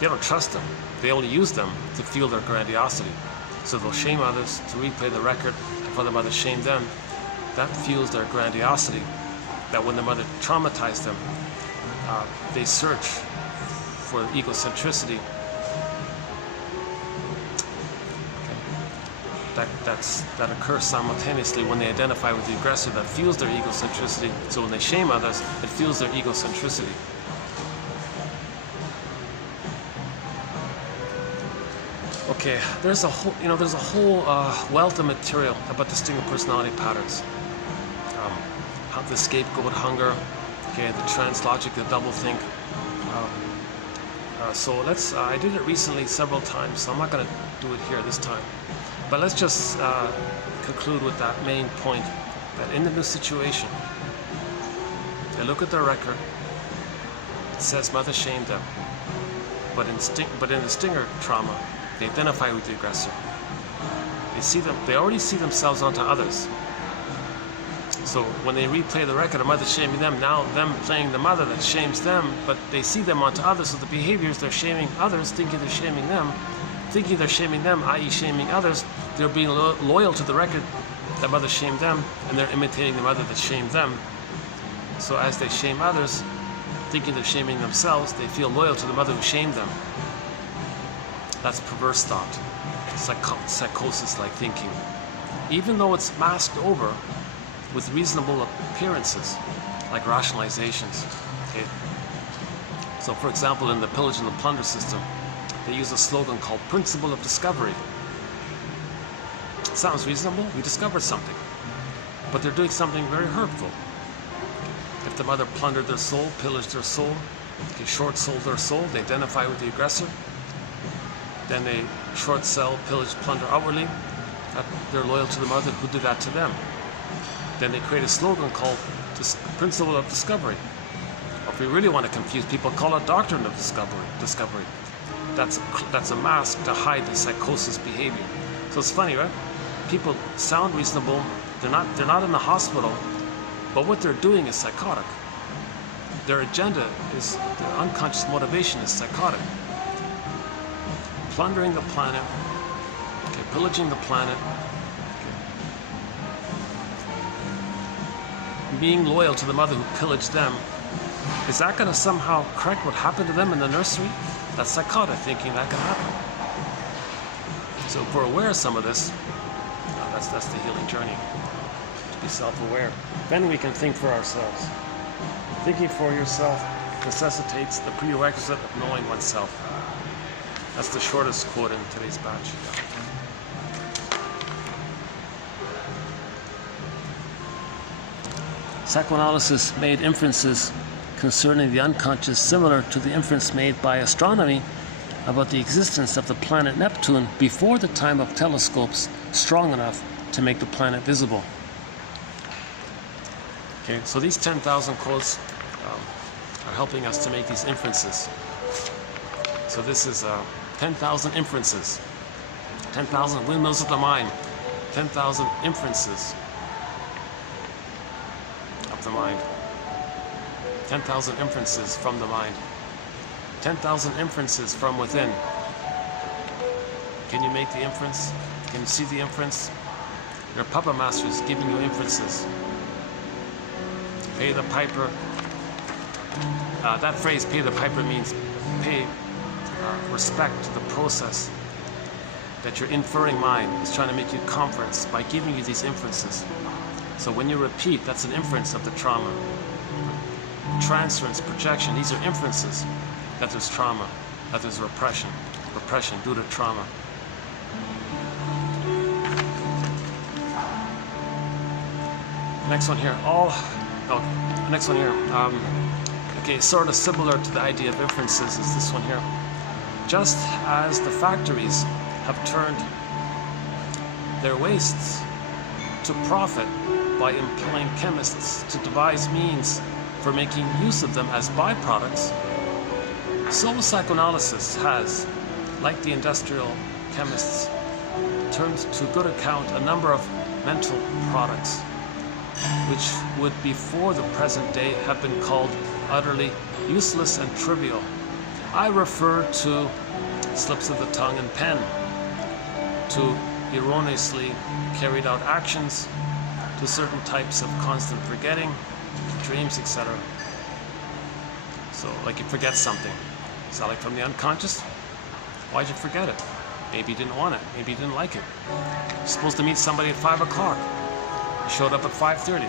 They don't trust them. They only use them to fuel their grandiosity. So they'll shame others to replay the record of how the mother shamed them. That fuels their grandiosity. That when the mother traumatized them, they search for egocentricity. That occurs simultaneously when they identify with the aggressor. That fuels their egocentricity. So when they shame others, it fuels their egocentricity. Okay, there's a whole wealth of material about distinct personality patterns. How the scapegoat hunger, okay, the trans logic, the double think. So let's. I did it recently several times, so I'm not going to do it here this time. But let's just conclude with that main point: that in the new situation, they look at their record. It says mother shamed them, but in the stinger trauma, they identify with the aggressor. They already see themselves onto others. So when they replay the record of mother shaming them, now them playing the mother that shames them, but they see them onto others, so the behaviors they're shaming others, thinking they're shaming them, i.e. shaming others, they're being loyal to the record that mother shamed them, and they're imitating the mother that shamed them. So as they shame others, thinking they're shaming themselves, they feel loyal to the mother who shamed them. That's perverse thought, psychosis-like thinking. Even though it's masked over with reasonable appearances, like rationalizations. Okay. So for example, in the pillage and the plunder system, they use a slogan called principle of discovery. It sounds reasonable, we discovered something. But they're doing something very hurtful. If the mother plundered their soul, pillaged their soul, okay, short-sold their soul, they identify with the aggressor. Then they short-sell, pillage, plunder outwardly. They're loyal to the mother who did that to them. Then they create a slogan called principle of discovery. Or if we really want to confuse people, call it doctrine of discovery. That's a mask to hide the psychosis behavior. So it's funny, right? People sound reasonable. They're not in the hospital, but what they're doing is psychotic. Their agenda is, their unconscious motivation is psychotic. Plundering the planet, okay, pillaging the planet, being loyal to the mother who pillaged them. Is that going to somehow correct what happened to them in the nursery? That's psychotic thinking that can happen. So if we're aware of some of this, that's the healing journey. To be self-aware. Then we can think for ourselves. Thinking for yourself necessitates the prerequisite of knowing oneself. That's the shortest quote in today's batch. Psychoanalysis made inferences concerning the unconscious similar to the inference made by astronomy about the existence of the planet Neptune before the time of telescopes strong enough to make the planet visible. Okay, so these 10,000 quotes are helping us to make these inferences. So this is 10,000 inferences, 10,000 windmills of the mind, 10,000 inferences of the mind, 10,000 inferences from the mind, 10,000 inferences from within. Can you make the inference? Can you see the inference? Your puppet master is giving you inferences. Pay the piper. That phrase, pay the piper, means pay respect to the process that your inferring mind is trying to make you conference by giving you these inferences. So when you repeat, that's an inference of the trauma. Transference, projection, these are inferences that there's trauma, that there's repression due to trauma. Next one here, okay, sort of similar to the idea of inferences is this one here. Just as the factories have turned their wastes to profit by employing chemists to devise means for making use of them as byproducts, so psychoanalysis has, like the industrial chemists, turned to good account a number of mental products which would before the present day have been called utterly useless and trivial. I refer to slips of the tongue and pen, to erroneously carried out actions, to certain types of constant forgetting, dreams, etc. So, like you forget something. Is that like from the unconscious? Why'd you forget it? Maybe you didn't want it. Maybe you didn't like it. You're supposed to meet somebody at 5 o'clock. You showed up at 5:30.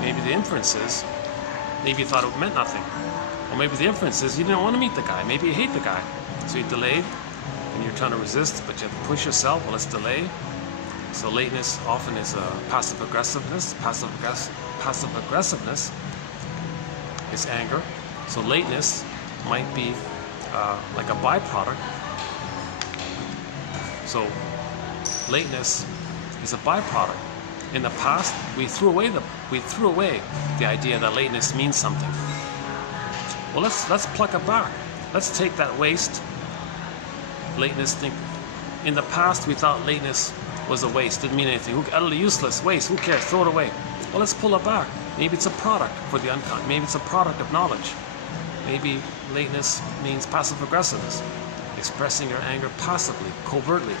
Maybe the inference is, maybe you thought it meant nothing. Or maybe the inference is you didn't want to meet the guy. Maybe you hate the guy. So you delayed, and you're trying to resist, but you have to push yourself. Well, it's delay. So lateness often is passive aggressiveness. Passive aggressiveness is anger. So lateness might be like a byproduct. So lateness is a byproduct. In the past, we threw away the idea that lateness means something. Well, let's pluck it back. Let's take that waste, lateness thing. In the past, we thought lateness was a waste, didn't mean anything. Utterly useless, waste, who cares, throw it away. Well, let's pull it back. Maybe it's a product for the unconscious. Maybe it's a product of knowledge. Maybe lateness means passive aggressiveness, expressing your anger passively, covertly.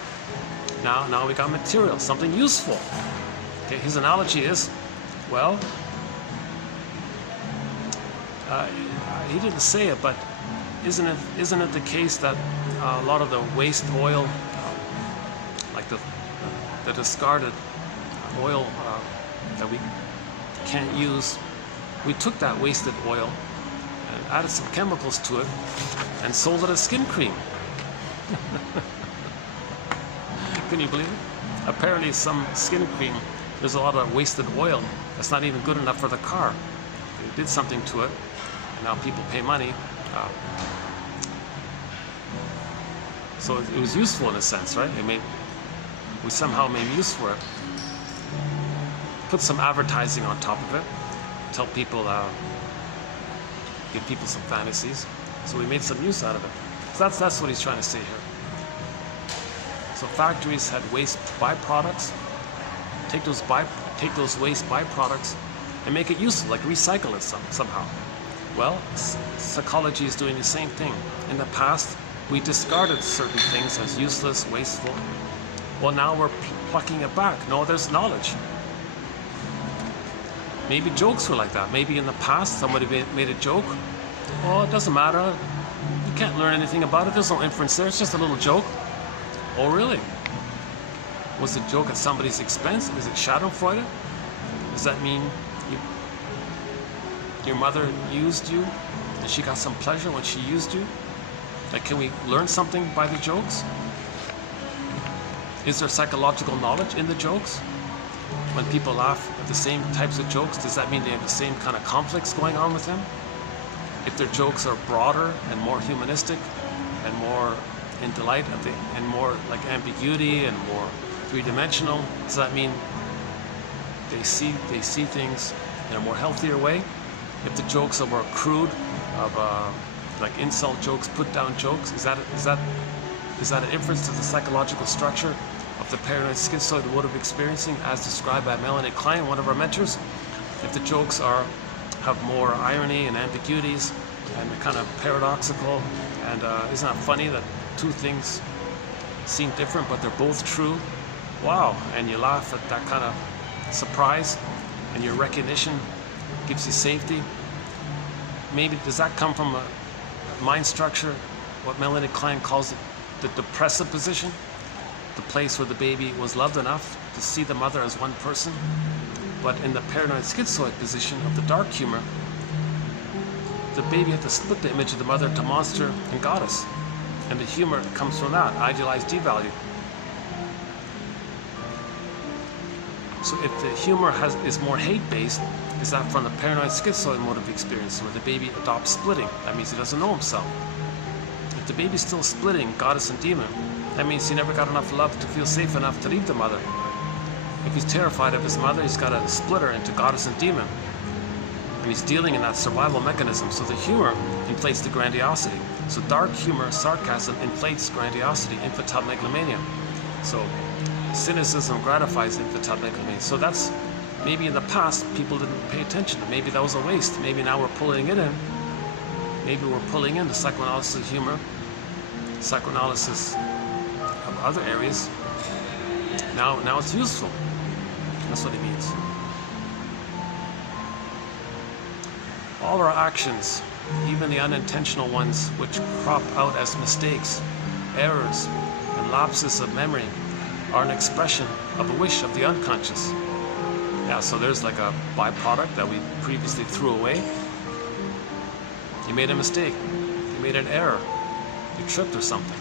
Now we got material, something useful. Okay, his analogy is, well, he didn't say it, but isn't it the case that a lot of the waste oil, like the discarded oil that we can't use, we took that wasted oil and added some chemicals to it and sold it as skin cream. Can you believe it? Apparently some skin cream, there's a lot of wasted oil that's not even good enough for the car. They did something to it, and now people pay money. So it was useful in a sense, right? We somehow made use for it. Put some advertising on top of it. Tell people, give people some fantasies. So we made some use out of it. So that's what he's trying to say here. So factories had waste byproducts. Take those waste byproducts and make it useful, like recycle it somehow. Well, psychology is doing the same thing. In the past, we discarded certain things as useless, wasteful. Well, now we're plucking it back. No, there's knowledge. Maybe jokes were like that. Maybe in the past, somebody made a joke. Oh, it doesn't matter. You can't learn anything about it. There's no inference there. It's just a little joke. Oh, really? Was the joke at somebody's expense? Is it schadenfreude? Does that mean your mother used you and she got some pleasure when she used you? Like, can we learn something by the jokes? Is there psychological knowledge in the jokes? When people laugh at the same types of jokes, does that mean they have the same kind of conflicts going on with them? If their jokes are broader and more humanistic and more in delight and more like ambiguity and more three-dimensional, does that mean they see things in a more healthier way? If the jokes are more crude, of like insult jokes, put-down jokes, is that an inference to the psychological structure of the paranoid schizoid mode of experiencing, as described by Melanie Klein, one of our mentors? If the jokes have more irony and ambiguities and they're kind of paradoxical, and isn't that funny that two things seem different but they're both true? Wow, and you laugh at that kind of surprise, and your recognition gives you safety. Maybe does that come from a mind structure, what Melanie Klein calls it, the depressive position, the place where the baby was loved enough to see the mother as one person, but in the paranoid schizoid position of the dark humor, the baby had to split the image of the mother to monster and goddess, and the humor comes from that, idealized, devalued. So if the humor is more hate-based, is that from the paranoid schizoid mode of experience, where the baby adopts splitting? That means he doesn't know himself. If the baby's still splitting goddess and demon, that means he never got enough love to feel safe enough to leave the mother. If he's terrified of his mother, he's got to split her into goddess and demon. And he's dealing in that survival mechanism. So the humor inflates the grandiosity. So dark humor, sarcasm, inflates grandiosity, infantile megalomania. So cynicism gratifies infantile megalomania. So that's, maybe in the past people didn't pay attention. Maybe that was a waste. Maybe now we're pulling it in. Maybe we're pulling in the psychoanalysis of humor, psychoanalysis of other areas. Now it's useful. That's what it means. All our actions, even the unintentional ones which crop out as mistakes, errors, and lapses of memory, are an expression of a wish of the unconscious. Yeah, so there's like a byproduct that we previously threw away. You made a mistake. You made an error. You tripped or something.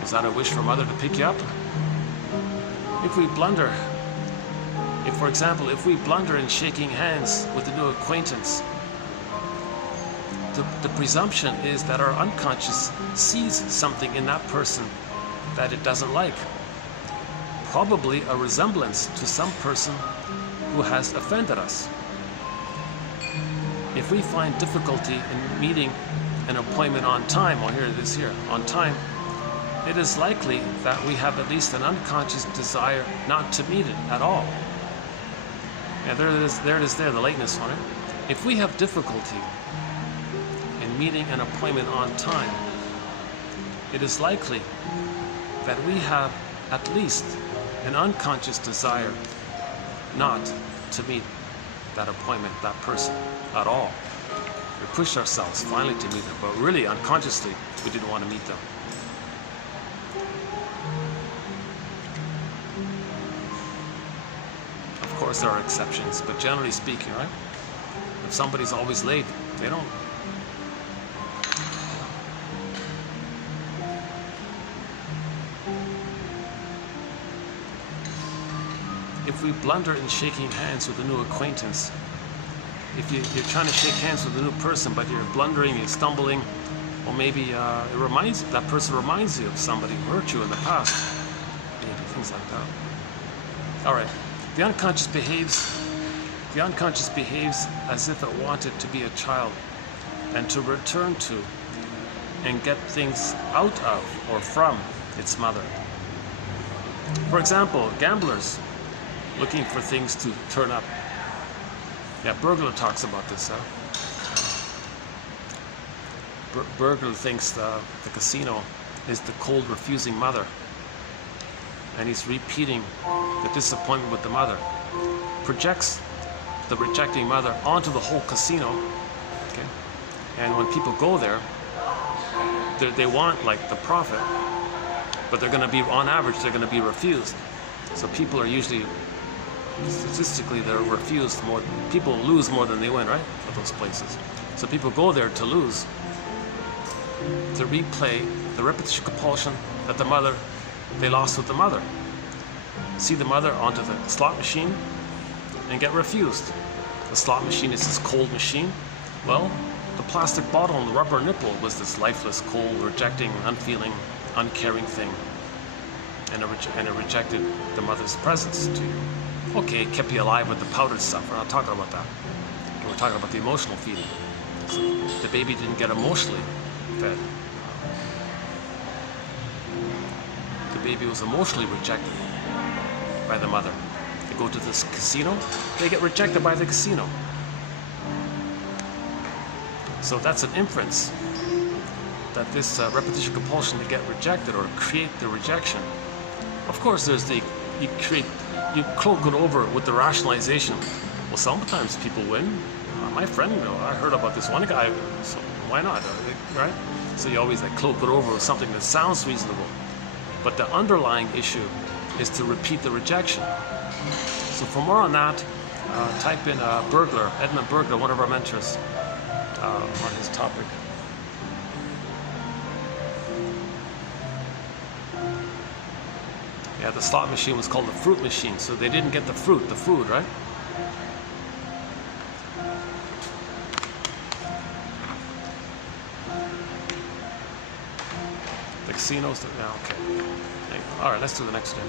Was that a wish for mother to pick you up? If we blunder, for example, if we blunder in shaking hands with a new acquaintance, the presumption is that our unconscious sees something in that person that it doesn't like. Probably a resemblance to some person who has offended us. If we find difficulty in meeting an appointment on time, well, here it is here, on time, it is likely that we have at least an unconscious desire not to meet it at all. And there it is there, the lateness on it. If we have difficulty in meeting an appointment on time, it is likely that we have at least an unconscious desire not to meet that appointment, that person, at all. We pushed ourselves finally to meet them, but really unconsciously we didn't want to meet them. Of course there are exceptions, but generally speaking, right? If somebody's always late, they don't. If we blunder in shaking hands with a new acquaintance, if you're trying to shake hands with a new person, but you're blundering, you're stumbling, or maybe that person reminds you of somebody who hurt you in the past, maybe things like that. All right, the unconscious behaves as if it wanted to be a child and to return to and get things out of or from its mother. For example, gamblers looking for things to turn up. Yeah, Burglar talks about this. Burglar thinks the casino is the cold, refusing mother, and he's repeating the disappointment with the mother. Projects the rejecting mother onto the whole casino. Okay, and when people go there, they want like the profit, but they're going to be, on average, they're going to be refused. So people are usually, statistically, they're refused more. People lose more than they win, right? At those places. So people go there to lose, to replay the repetition compulsion that they lost with the mother. See the mother onto the slot machine and get refused. The slot machine is this cold machine. Well, the plastic bottle and the rubber nipple was this lifeless, cold, rejecting, unfeeling, uncaring thing. And it rejected the mother's presence to you. Okay, it kept you alive with the powdered stuff. We're not talking about that. We're talking about the emotional feeding. So the baby didn't get emotionally fed. The baby was emotionally rejected by the mother. They go to this casino, they get rejected by the casino. So that's an inference that this repetition compulsion to get rejected or create the rejection. Of course, there's you cloak it over with the rationalization. Well, sometimes people win. My friend, I heard about this one guy, so why not, right? So you always cloak it over with something that sounds reasonable. But the underlying issue is to repeat the rejection. So for more on that, type in Burglar, Edmund Burglar, one of our mentors, on his topic. Yeah, the slot machine was called the fruit machine, so they didn't get the fruit, the food, right? The casinos, yeah, okay. All right, let's do the next one.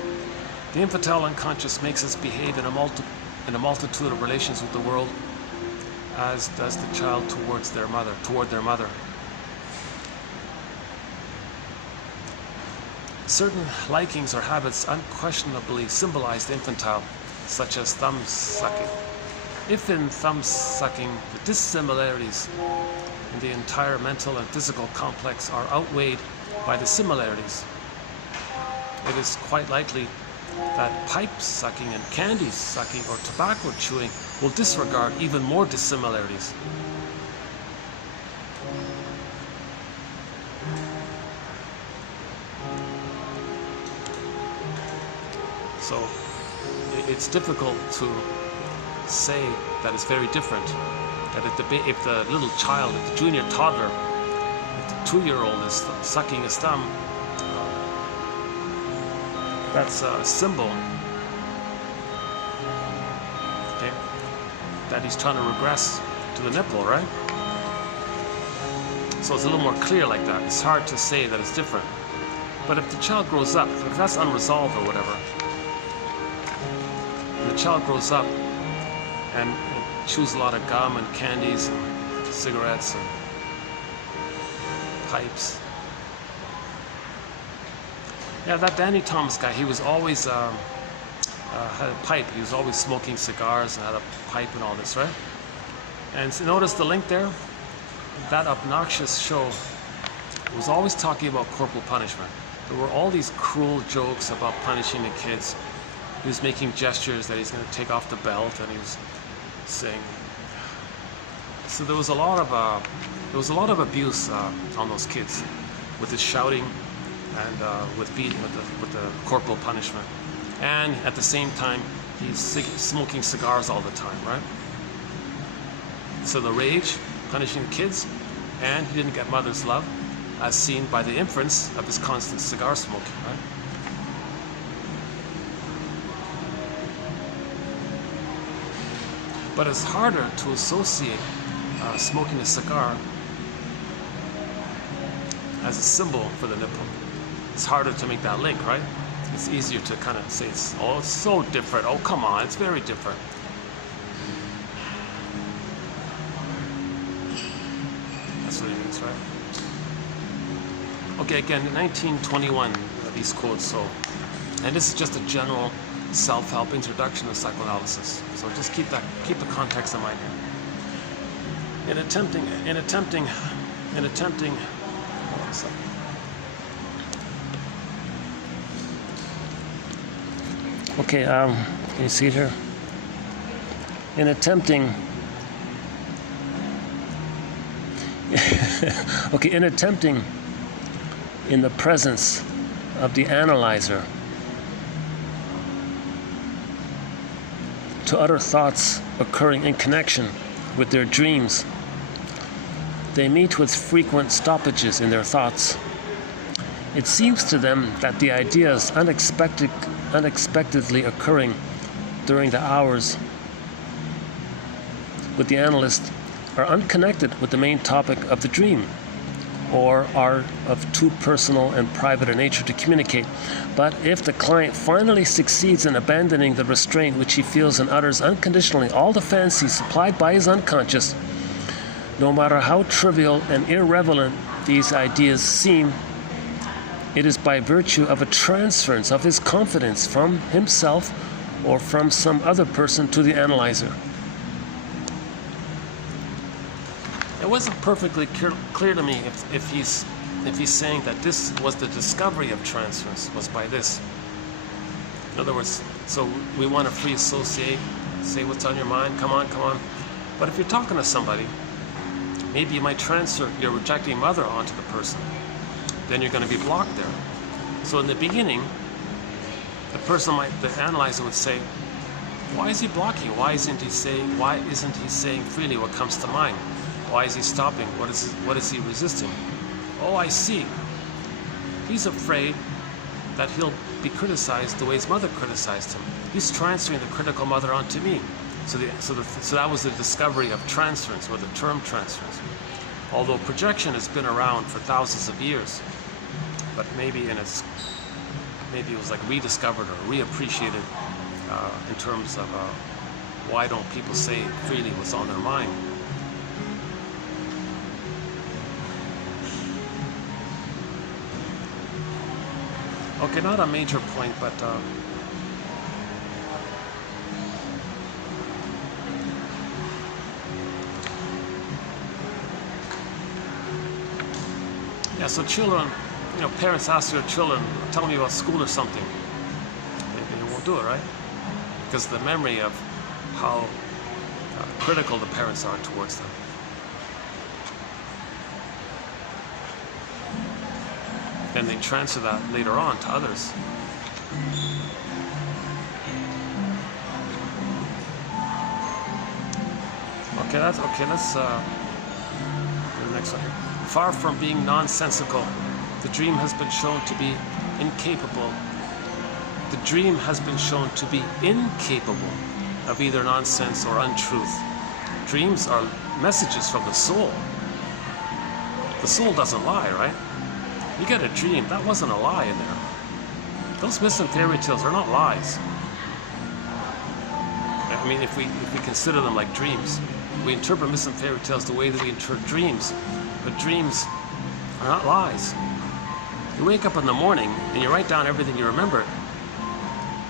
The infantile unconscious makes us behave in a multitude of relations with the world, as does the child toward their mother. Certain likings or habits unquestionably symbolize the infantile, such as thumb sucking. If in thumb sucking the dissimilarities in the entire mental and physical complex are outweighed by the similarities, it is quite likely that pipe sucking and candy sucking or tobacco chewing will disregard even more dissimilarities. So it's difficult to say that it's very different. That if the little child, if the junior toddler, if the 2-year-old is sucking his thumb, that's a symbol, okay, that he's trying to regress to the nipple, right? So it's a little more clear like that. It's hard to say that it's different. But if the child grows up, if that's unresolved or whatever, and the child grows up and chews a lot of gum and candies and cigarettes and pipes. Yeah, that Danny Thomas guy, he was always had a pipe. He was always smoking cigars and had a pipe and all this, right? And so notice the link there? That obnoxious show was always talking about corporal punishment. There were all these cruel jokes about punishing the kids. He was making gestures that he's going to take off the belt, and he was saying. So there was a lot of abuse on those kids, with his shouting and with beating, with the corporal punishment, and at the same time he's smoking cigars all the time, right? So the rage, punishing the kids, and he didn't get mother's love, as seen by the inference of his constant cigar smoking, right? But it's harder to associate smoking a cigar as a symbol for the nipple. It's harder to make that link, right? It's easier to kind of say, it's so different. Oh, come on, it's very different. That's what it means, right? Okay, again, in 1921, these quotes, so, and this is just a general self-help introduction to psychoanalysis. So just keep the context in mind here. In attempting, hold on a second. Okay, can you see it here? In attempting, okay, in attempting in the presence of the analyzer to utter thoughts occurring in connection with their dreams, they meet with frequent stoppages in their thoughts. It seems to them that the ideas unexpectedly occurring during the hours with the analyst are unconnected with the main topic of the dream, or are of too personal and private a nature to communicate. But if the client finally succeeds in abandoning the restraint which he feels and utters unconditionally all the fancies supplied by his unconscious, no matter how trivial and irrelevant these ideas seem, it is by virtue of a transference of his confidence from himself or from some other person to the analyzer. It wasn't perfectly clear to me if he's saying that this was the discovery of transference, was by this. In other words, so we want to free associate, say what's on your mind, come on. But if you're talking to somebody, maybe you might transfer your rejecting mother onto the person. Then you're going to be blocked there. So in the beginning, the analyzer would say, why is he blocking? Why isn't he saying freely what comes to mind? Why is he stopping? What is he resisting? Oh, I see. He's afraid that he'll be criticized the way his mother criticized him. He's transferring the critical mother onto me. So that was the discovery of transference, or the term transference. Although projection has been around for thousands of years, but maybe it was like rediscovered or reappreciated in terms of why don't people say freely what's on their mind. Okay, not a major point, but yeah, so children, parents ask their children, tell me about school or something. They won't do it, right? Because the memory of how critical the parents are towards them. Then they transfer that later on to others. Let's go to the next one. Far from being nonsensical, the dream has been shown to be incapable the dream has been shown to be incapable of either nonsense or untruth. Dreams are messages from the soul. The soul doesn't lie, right? You get a dream, that wasn't a lie in there. Those myths and fairy tales are not lies. I mean, if we consider them like dreams, we interpret myths and fairy tales the way that we interpret dreams, but dreams are not lies. You wake up in the morning and you write down everything you remember.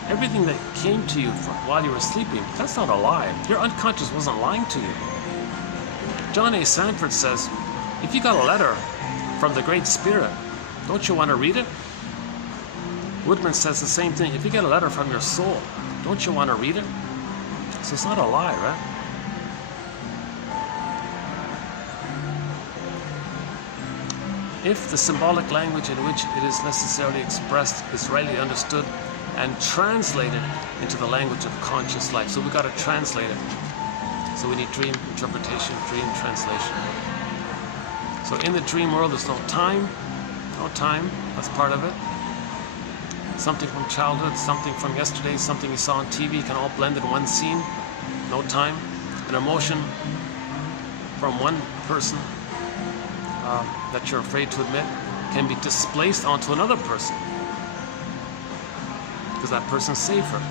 Everything that came to you while you were sleeping, that's not a lie. Your unconscious wasn't lying to you. John A. Sanford says, if you got a letter from the Great Spirit, don't you want to read it? Woodman says the same thing. If you get a letter from your soul, don't you want to read it? So it's not a lie, right? If the symbolic language in which it is necessarily expressed is rightly understood and translated into the language of conscious life. So we got to translate it. So we need dream interpretation, dream translation. So in the dream world, there's no time. No time, that's part of it. Something from childhood, something from yesterday, something you saw on TV can all blend in one scene. No time. An emotion from one person that you're afraid to admit can be displaced onto another person because that person's safer.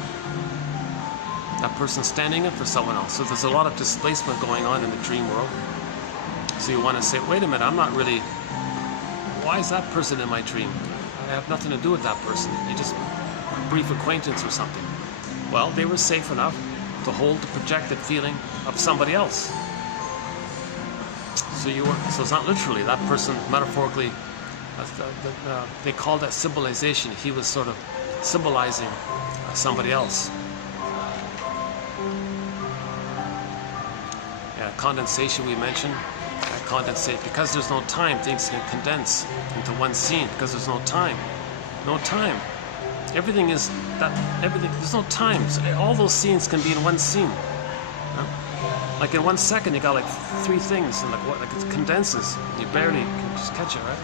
That person's standing in for someone else. So there's a lot of displacement going on in the dream world. So you want to say, wait a minute, I'm not really, why is that person in my dream? I have nothing to do with that person. You just a brief acquaintance or something. Well, they were safe enough to hold the projected feeling of somebody else. So it's not literally that person, metaphorically, they call that symbolization. He was sort of symbolizing somebody else. Yeah, condensation we mentioned. Condensate, because there's no time, things can condense into one scene because there's no time. No time. Everything is that, everything, there's no time. So all those scenes can be in one scene. Like in 1 second you got like 3 things and like it condenses. You barely can just catch it, right?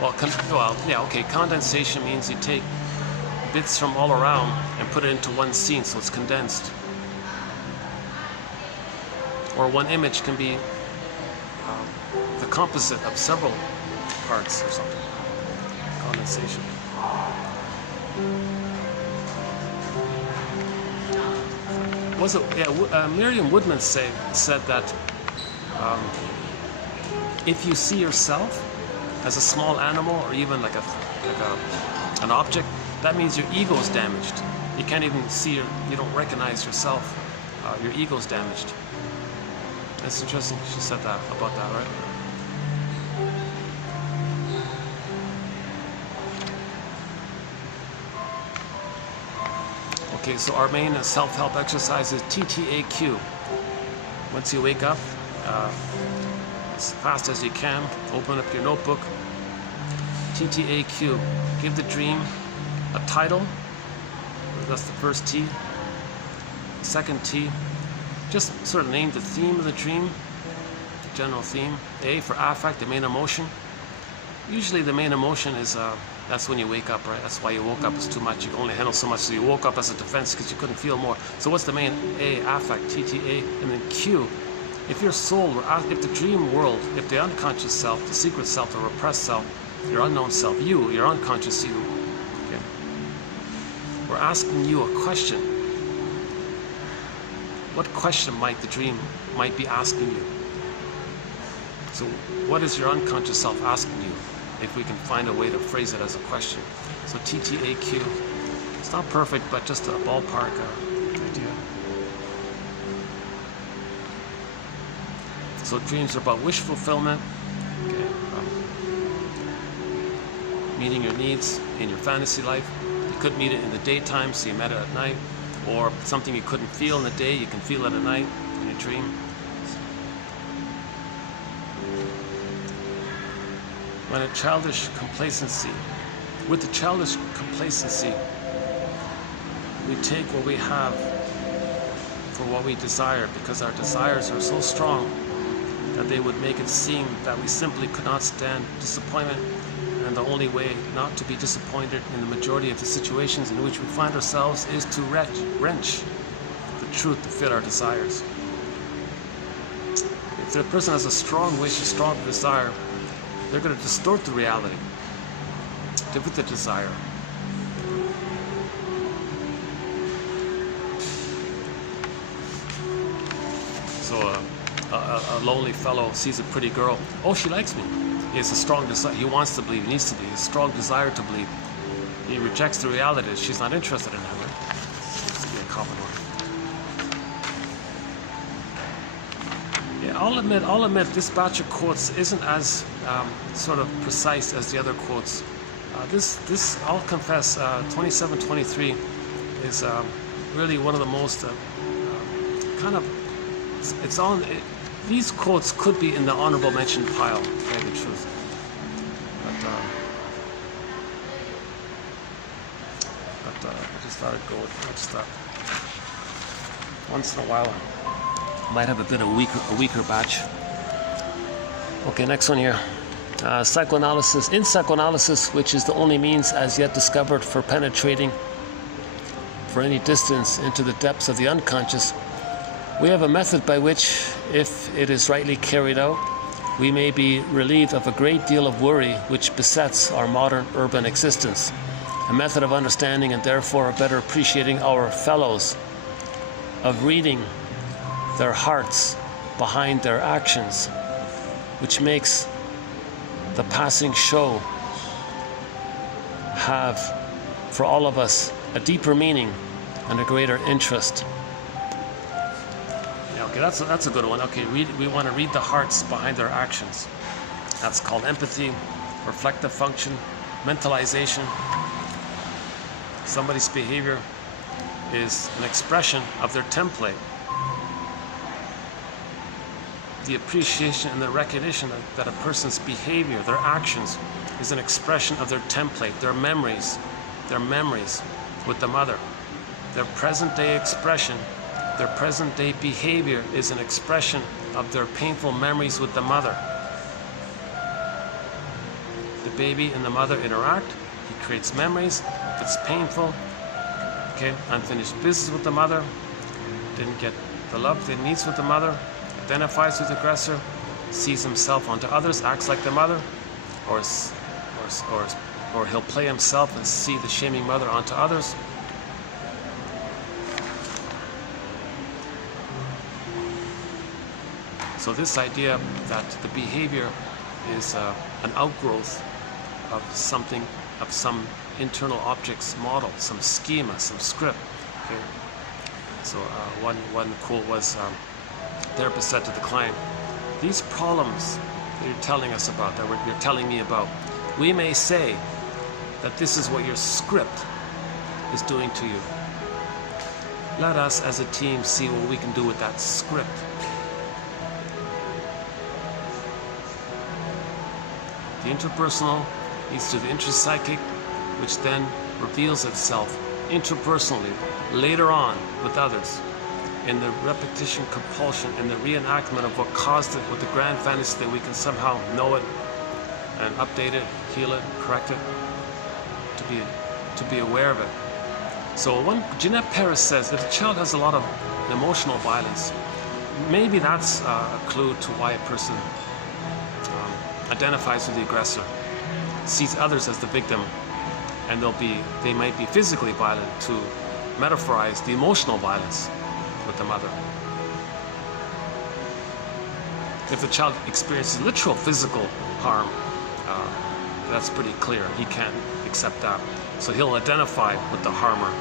Well, yeah, okay, condensation means you take bits from all around and put it into one scene so it's condensed. Or one image can be the composite of several parts or something. Condensation. Was it? Yeah. Merriam-Webster said that if you see yourself as a small animal or even like an object, that means your ego is damaged. You can't even see you don't recognize yourself. Your ego's damaged. That's interesting. She said that about that, right? Okay, so our main self-help exercise is TTAQ. Once you wake up, as fast as you can, open up your notebook. TTAQ. Give the dream a title. That's the first T. Second T. Just sort of name the theme of the dream, the general theme. A for affect, the main emotion. Usually the main emotion is, that's when you wake up, right? That's why you woke up, is too much. You can only handle so much, so you woke up as a defense because you couldn't feel more. So what's the main? A, affect, TTA, and then Q. If your soul, if the dream world, if the unconscious self, the secret self, the repressed self, your unknown self, you, your unconscious you, okay, we're asking you a question. What question might the dream be asking you? So what is your unconscious self asking you? If we can find a way to phrase it as a question. So TTAQ. It's not perfect, but just a ballpark idea. So dreams are about wish fulfillment, okay, meeting your needs in your fantasy life. You couldn't meet it in the daytime, so you met it at night. Or something you couldn't feel in the day, you can feel it at night in your dream. When a childish complacency, with the childish complacency, we take what we have for what we desire, because our desires are so strong that they would make it seem that we simply could not stand disappointment and the only way not to be disappointed in the majority of the situations in which we find ourselves is to wrench the truth to fit our desires. If the person has a strong wish, a strong desire, they're going to distort the reality to fit the desire. So a lonely fellow sees a pretty girl. Oh, she likes me. He has a strong desire. He wants to believe. He needs to believe. A strong desire to believe. He rejects the reality that she's not interested in him. Right? Seems to be a common one. Yeah, I'll admit, this batch of quotes isn't as sort of precise as the other quotes. This, I'll confess, 2723 is really one of the most kind of. It's on. These quotes could be in the honorable mention pile, to tell you the truth. But I just thought I'd go with just that. Once in a while, I might have a bit of a weaker batch. Okay, next one here. Psychoanalysis. In psychoanalysis, which is the only means as yet discovered for penetrating for any distance into the depths of the unconscious, we have a method by which, if it is rightly carried out, we may be relieved of a great deal of worry which besets our modern urban existence. A method of understanding and therefore of better appreciating our fellows, of reading their hearts behind their actions, which makes the passing show have, for all of us, a deeper meaning and a greater interest. Okay, that's a good one. Okay, we want to read the hearts behind their actions. That's called empathy, reflective function, mentalization. Somebody's behavior is an expression of their template. The appreciation and the recognition that a person's behavior, their actions, is an expression of their template, their memories with the mother. Their present-day expression, their present-day behavior is an expression of their painful memories with the mother. The baby and the mother interact. He creates memories. It's painful. Okay, unfinished business with the mother. Didn't get the love that he needs with the mother. Identifies with the aggressor. Sees himself onto others. Acts like the mother. Or he'll play himself and see the shaming mother onto others. So this idea that the behavior is an outgrowth of something, of some internal object's model, some schema, some script. Okay. So one quote was, therapist said to the client, these problems that you're telling us about, that you're telling me about, we may say that this is what your script is doing to you. Let us as a team see what we can do with that script. The interpersonal leads to the intrapsychic, which then reveals itself interpersonally later on with others in the repetition, compulsion, and the reenactment of what caused it with the grand fantasy that we can somehow know it and update it, heal it, correct it, to be aware of it. So when Jeanette Paris says if a child has a lot of emotional violence, maybe that's a clue to why a person identifies with the aggressor, sees others as the victim, and they might be physically violent to metaphorize the emotional violence with the mother. If the child experiences literal physical harm, that's pretty clear. He can't accept that. So he'll identify with the harmer,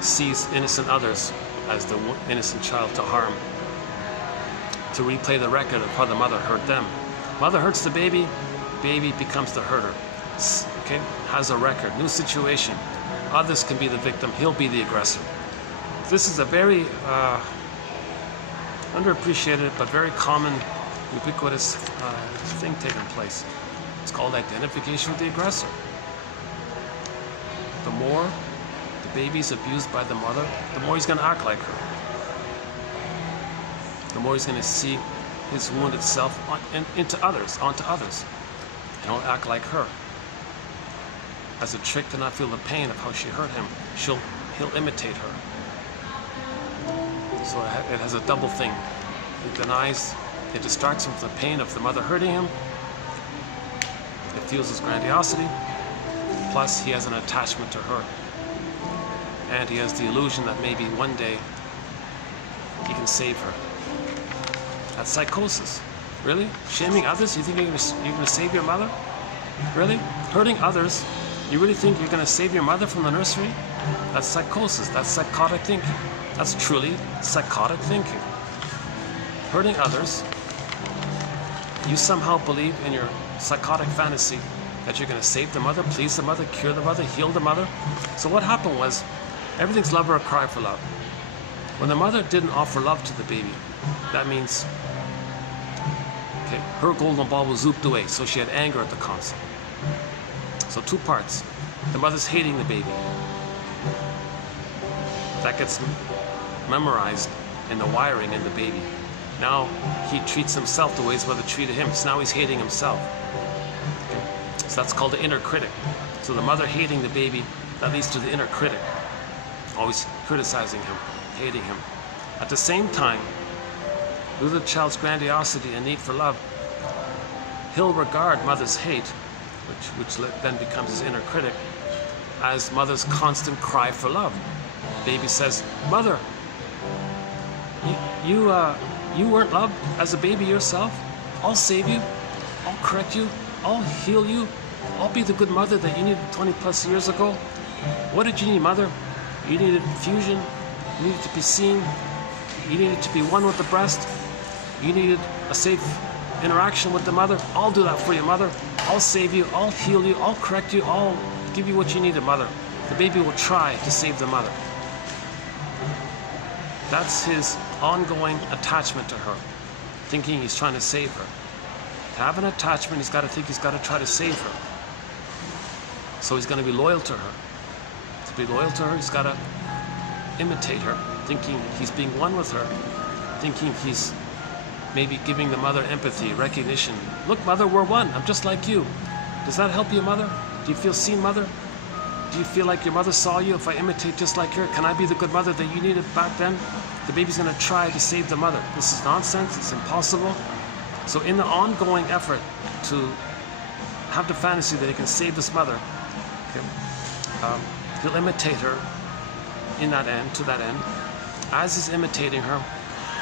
sees innocent others as the innocent child to harm, to replay the record of how the mother hurt them. Mother hurts the baby, baby becomes the hurter. Okay, has a record, new situation. Others can be the victim, he'll be the aggressor. This is a very underappreciated but very common, ubiquitous thing taking place. It's called identification with the aggressor. The more the baby's abused by the mother, the more he's going to act like her. The more he's going to see his wounded self onto others, and he'll act like her. as a trick to not feel the pain of how she hurt him, he'll imitate her. So it has a double thing. It denies, it distracts him from the pain of the mother hurting him. It feels his grandiosity. Plus, he has an attachment to her. And he has the illusion that maybe one day he can save her. That's psychosis. Really? Shaming others? You think you're going to save your mother? Really? Hurting others? You really think you're going to save your mother from the nursery? That's psychosis. That's psychotic thinking. That's truly psychotic thinking. Hurting others, you somehow believe in your psychotic fantasy that you're going to save the mother, please the mother, cure the mother, heal the mother. So what happened was, everything's love or a cry for love. When the mother didn't offer love to the baby, that means, okay, her golden ball was zooped away, so she had anger at the console. So two parts. The mother's hating the baby. That gets memorized in the wiring in the baby. Now he treats himself the way his mother treated him. So now he's hating himself. Okay. So that's called the inner critic. So the mother hating the baby, that leads to the inner critic, always criticizing him, hating him. At the same time, due to the child's grandiosity and need for love, he'll regard mother's hate, which then becomes his inner critic, as mother's constant cry for love. Baby says, "Mother, you weren't loved as a baby yourself. I'll save you. I'll correct you. I'll heal you. I'll be the good mother that you needed 20 plus years ago. What did you need, mother? You needed fusion. You needed to be seen. You needed to be one with the breast. You needed a safe interaction with the mother. I'll do that for you, mother. I'll save you. I'll heal you. I'll correct you. I'll give you what you needed, mother." The baby will try to save the mother. That's his ongoing attachment to her, thinking he's trying to save her. To have an attachment, he's got to think he's got to try to save her. So he's going to be loyal to her. To be loyal to her, he's got to imitate her, thinking he's being one with her, thinking he's maybe giving the mother empathy, recognition. "Look, mother, we're one. I'm just like you. Does that help you, mother? Do you feel seen, mother? Do you feel like your mother saw you? If I imitate just like her, can I be the good mother that you needed back then?" The baby's going to try to save the mother. This is nonsense. It's impossible. So in the ongoing effort to have the fantasy that he can save his mother, okay, he'll imitate her in that end, to that end. As he's imitating her,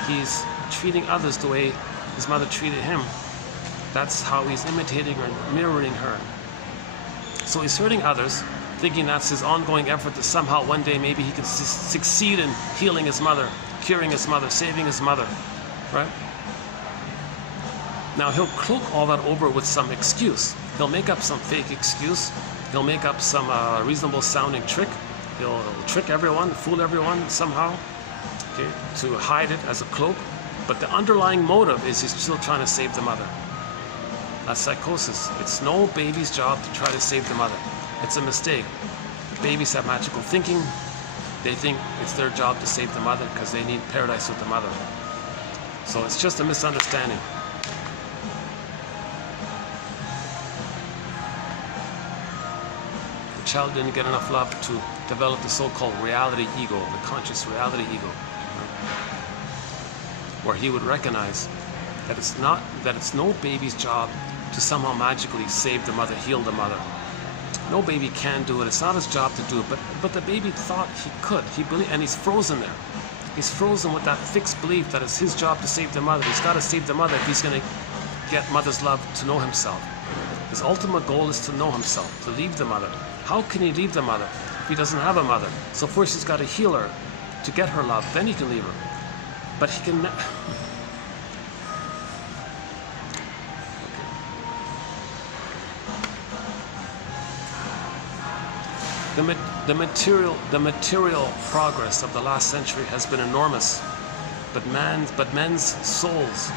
he's treating others the way his mother treated him. That's how he's imitating her and mirroring her. So he's hurting others, thinking that's his ongoing effort to somehow one day maybe he can succeed in healing his mother, curing his mother, saving his mother, right? Now he'll cloak all that over with some excuse. He'll make up some fake excuse. He'll make up some reasonable sounding trick. He'll trick everyone, fool everyone somehow, okay, to hide it as a cloak. But the underlying motive is he's still trying to save the mother. That's psychosis. It's no baby's job to try to save the mother. It's a mistake. Babies have magical thinking. They think it's their job to save the mother because they need paradise with the mother. So it's just a misunderstanding. The child didn't get enough love to develop the so-called reality ego, the conscious reality ego, where he would recognize that it's no baby's job to somehow magically save the mother, heal the mother. No baby can do it. It's not his job to do it. But the baby thought he could. He believed, and he's frozen there. He's frozen with that fixed belief that it's his job to save the mother. He's got to save the mother if he's going to get mother's love, to know himself. His ultimate goal is to know himself, to leave the mother. How can he leave the mother if he doesn't have a mother? So first he's got to heal her to get her love. Then he can leave her. But he can. The material progress of the last century has been enormous, but men's souls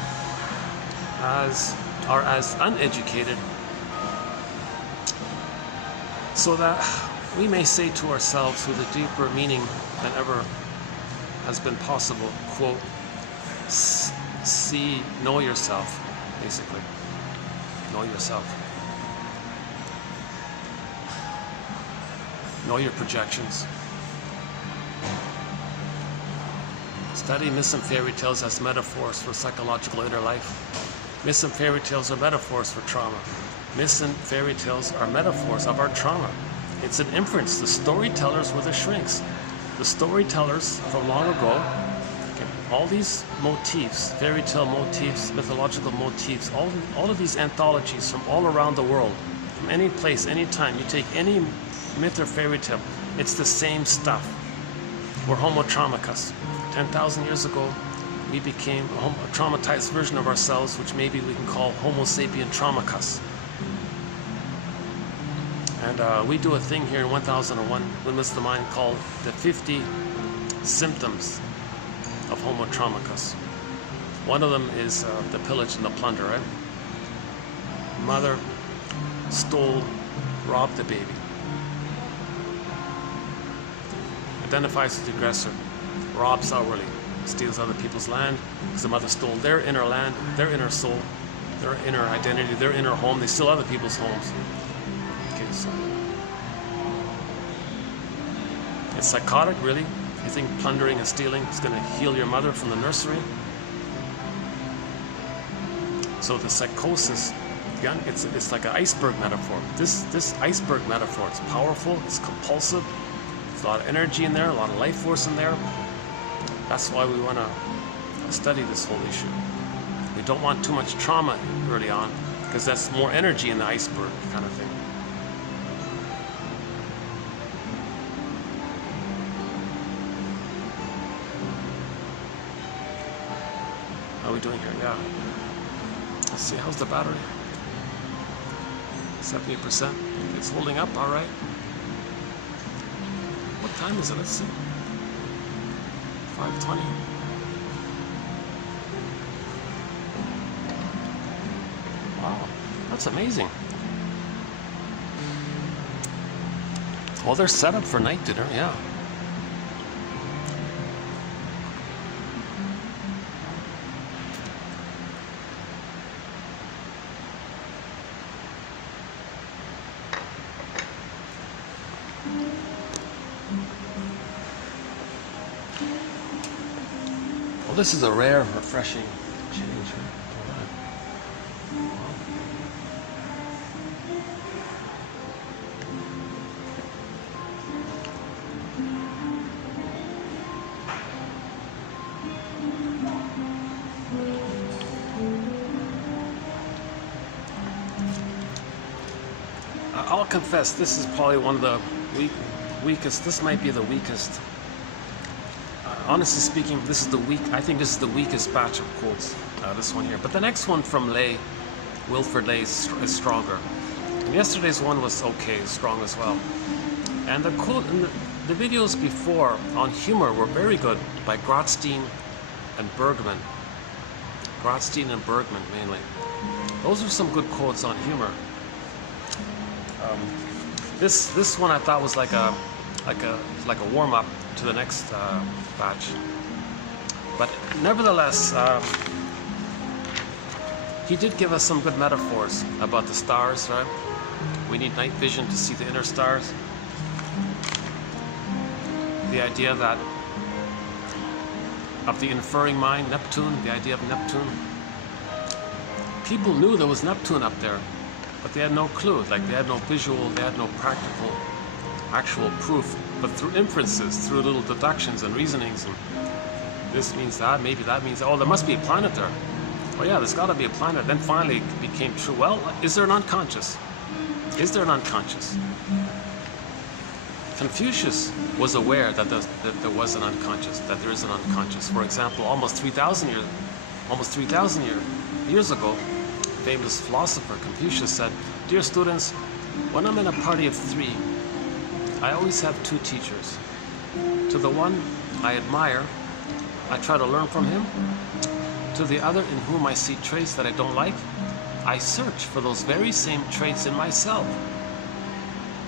are as uneducated, so that we may say to ourselves with a deeper meaning than ever has been possible, quote, know yourself, basically. Know yourself. Know your projections. Study myths and fairy tales as metaphors for psychological inner life. Myths and fairy tales are metaphors for trauma. Myths and fairy tales are metaphors of our trauma. It's an inference. The storytellers were the shrinks. The storytellers from long ago, okay, all these motifs, fairy tale motifs, mythological motifs, all of these anthologies from all around the world, from any place, any time, you take any myth or fairy tale, it's the same stuff. We're homo traumicus. 10,000 years ago, we became a traumatized version of ourselves, which maybe we can call Homo sapien traumicus. And we do a thing here in 1001, Windmills of the Mind, called the 50 symptoms of Homo traumicus. One of them is the pillage and the plunder, right? Mother stole, robbed the baby. Identifies as the aggressor. Robs outwardly, steals other people's land because the mother stole their inner land, their inner soul, their inner identity, their inner home. They steal other people's homes. Okay, so it's psychotic, really. You think plundering and stealing is going to heal your mother from the nursery? So the psychosis, again, it's like an iceberg metaphor. This iceberg metaphor, it's powerful, it's compulsive. There's a lot of energy in there, a lot of life force in there. That's why we want to study this whole issue. We don't want too much trauma early on, because that's more energy in the iceberg kind of thing. How are we doing here? Yeah. Let's see, how's the battery? 70%. It's holding up all right. What time is it? Let's see. 5:20. Wow, that's amazing. Well, they're set up for night dinner, yeah. Well, this is a rare, refreshing change. I'll confess, this is probably one of the weakest. This might be the weakest. Honestly speaking, this is I think this is the weakest batch of quotes, this one here. But the next one from Lay, Wilfred Lay, is stronger. And yesterday's one was okay, strong as well. And the quote, and the videos before on humor were very good by Grotstein and Bergman. Grotstein and Bergman mainly. Those are some good quotes on humor. This one I thought was like a warm-up to the next batch. But nevertheless, he did give us some good metaphors about the stars, right? We need night vision to see the inner stars. The idea that of the inferring mind, Neptune, the idea of Neptune. People knew there was Neptune up there, but they had no clue. Like, they had no visual, they had no practical, actual proof. But through inferences, through little deductions and reasonings, and this means that, maybe that means, oh, there must be a planet there. Oh yeah, there's got to be a planet. Then finally it became true. Well, is there an unconscious? Is there an unconscious? Confucius was aware that there was an unconscious, that there is an unconscious. For example, almost 3,000 years ago, famous philosopher Confucius said, "Dear students, when I'm in a party of 3, I always have 2 teachers. To the one I admire, I try to learn from him. To the other in whom I see traits that I don't like, I search for those very same traits in myself."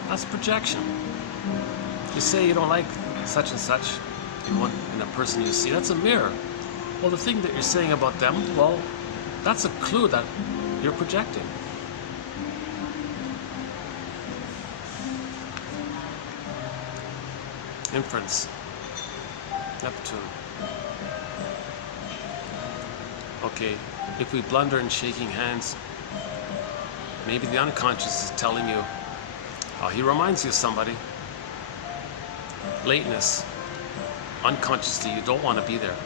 That's projection. You say you don't like such and such in a person you see, that's a mirror. Well, the thing that you're saying about them, well, that's a clue that you're projecting. Inference. Neptune. Okay, if we blunder in shaking hands, maybe the unconscious is telling you, he reminds you of somebody. Lateness. Unconsciously, you don't want to be there.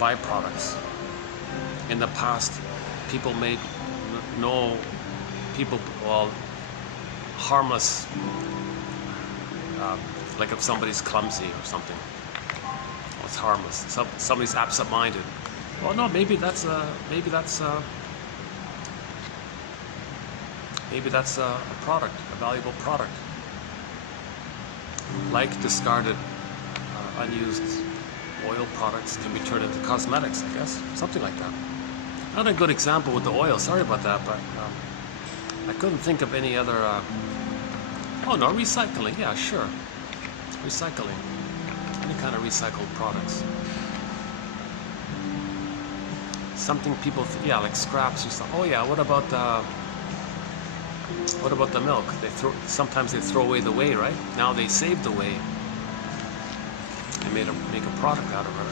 Byproducts. In the past, people made harmless, like if somebody's clumsy or something. Well, it's harmless. Somebody's absent-minded. Well, no, maybe that's a product, a valuable product. Like discarded, unused oil products can be turned into cosmetics, I guess. Something like that. Not a good example with the oil, sorry about that, but I couldn't think of any other... oh no, recycling, yeah, sure. Recycling. Any kind of recycled products. Something people, yeah, like scraps or something. Oh yeah, what about the milk? Sometimes they throw away the whey, right? Now they save the whey. They make a product out of it.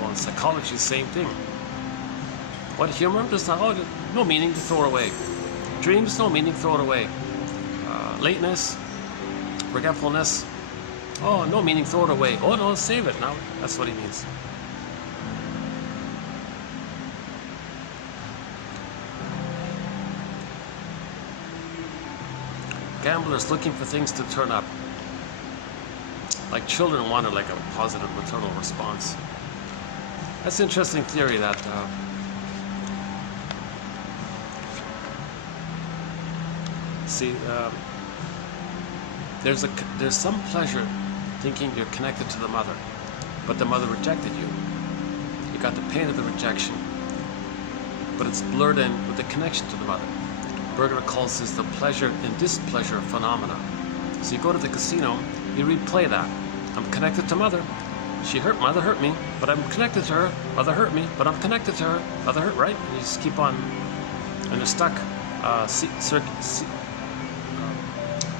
Well, in psychology, same thing. What, humor? There's no meaning to throw it away. Dreams, no meaning, throw it away. Lateness, forgetfulness, oh, no meaning, throw it away. Oh no, save it. Now that's what he means. Gamblers looking for things to turn up. Like children wanted like a positive maternal response. That's an interesting theory that there's some pleasure thinking you're connected to the mother, but the mother rejected you. You got the pain of the rejection, but it's blurred in with the connection to the mother. Berger calls this the pleasure and displeasure phenomena. So you go to the casino, you replay that. I'm connected to mother. Mother hurt me, but I'm connected to her. Mother hurt me, but I'm connected to her. Mother hurt, right? And you just keep on, and you're stuck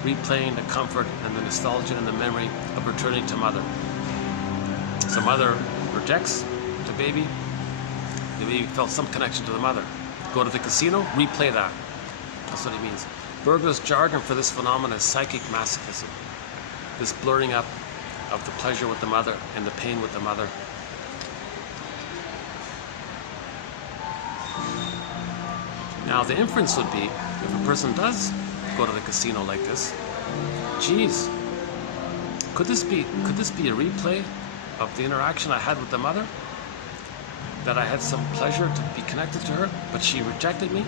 replaying the comfort and the nostalgia and the memory of returning to mother. So mother rejects the baby felt some connection to the mother. Go to the casino, replay that. That's what he means. Berger's jargon for this phenomenon is psychic masochism. This blurring up of the pleasure with the mother and the pain with the mother. Now the inference would be, if a person does go to the casino like this, geez, could this be a replay of the interaction I had with the mother? That I had some pleasure to be connected to her, but she rejected me?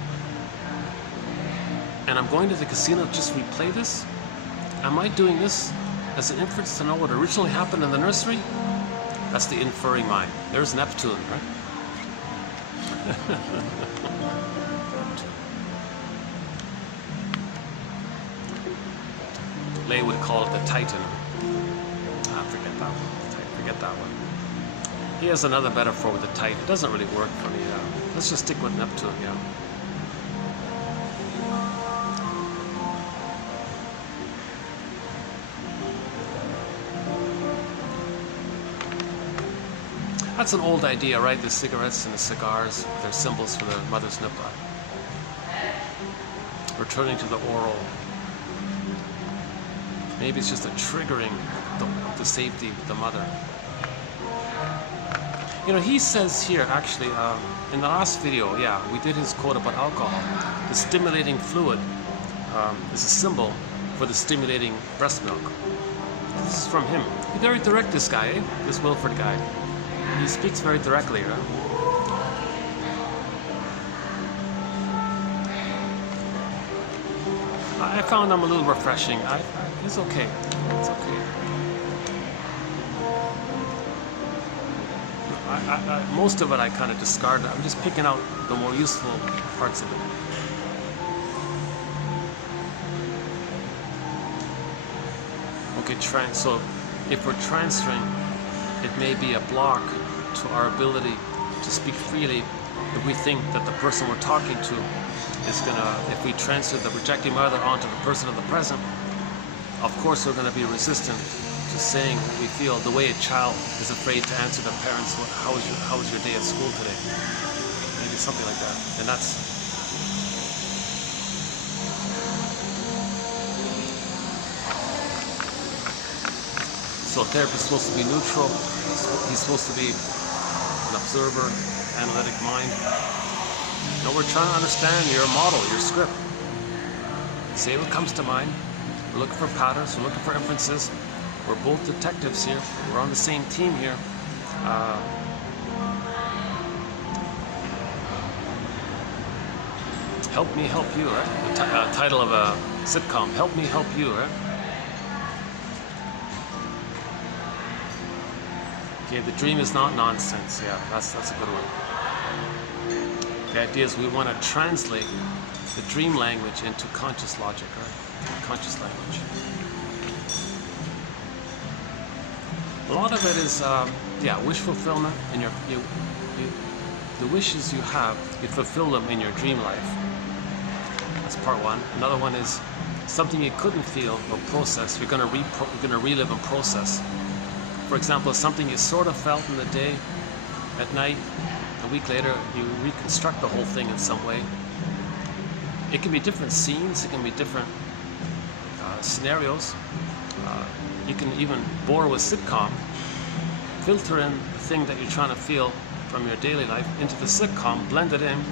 And I'm going to the casino to just replay this? Am I doing this as an inference to know what originally happened in the nursery? That's the inferring mind. There's Neptune, right? Lay would call it the Titan. Forget that one. Forget that one. He has another metaphor with the Titan. It doesn't really work for me. Let's just stick with Neptune, yeah. That's an old idea, right? The cigarettes and the cigars, they're symbols for the mother's nipple. Returning to the oral. Maybe it's just a triggering of the safety of the mother. You know, he says here, actually, in the last video, yeah, we did his quote about alcohol. The stimulating fluid is a symbol for the stimulating breast milk. This is from him. He's very direct, this guy, eh? This Wilford guy. He speaks very directly, right? I found him a little refreshing. It's okay. It's okay. Most of it I kind of discarded. I'm just picking out the more useful parts of it. Okay, so if we're transferring, it may be a block to our ability to speak freely if we think that the person we're talking to is gonna, if we transfer the projecting mother onto the person of the present, of course we're gonna be resistant to saying what we feel, the way a child is afraid to answer their parents, how was your day at school today? Maybe something like that. And that's, so a therapist is supposed to be neutral. He's supposed to be an observer, analytic mind. No, we're trying to understand your model, your script. Say what comes to mind. We're looking for patterns, we're looking for inferences. We're both detectives here. We're on the same team here. Help me help you, right? The title of a sitcom, Help Me Help You, right? Okay, the dream is not nonsense. Yeah, that's a good one. The idea is we want to translate the dream language into conscious logic, right? Conscious language. A lot of it is, wish fulfillment, and the wishes you have, you fulfill them in your dream life. That's part one. Another one is something you couldn't feel or process. You're going to relive and process. For example, something you sort of felt in the day, at night, a week later, you reconstruct the whole thing in some way. It can be different scenes. It can be different scenarios. You can even bore with sitcom, filter in the thing that you're trying to feel from your daily life into the sitcom, blend it in.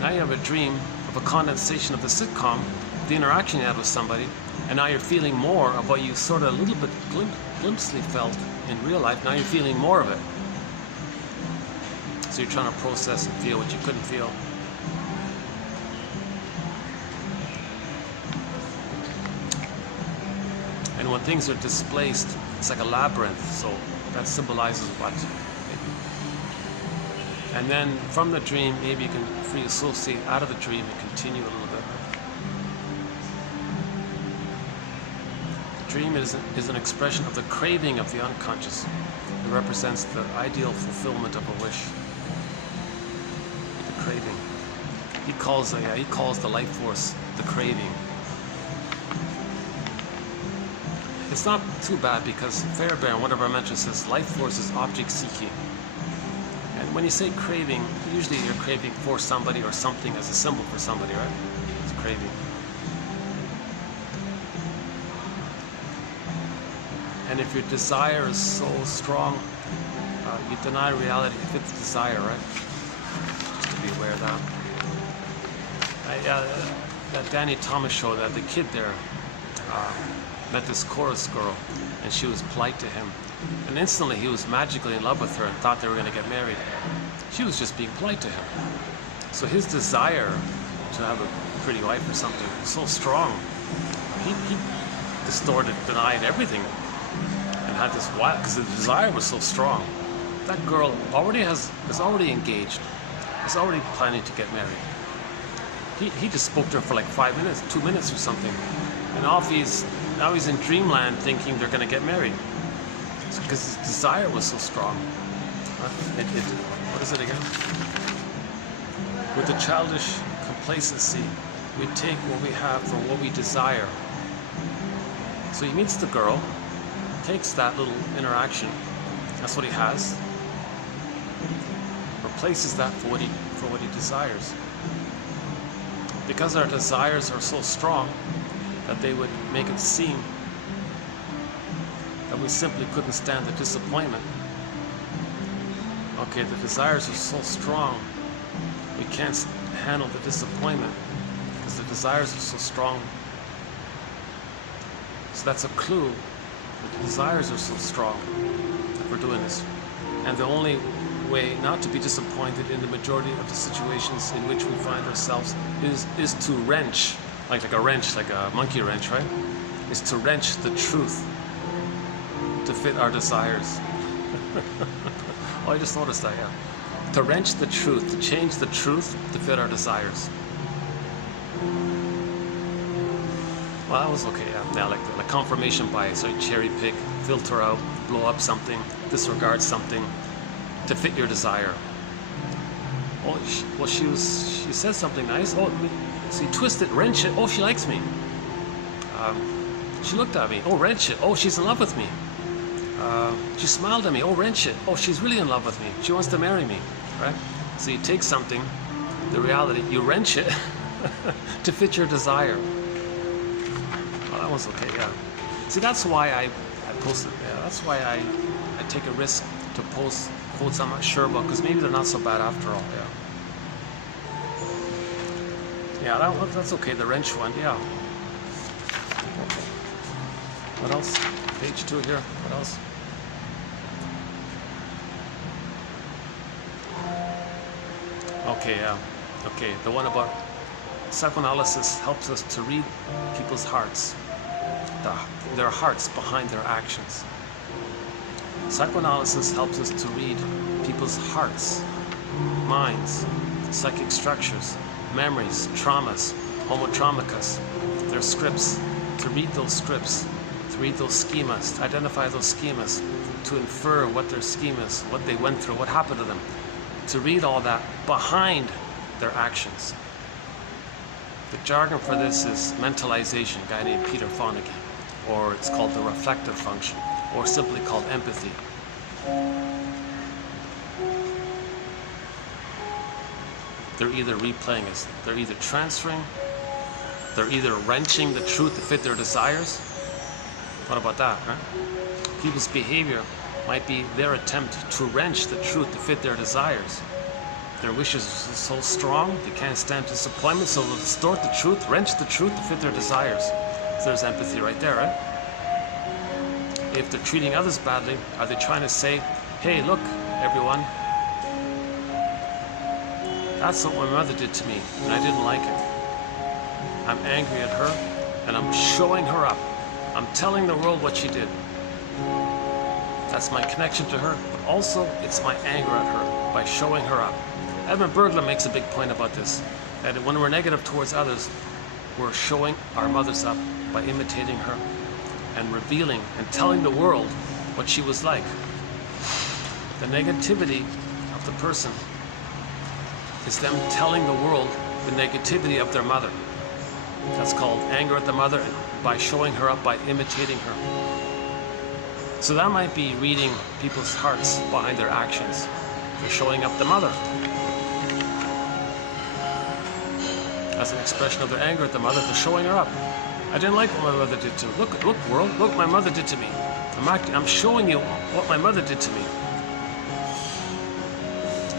Now you have a dream of a condensation of the sitcom, the interaction you had with somebody, and now you're feeling more of what you sort of a little bit glimpsely felt in real life. Now you're feeling more of it. So you're trying to process and feel what you couldn't feel. And when things are displaced, it's like a labyrinth, so that symbolizes what. And then from the dream, maybe you can free associate out of the dream and continue a little bit. The dream is an expression of the craving of the unconscious. It represents the ideal fulfillment of a wish. The craving. He calls the life force the craving. It's not too bad because Fairbairn, one of our mentors, says life force is object seeking. And when you say craving, usually you're craving for somebody or something as a symbol for somebody, right? It's craving. And if your desire is so strong, you deny reality if it's desire, right? Just to be aware of that. That Danny Thomas show, that the kid there met this chorus girl, and she was polite to him, and instantly he was magically in love with her and thought they were going to get married. She was just being polite to him. So his desire to have a pretty wife or something was so strong, he distorted, denied everything, and had this wild, because the desire was so strong. That girl is already engaged, is already planning to get married. He just spoke to her for like 5 minutes, 2 minutes or something, and now he's in dreamland thinking they're going to get married. Because his desire was so strong. What is it again? With the childish complacency, we take what we have for what we desire. So he meets the girl, takes that little interaction, that's what he has, replaces that for what he desires. Because our desires are so strong that they would make it seem that we simply couldn't stand the disappointment. Okay, the desires are so strong, we can't handle the disappointment because the desires are so strong. So that's a clue that the desires are so strong that we're doing this. And the only way not to be disappointed in the majority of the situations in which we find ourselves is to wrench, like a wrench, like a monkey wrench, right? Is to wrench the truth to fit our desires. Oh, I just noticed that, yeah. To wrench the truth, to change the truth to fit our desires. Well, that was okay, yeah. Now, like confirmation bias, right? Cherry pick, filter out, blow up something, disregard something to fit your desire. Oh, she said something nice. Oh, so you twist it, wrench it. Oh, she likes me. She looked at me. Oh, wrench it. Oh, she's in love with me. She smiled at me. Oh, wrench it. Oh, she's really in love with me. She wants to marry me, right? So you take something, the reality, you wrench it to fit your desire. Oh, that one's okay, yeah. See, that's why I posted, yeah, that's why I take a risk to post quotes I'm not sure about, because maybe they're not so bad after all, yeah. Yeah, that's okay, the wrench one, yeah. What else? Page 2 here, what else? Okay, yeah. Okay, the one about psychoanalysis helps us to read people's hearts, their hearts behind their actions. Psychoanalysis helps us to read people's hearts, minds, psychic structures, memories, traumas, homotraumicus, their scripts, to read those scripts, to read those schemas, to identify those schemas, to infer what their schemas, what they went through, what happened to them, to read all that behind their actions. The jargon for this is mentalization, a guy named Peter Fonagy, or it's called the reflective function, or simply called empathy. They're either replaying us, they're either transferring, they're either wrenching the truth to fit their desires. What about that, right? People's behavior might be their attempt to wrench the truth to fit their desires. Their wishes are so strong, they can't stand disappointment, so they'll distort the truth, wrench the truth to fit their desires. So there's empathy right there, right? If they're treating others badly, are they trying to say, hey, look, everyone, that's what my mother did to me, and I didn't like it. I'm angry at her, and I'm showing her up. I'm telling the world what she did. That's my connection to her, but also it's my anger at her by showing her up. Edmund Burglar makes a big point about this, that when we're negative towards others, we're showing our mothers up by imitating her and revealing and telling the world what she was like. The negativity of the person is them telling the world the negativity of their mother. That's called anger at the mother, by showing her up, by imitating her. So that might be reading people's hearts behind their actions. They're showing up the mother as an expression of their anger at the mother. They're showing her up. I didn't like what my mother did to me. Look world, look what my mother did to me. I'm showing you what my mother did to me.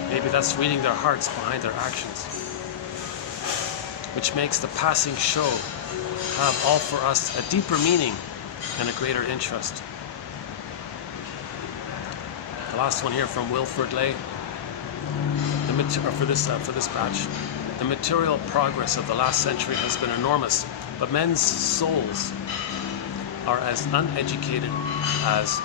Maybe that's reading their hearts behind their actions, which makes the passing show have all for us a deeper meaning and a greater interest. The last one here from Wilfred Lay, for this batch. The material progress of the last century has been enormous, but men's souls are as uneducated as,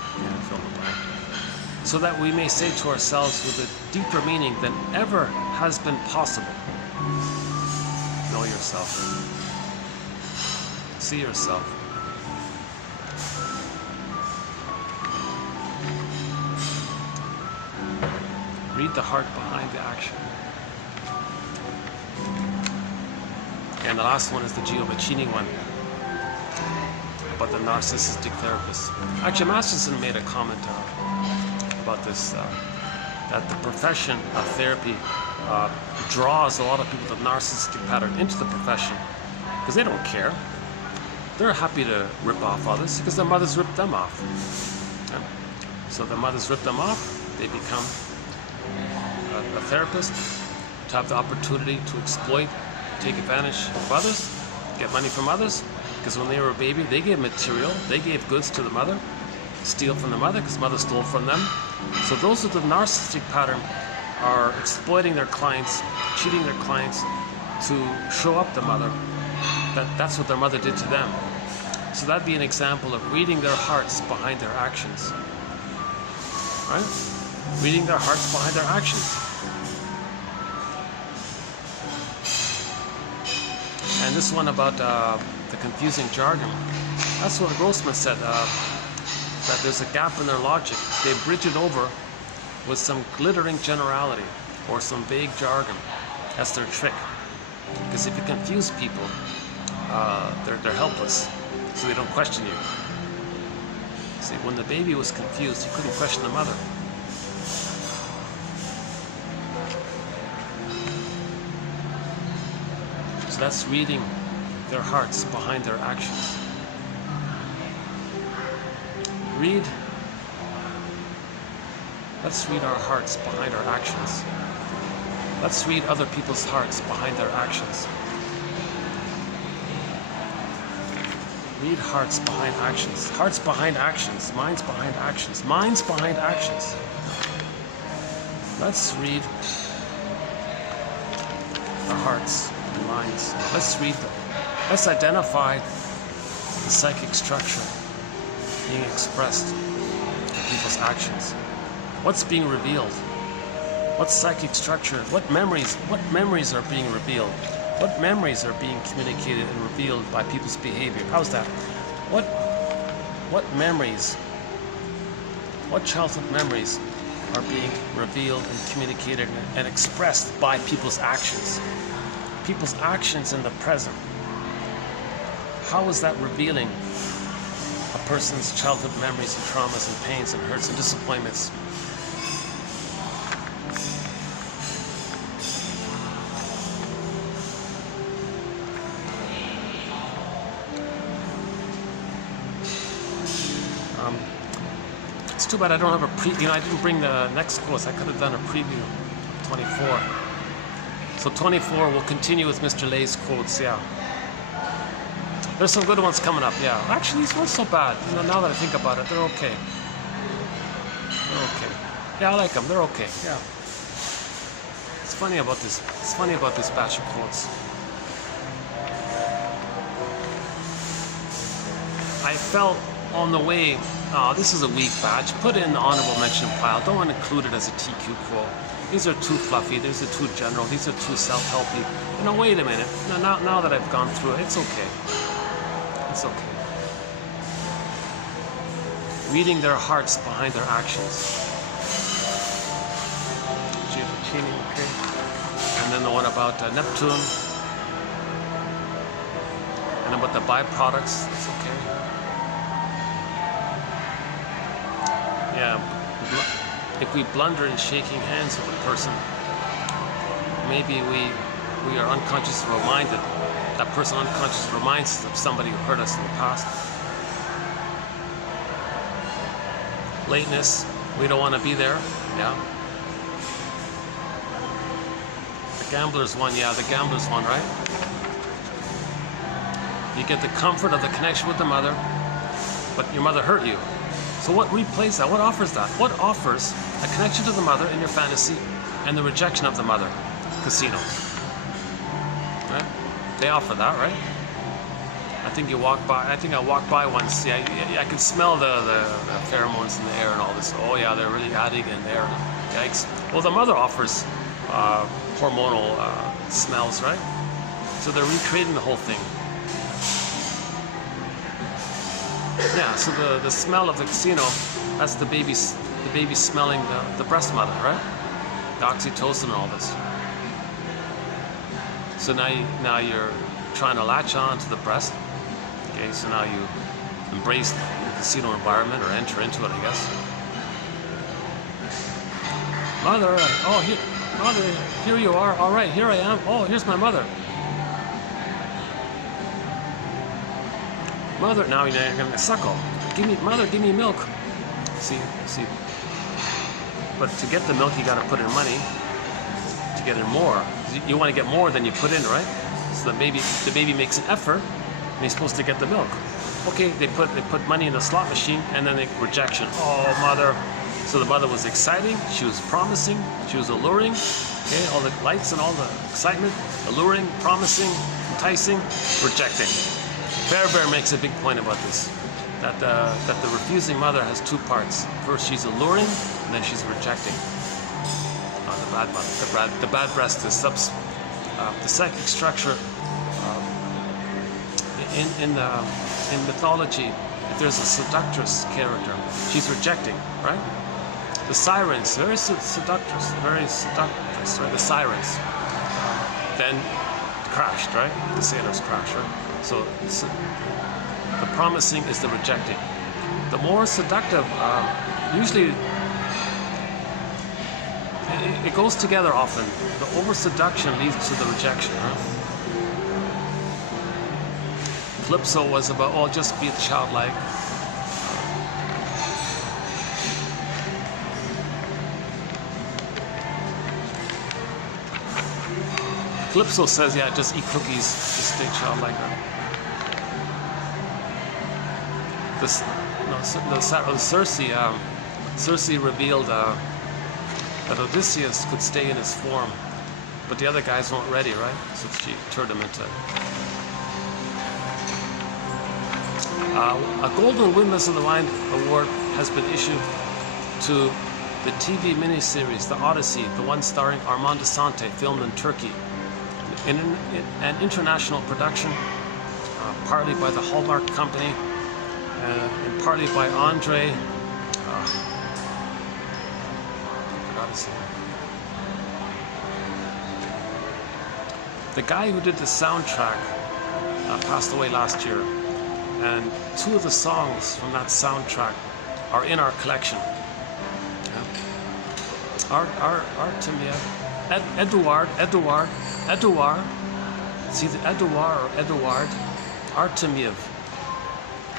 so that we may say to ourselves with a deeper meaning than ever has been possible, know yourself, see yourself. Read the heart behind the action. And the last one is the Giovacchini one, about the narcissistic therapist. Actually, Masterson made a comment about this, that the profession of therapy draws a lot of people with a narcissistic pattern into the profession because they don't care. They're happy to rip off others because their mothers ripped them off. Yeah. So the mothers rip them off, they become a therapist to have the opportunity to exploit, take advantage of others, get money from others, because when they were a baby, they gave material, they gave goods to the mother, steal from the mother because mother stole from them. So those with the narcissistic pattern are exploiting their clients, cheating their clients to show up the mother. That's what their mother did to them. So that'd be an example of reading their hearts behind their actions. Right? Reading their hearts behind their actions. And this one about the confusing jargon, that's what Grossman said, that there's a gap in their logic. They bridge it over with some glittering generality. or some vague jargon. That's their trick. Because if you confuse people, they're helpless, so they don't question you. See, when the baby was confused, he couldn't question the mother. So that's reading their hearts behind their actions. Let's read our hearts behind our actions. Let's read other people's hearts behind their actions. Read hearts behind actions. Hearts behind actions. Minds behind actions. Minds behind actions. Let's read the hearts and minds. Let's read them. Let's identify the psychic structure being expressed in people's actions. What's being revealed? What psychic structure? What memories are being revealed? What memories are being communicated and revealed by people's behavior? How's that? What memories? What childhood memories are being revealed and communicated and expressed by people's actions? People's actions in the present. How is that revealing a person's childhood memories and traumas and pains and hurts and disappointments? It's too bad I don't have a I didn't bring the next quotes. I could have done a preview of 24. So 24, we'll continue with Mr. Lay's quotes, yeah. There's some good ones coming up, yeah. Actually, these weren't so bad. Now that I think about it, they're okay. They're okay. Yeah, I like them. They're okay, yeah. It's funny about this. It's funny about this batch of quotes. I felt on the way, this is a weak batch. Put it in the honorable mention pile. Don't include it as a TQ quote. These are too fluffy. These are too general. These are too self-helpy. Wait a minute. Now that I've gone through it, it's okay. It's okay. Reading their hearts behind their actions. Okay. And then the one about Neptune. And about the byproducts. It's okay. Yeah. If we blunder in shaking hands with a person, maybe we are unconsciously reminded. That person unconsciously reminds us of somebody who hurt us in the past. Lateness, we don't want to be there. Yeah. The gambler's one, yeah, the gambler's one, right? You get the comfort of the connection with the mother, but your mother hurt you. So what replaces that? What offers that? What offers a connection to the mother in your fantasy and the rejection of the mother? Casino. Right? They offer that, right? I think I walked by once. Yeah, I could smell the pheromones in the air and all this. Oh yeah, they're really adding in there. Yikes. Well, the mother offers hormonal smells, right? So they're recreating the whole thing. Yeah, so the smell of the casino, that's the baby smelling the breast mother, right? The oxytocin and all this. So now you're trying to latch on to the breast. Okay, so now you embrace the casino environment or enter into it, I guess. Mother, mother, here you are. All right, here I am. Oh, here's my mother. Mother, now you're gonna suckle. Mother, give me milk. See. But to get the milk, you gotta put in money. To get in more, you want to get more than you put in, right? So the baby makes an effort, and he's supposed to get the milk. Okay, they put money in the slot machine, and then rejection. Oh, mother. So the mother was exciting. She was promising. She was alluring. Okay, all the lights and all the excitement, alluring, promising, enticing, rejecting. Bear makes a big point about this, that the refusing mother has two parts. First, she's alluring, and then she's rejecting. The bad mother, the bad breast is the psychic structure. In mythology, if there's a seductress character, she's rejecting, right? The sirens, very seductress, right? The sirens. Then crashed, right? The sailors crashed, right? So the promising is the rejecting. The more seductive, usually it goes together often. The over-seduction leads to the rejection, right? Calypso was about, oh, just be childlike. Calypso says, yeah, just eat cookies, just stay childlike. Circe revealed that Odysseus could stay in his form, but the other guys weren't ready, right? So she turned him into... a Golden Windmills of the Mind award has been issued to the TV miniseries The Odyssey, the one starring Armand Assante, filmed in Turkey. In an international production, partly by the Hallmark Company, and partly by Andre. The guy who did the soundtrack passed away last year, and 2 of the songs from that soundtrack are in our collection. Artemiev, Eduard, it's either Eduard or Eduard Artemiev.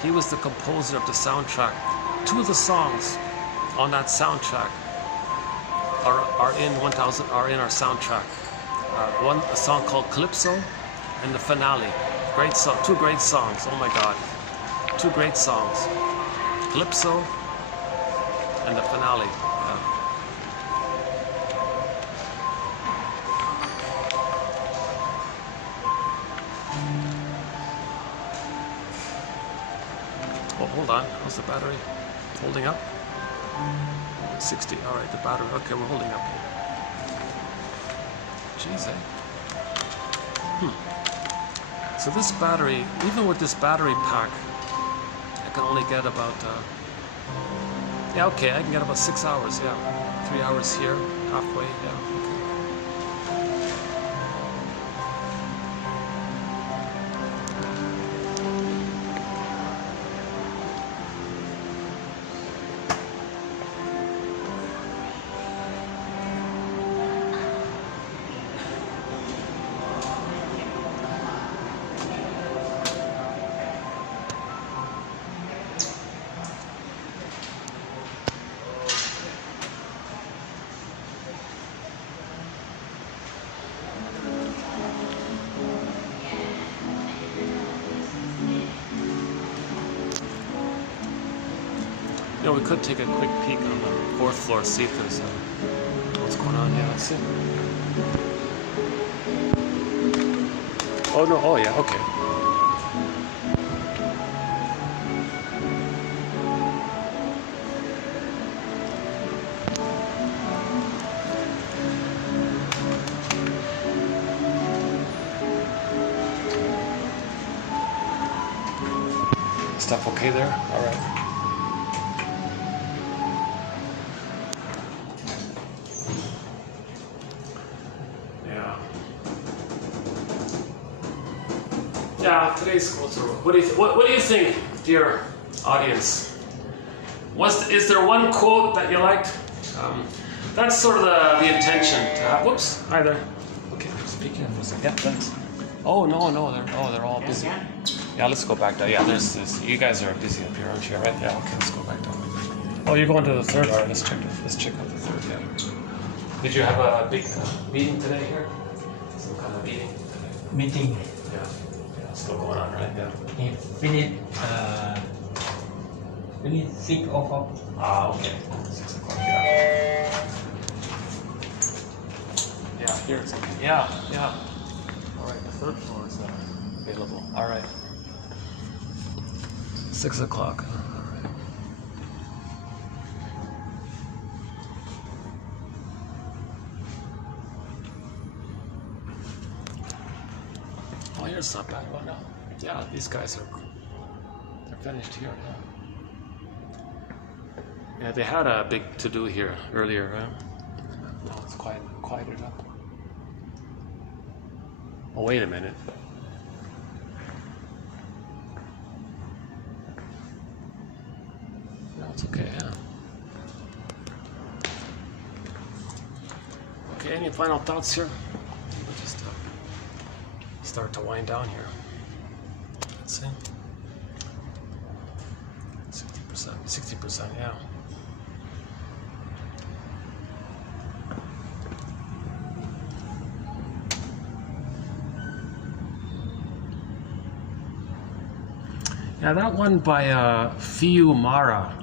He was the composer of the soundtrack. 2 of the songs on that soundtrack are in our soundtrack. A song called Calypso and the finale. Great song, 2 great songs. Oh my God, 2 great songs. Calypso and the finale. Oh, hold on. How's the battery holding up? 60. All right, the battery. Okay, we're holding up. Jeez, eh? So this battery, even with this battery pack, I can only get about, yeah, okay, I can get about 6 hours, yeah. 3 hours here, halfway, yeah. You know, we could take a quick peek on the 4th floor, see if there's what's going on. Yeah, let's see. Oh no, oh yeah, okay. Stuff okay there? All right. Yeah, today's culture. What do you think, dear audience? Is there one quote that you liked? That's sort of the intention. Whoops, hi there. Okay, speaking for a second. Yeah, thanks. Oh no, they're all busy. Yeah, let's go back down. Yeah, there's this. You guys are busy up here, aren't you? Right? Yeah. Okay, let's go back down. Oh, you're going to the 3rd. All right, let's check out the 3rd. Yeah. Did you have a big meeting today here? Some kind of meeting today? Meeting. Yeah. Still going on, right? Yeah. Finish 6 o'clock. Ah, okay. 6 o'clock, yeah. Yeah, here it's okay. Yeah. All right, the 3rd floor is available. All right. 6 o'clock. All right. Oh, here's not bad one now. Yeah, these guys they're finished here now. Yeah, they had a big to-do here earlier, right? Now it's quieted up. Oh, wait a minute. No, it's okay, yeah. Okay, any final thoughts here? We'll just start to wind down here. Let's see. 60%, yeah. Yeah, that one by Fiu Mara,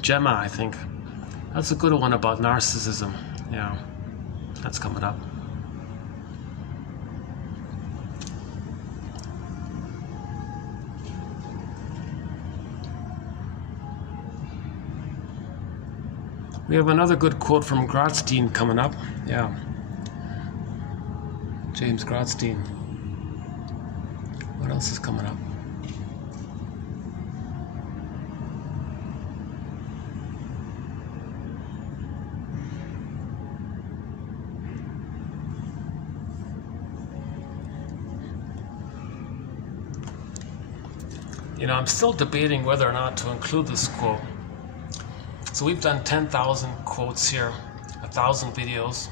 Gemma, I think. That's a good one about narcissism. Yeah, that's coming up. We have another good quote from Grotstein coming up. Yeah. James Grotstein. What else is coming up? You know, I'm still debating whether or not to include this quote. So we've done 10,000 quotes here, 1,000 videos,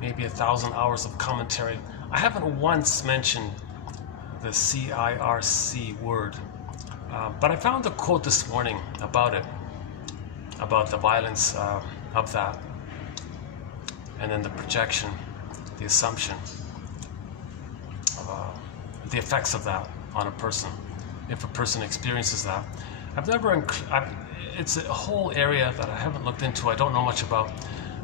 maybe 1,000 hours of commentary. I haven't once mentioned the CIRC word, but I found a quote this morning about it, about the violence of that, and then the projection, the assumption, of the effects of that on a person, if a person experiences that. It's a whole area that I haven't looked into, I don't know much about.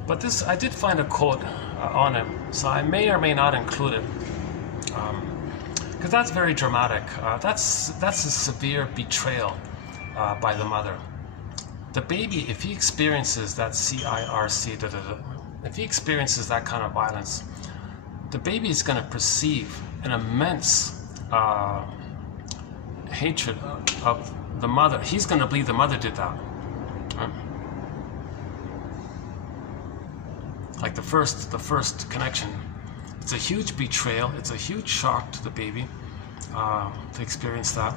But this, I did find a quote on it, so I may or may not include it. Because that's very dramatic. That's a severe betrayal by the mother. The baby, if he experiences that CIRC, if he experiences that kind of violence, the baby is going to perceive an immense hatred of the mother. He's going to believe the mother did that. Right? Like the first connection. It's a huge betrayal. It's a huge shock to the baby to experience that.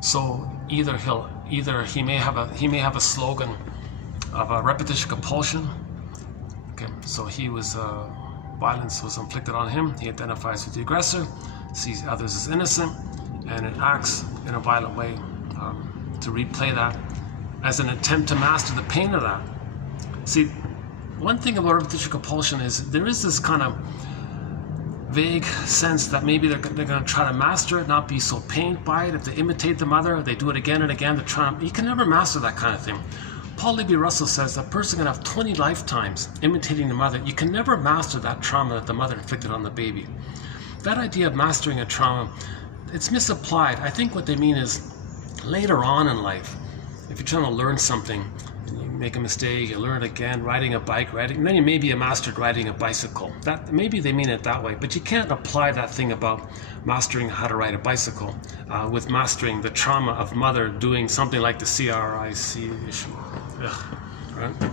So either he may have a slogan of a repetition compulsion. Okay, so violence was inflicted on him. He identifies with the aggressor, sees others as innocent, and it acts in a violent way to replay that as an attempt to master the pain of that. See, one thing about repetition compulsion is there is this kind of vague sense that maybe they're going to try to master it, not be so pained by it. If they imitate the mother, they do it again and again. You can never master that kind of thing. Paul Libby-Russell says that a person can have 20 lifetimes imitating the mother. You can never master that trauma that the mother inflicted on the baby. That idea of mastering a trauma, it's misapplied. I think what they mean is later on in life, if you're trying to learn something, and you make a mistake, you learn it again, riding a bike, and then you maybe you mastered riding a bicycle. That maybe they mean it that way, but you can't apply that thing about mastering how to ride a bicycle with mastering the trauma of mother doing something like the CRIC issue. Ugh, right?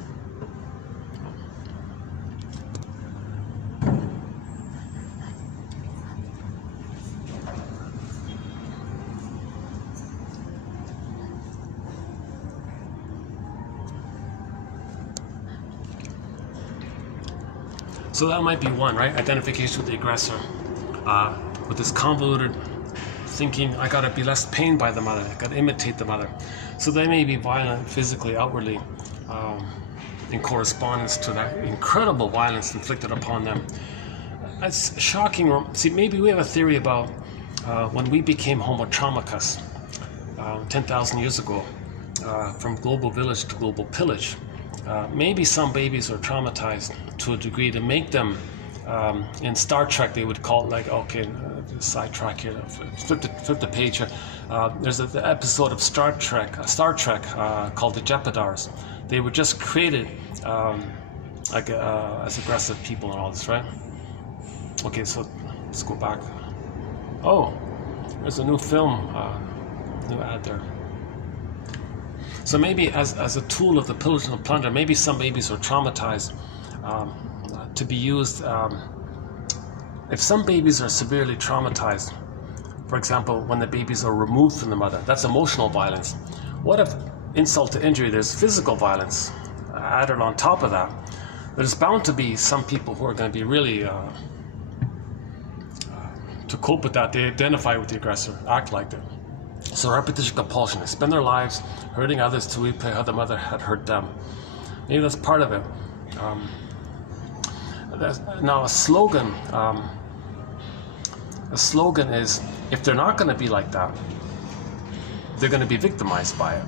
So that might be one, right? Identification with the aggressor. With this convoluted thinking, I gotta be less pained by the mother, I gotta imitate the mother. So they may be violent physically, outwardly, in correspondence to that incredible violence inflicted upon them. It's shocking. See, maybe we have a theory about when we became Homo traumicus 10,000 years ago, from global village to global pillage. Maybe some babies are traumatized to a degree to make them, in Star Trek they would call it like, okay, sidetrack here, flip the page here. There's an episode of Star Trek called the Jeopardars. They were just created as aggressive people and all this, right? Okay, so let's go back. Oh, there's a new film, new ad there. So maybe as a tool of the pillage and the plunder, maybe some babies are traumatized to be used. If some babies are severely traumatized, for example, when the babies are removed from the mother, that's emotional violence. What if, insult to injury, there's physical violence added on top of that? There's bound to be some people who are going to be really, to cope with that, they identify with the aggressor, act like it. So repetition compulsion, they spend their lives hurting others to replay how the mother had hurt them. Maybe that's part of it. Now a slogan is, if they're not going to be like that, they're going to be victimized by it.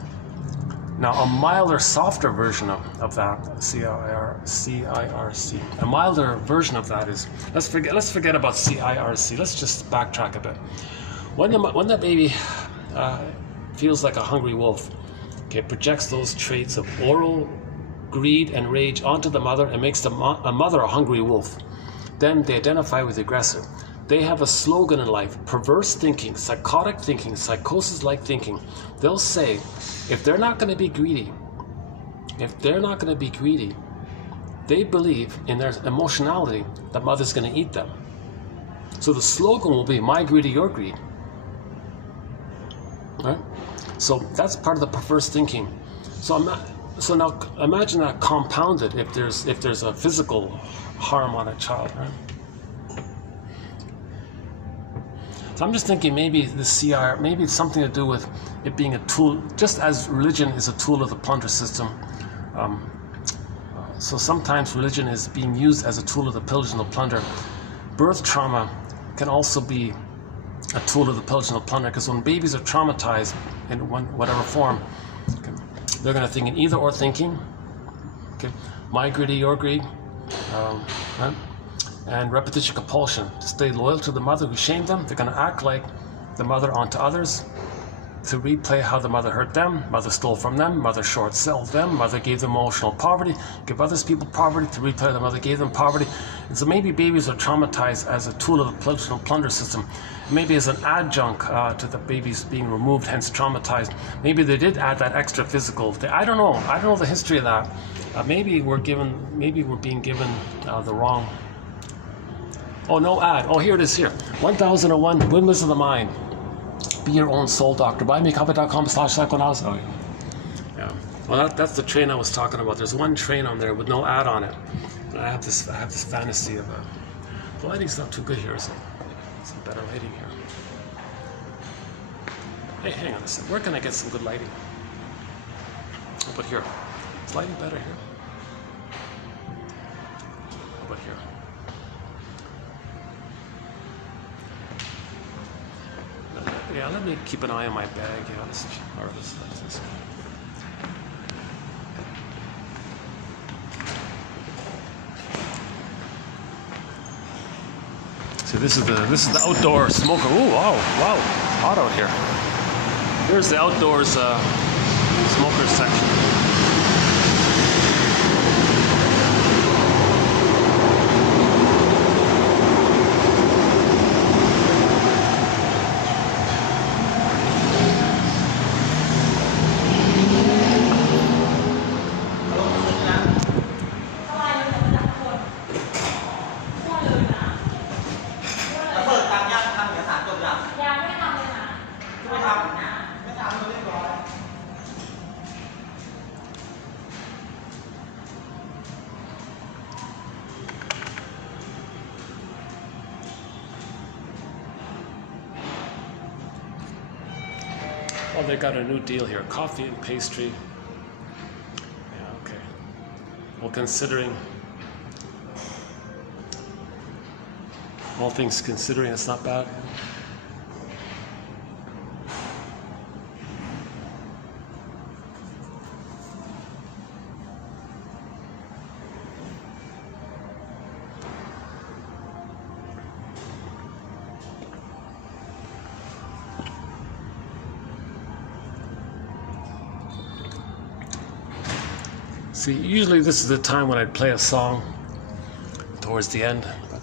Now a milder, softer version of that, C-I-R-C, a milder version of that is, let's forget about C-I-R-C, let's just backtrack a bit. When the baby feels like a hungry wolf, okay, projects those traits of oral greed and rage onto the mother and makes a mother a hungry wolf, then they identify with the aggressor. They have a slogan in life: perverse thinking, psychotic thinking, psychosis-like thinking. They'll say, if they're not going to be greedy, they believe in their emotionality that mother's going to eat them. So the slogan will be, my greedy, your greed. Right? So that's part of the perverse thinking. So now imagine that compounded if there's a physical harm on a child, right? So I'm just thinking maybe the CR, maybe it's something to do with it being a tool, just as religion is a tool of the plunder system. So sometimes religion is being used as a tool of the pillage and the plunder. Birth trauma can also be a tool of the pillage and the plunder, because when babies are traumatized in whatever form, okay, they're going to think in either or thinking. Okay, my greedy, your greed. Right? And repetition compulsion, to stay loyal to the mother who shamed them. They're going to act like the mother onto others, to replay how the mother hurt them, mother stole from them, mother short-sold them, mother gave them emotional poverty, give others people poverty, to replay the mother gave them poverty. And so maybe babies are traumatized as a tool of the pillage and plunder system, maybe as an adjunct to the babies being removed, hence traumatized. Maybe they did add that extra physical. I don't know the history of that. Maybe we're being given the wrong. Oh, no ad. Oh, here it is here. 1001 Windmills of the Mind. Be your own soul doctor. Buymeacoffee.com/psychoanalysis. Oh, yeah. Well, that's the train I was talking about. There's one train on there with no ad on it. And I have this fantasy of the lighting's not too good here, is it? Some better lighting here. Hey, hang on a second. Where can I get some good lighting? How about here? Is lighting better here? How about here? Yeah, let me keep an eye on my bag. Yeah, this is. See, this is the outdoor smoker. Ooh, wow, hot out here. Here's the outdoors smoker section. Oh, they got a new deal here. Coffee and pastry. Yeah, okay. Well, considering, all things considering, it's not bad. See, usually this is the time when I'd play a song towards the end, but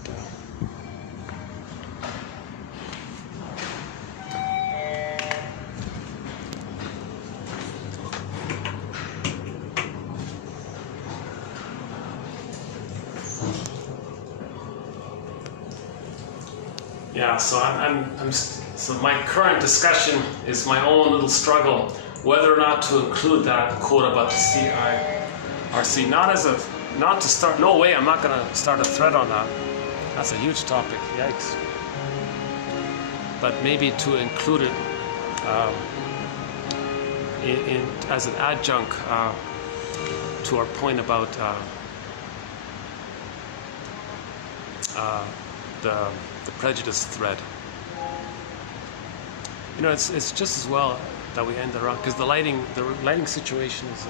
Yeah, so so my current discussion is my own little struggle whether or not to include that quote about the CIRC. Not to start. No way, I'm not going to start a thread on that. That's a huge topic. Yikes. But maybe to include it as an adjunct to our point about the prejudice thread. You know, it's just as well that we end around, because the lighting situation is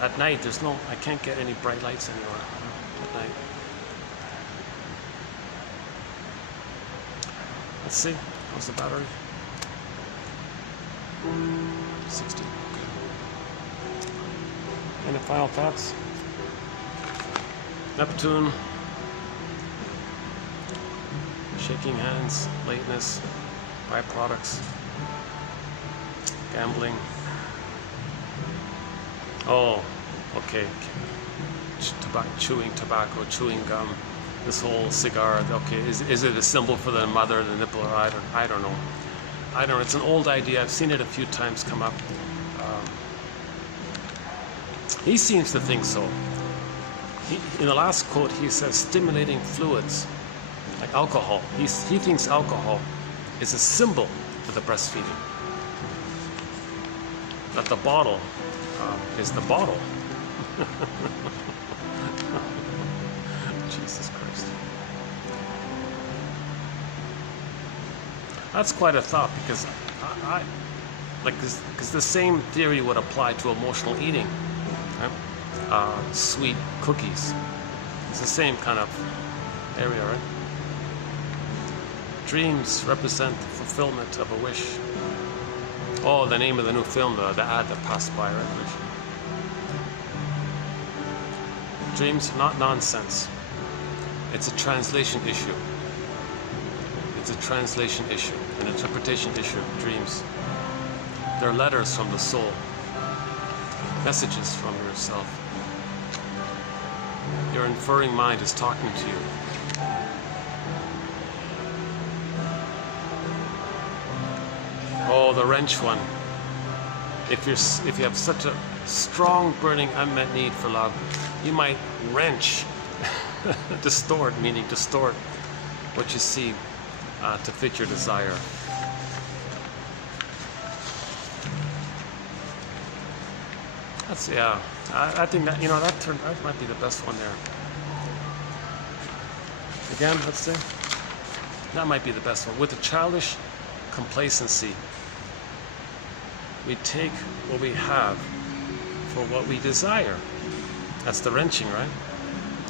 at night. I can't get any bright lights anymore at night. Let's see, how's the battery? 60. Okay. Any final thoughts? Neptune, shaking hands, lateness, byproducts, gambling. Oh, okay. Chewing tobacco, chewing gum, this whole cigar. Okay, is it a symbol for the mother, the nipple, or I don't know. I don't know. It's an old idea. I've seen it a few times come up. He seems to think so. In the last quote, he says stimulating fluids, like alcohol. He thinks alcohol is a symbol for the breastfeeding. That the bottle is the bottle. Jesus Christ. That's quite a thought, because because the same theory would apply to emotional eating. Right? Sweet cookies. It's the same kind of area, right? Dreams represent the fulfillment of a wish. Oh, the name of the new film, the ad that passed by, right? Dreams are not nonsense. It's a translation issue. It's a translation issue, an interpretation issue. Dreams. They're letters from the soul. Messages from yourself. Your inferring mind is talking to you. Oh, the wrench one. If you have such a strong, burning, unmet need for love, you might wrench, distort, meaning distort what you see to fit your desire. That's, yeah. I think that, that might be the best one there. Again, let's see. That might be the best one. With a childish complacency, we take what we have for what we desire. That's the wrenching, right?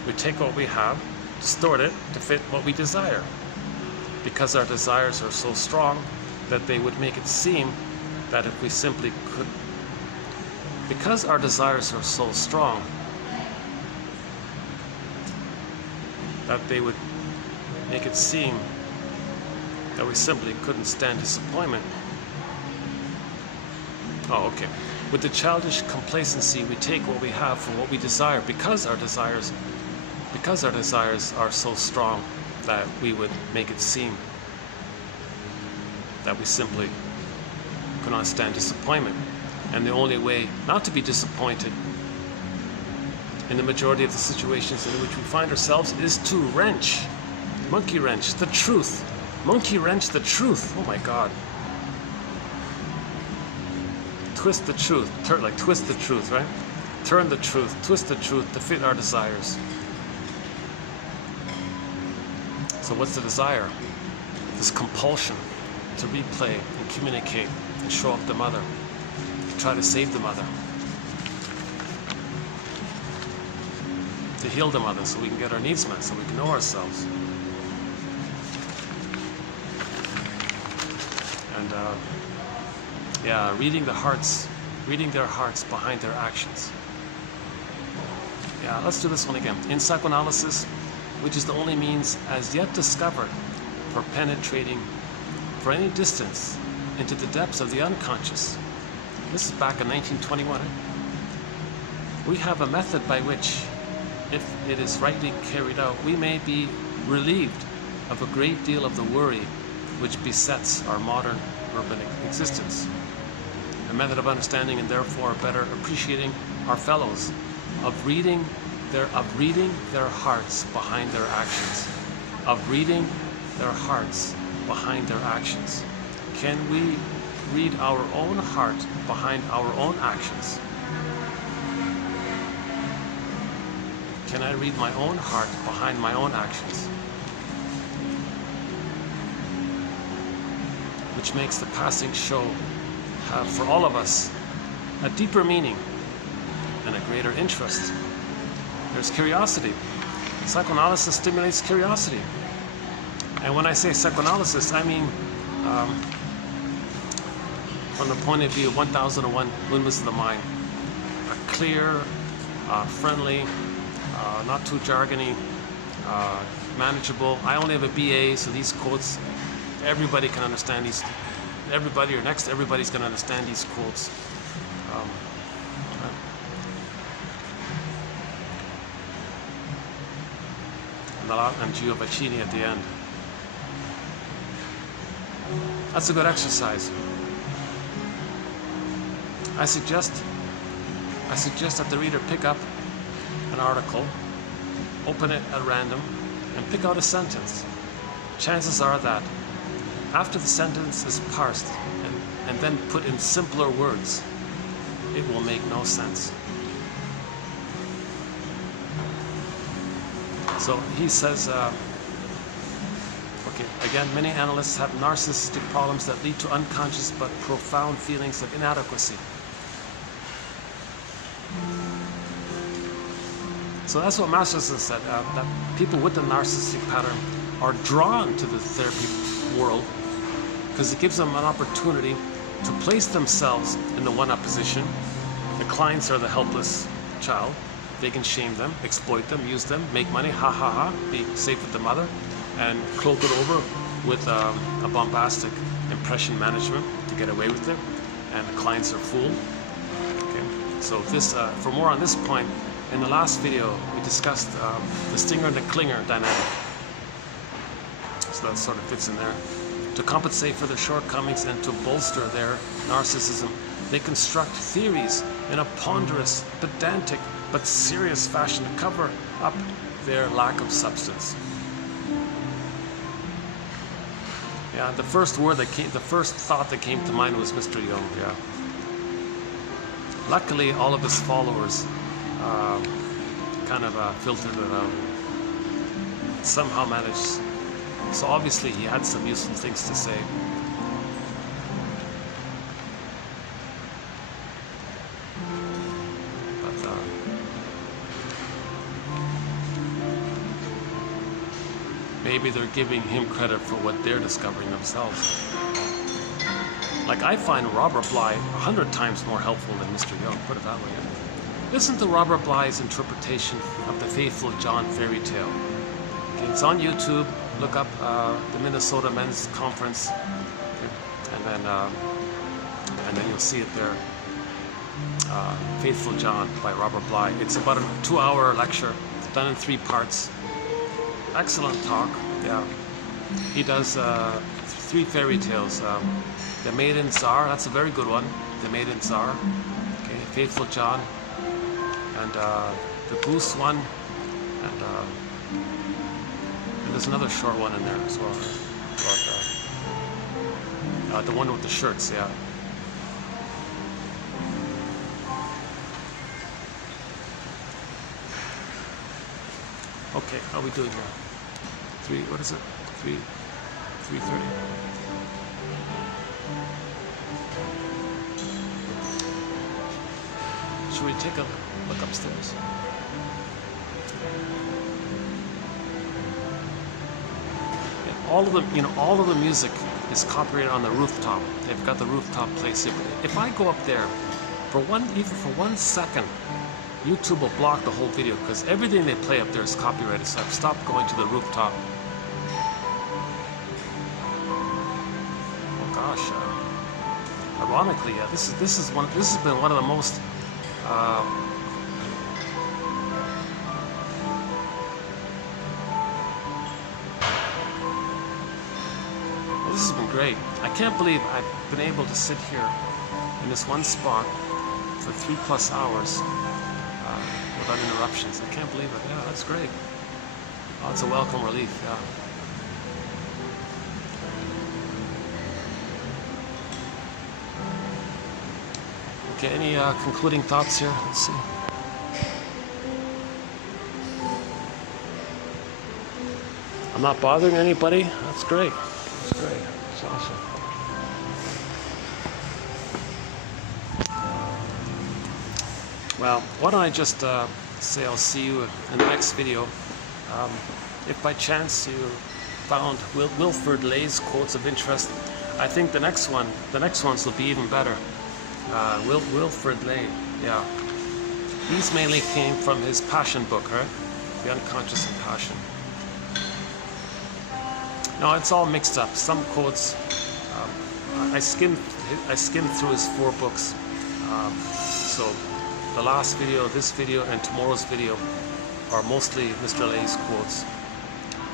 We take what we have, distort it to fit what we desire. Because our desires are so strong that they would make it seem that if we simply could. Because our desires are so strong that they would make it seem that we simply couldn't stand disappointment. Oh, okay. With the childish complacency, we take what we have for what we desire, because our desires are so strong that we would make it seem that we simply could not stand disappointment. And the only way not to be disappointed in the majority of the situations in which we find ourselves is to wrench, monkey wrench, the truth. Monkey wrench the truth. Oh my God. Twist the truth. Twist the truth, right? Turn the truth, twist the truth to fit our desires. So what's the desire? This compulsion to replay and communicate and show up the mother. To try to save the mother. To heal the mother so we can get our needs met, so we can know ourselves. And reading their hearts behind their actions. Yeah, let's do this one again. In psychoanalysis, which is the only means as yet discovered for penetrating for any distance into the depths of the unconscious. This is back in 1921. We have a method by which, if it is rightly carried out, we may be relieved of a great deal of the worry which besets our modern urban existence. A method of understanding and therefore better appreciating our fellows, of reading their hearts behind their actions, of reading their hearts behind their actions. Can we read our own heart behind our own actions? Can I read my own heart behind my own actions? Which makes the passing show have for all of us a deeper meaning and a greater interest. There's curiosity. Psychoanalysis stimulates curiosity. And when I say psychoanalysis, I mean from the point of view of 1001 Windmills of the Mind. A clear, friendly, not too jargony, manageable. I only have a BA, so these quotes, everybody can understand these. Everybody, or next to everybody's going to understand these quotes. And Giovacchini at the end. That's a good exercise. I suggest that the reader pick up an article, open it at random, and pick out a sentence. Chances are that after the sentence is parsed and then put in simpler words, it will make no sense. So he says, okay, again, many analysts have narcissistic problems that lead to unconscious but profound feelings of inadequacy. So that's what Masters has said, that people with the narcissistic pattern are drawn to the therapy world because it gives them an opportunity to place themselves in the one-up position. The clients are the helpless child. They can shame them, exploit them, use them, make money, ha ha ha, be safe with the mother, and cloak it over with a bombastic impression management to get away with it, and the clients are fooled. Okay. So this, for more on this point, in the last video we discussed the stinger and the clinger dynamic. So that sort of fits in there. To compensate for their shortcomings and to bolster their narcissism, they construct theories in a ponderous, pedantic, but serious fashion to cover up their lack of substance. Yeah, the first thought that came to mind was Mr. Jung. Yeah. Luckily, all of his followers kind of filtered it out. Somehow managed. So obviously, he had some useful things to say. Maybe they're giving him credit for what they're discovering themselves. Like, I find Robert Bly 100 times more helpful than Mr. Young, put it that way. Listen to Robert Bly's interpretation of the Faithful John fairy tale. Okay, it's on YouTube. Look up the Minnesota Men's Conference, okay, and then you'll see it there. Faithful John by Robert Bly. It's about a 2-hour lecture, done in 3 parts. Excellent talk. Yeah, he does 3 fairy tales. The Maiden Tsar, that's a very good one. The Maiden Tsar. Okay, Faithful John, and the Goose one, and there's another short one in there as well. About the one with the shirts. Yeah. Okay, how are we doing here? What is it? 3:30. Should we take a look upstairs? Yeah, all of the music is copyrighted on the rooftop. They've got the rooftop place here. But if I go up there even for 1 second, YouTube will block the whole video because everything they play up there is copyrighted. So I've stopped going to the rooftop. Oh gosh! Ironically, yeah, this has been one of the most Well, this has been great. I can't believe I've been able to sit here in this one spot for 3+ hours without interruptions. I can't believe it. Yeah, that's great. Oh, it's a welcome relief, yeah. Okay, any concluding thoughts here? Let's see. I'm not bothering anybody. That's great. That's great. That's awesome. Well, why don't I just say I'll see you in the next video. If by chance you found Wilfrid Laye's quotes of interest, I think the next ones will be even better. Wilfrid Laye, yeah. These mainly came from his passion book, right? The Unconscious and Passion. No, it's all mixed up. Some quotes, I skimmed through his 4 books. So the last video, this video, and tomorrow's video are mostly Mr. Laye's quotes.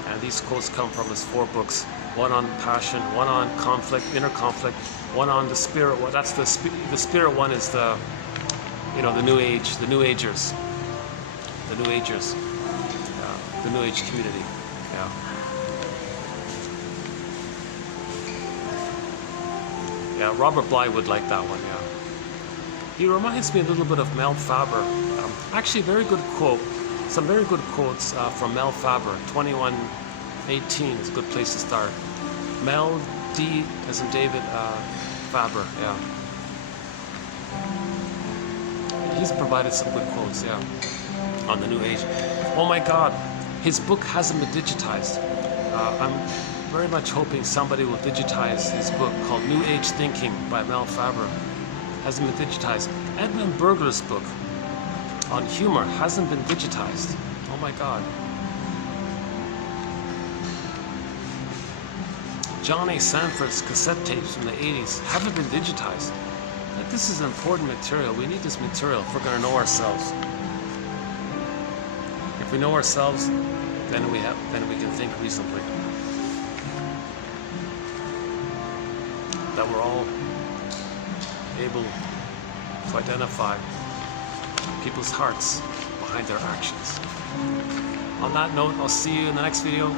And these quotes come from his 4 books. One on passion, one on conflict, inner conflict, one on the spirit. Well, that's the spirit one is the, you know, the New Age, the New Agers, the New Agers, the New Age community. Yeah. Yeah, Robert Bly would like that one. Yeah. He reminds me a little bit of Mel Faber. Actually, very good quote. Some very good quotes from Mel Faber. 2118 is a good place to start. Mel D, as in David Faber. Yeah. He's provided some good quotes. Yeah. On the New Age. Oh my God, his book hasn't been digitized. I'm very much hoping somebody will digitize his book called New Age Thinking by Mel Faber. Hasn't been digitized. Edmund Berger's book on humor hasn't been digitized. Oh my God. John A. Sanford's cassette tapes from the 80s haven't been digitized. Like, this is important material. We need this material if we're going to know ourselves. If we know ourselves, then we can think reasonably. That we're all able to identify people's hearts behind their actions. On that note, I'll see you in the next video.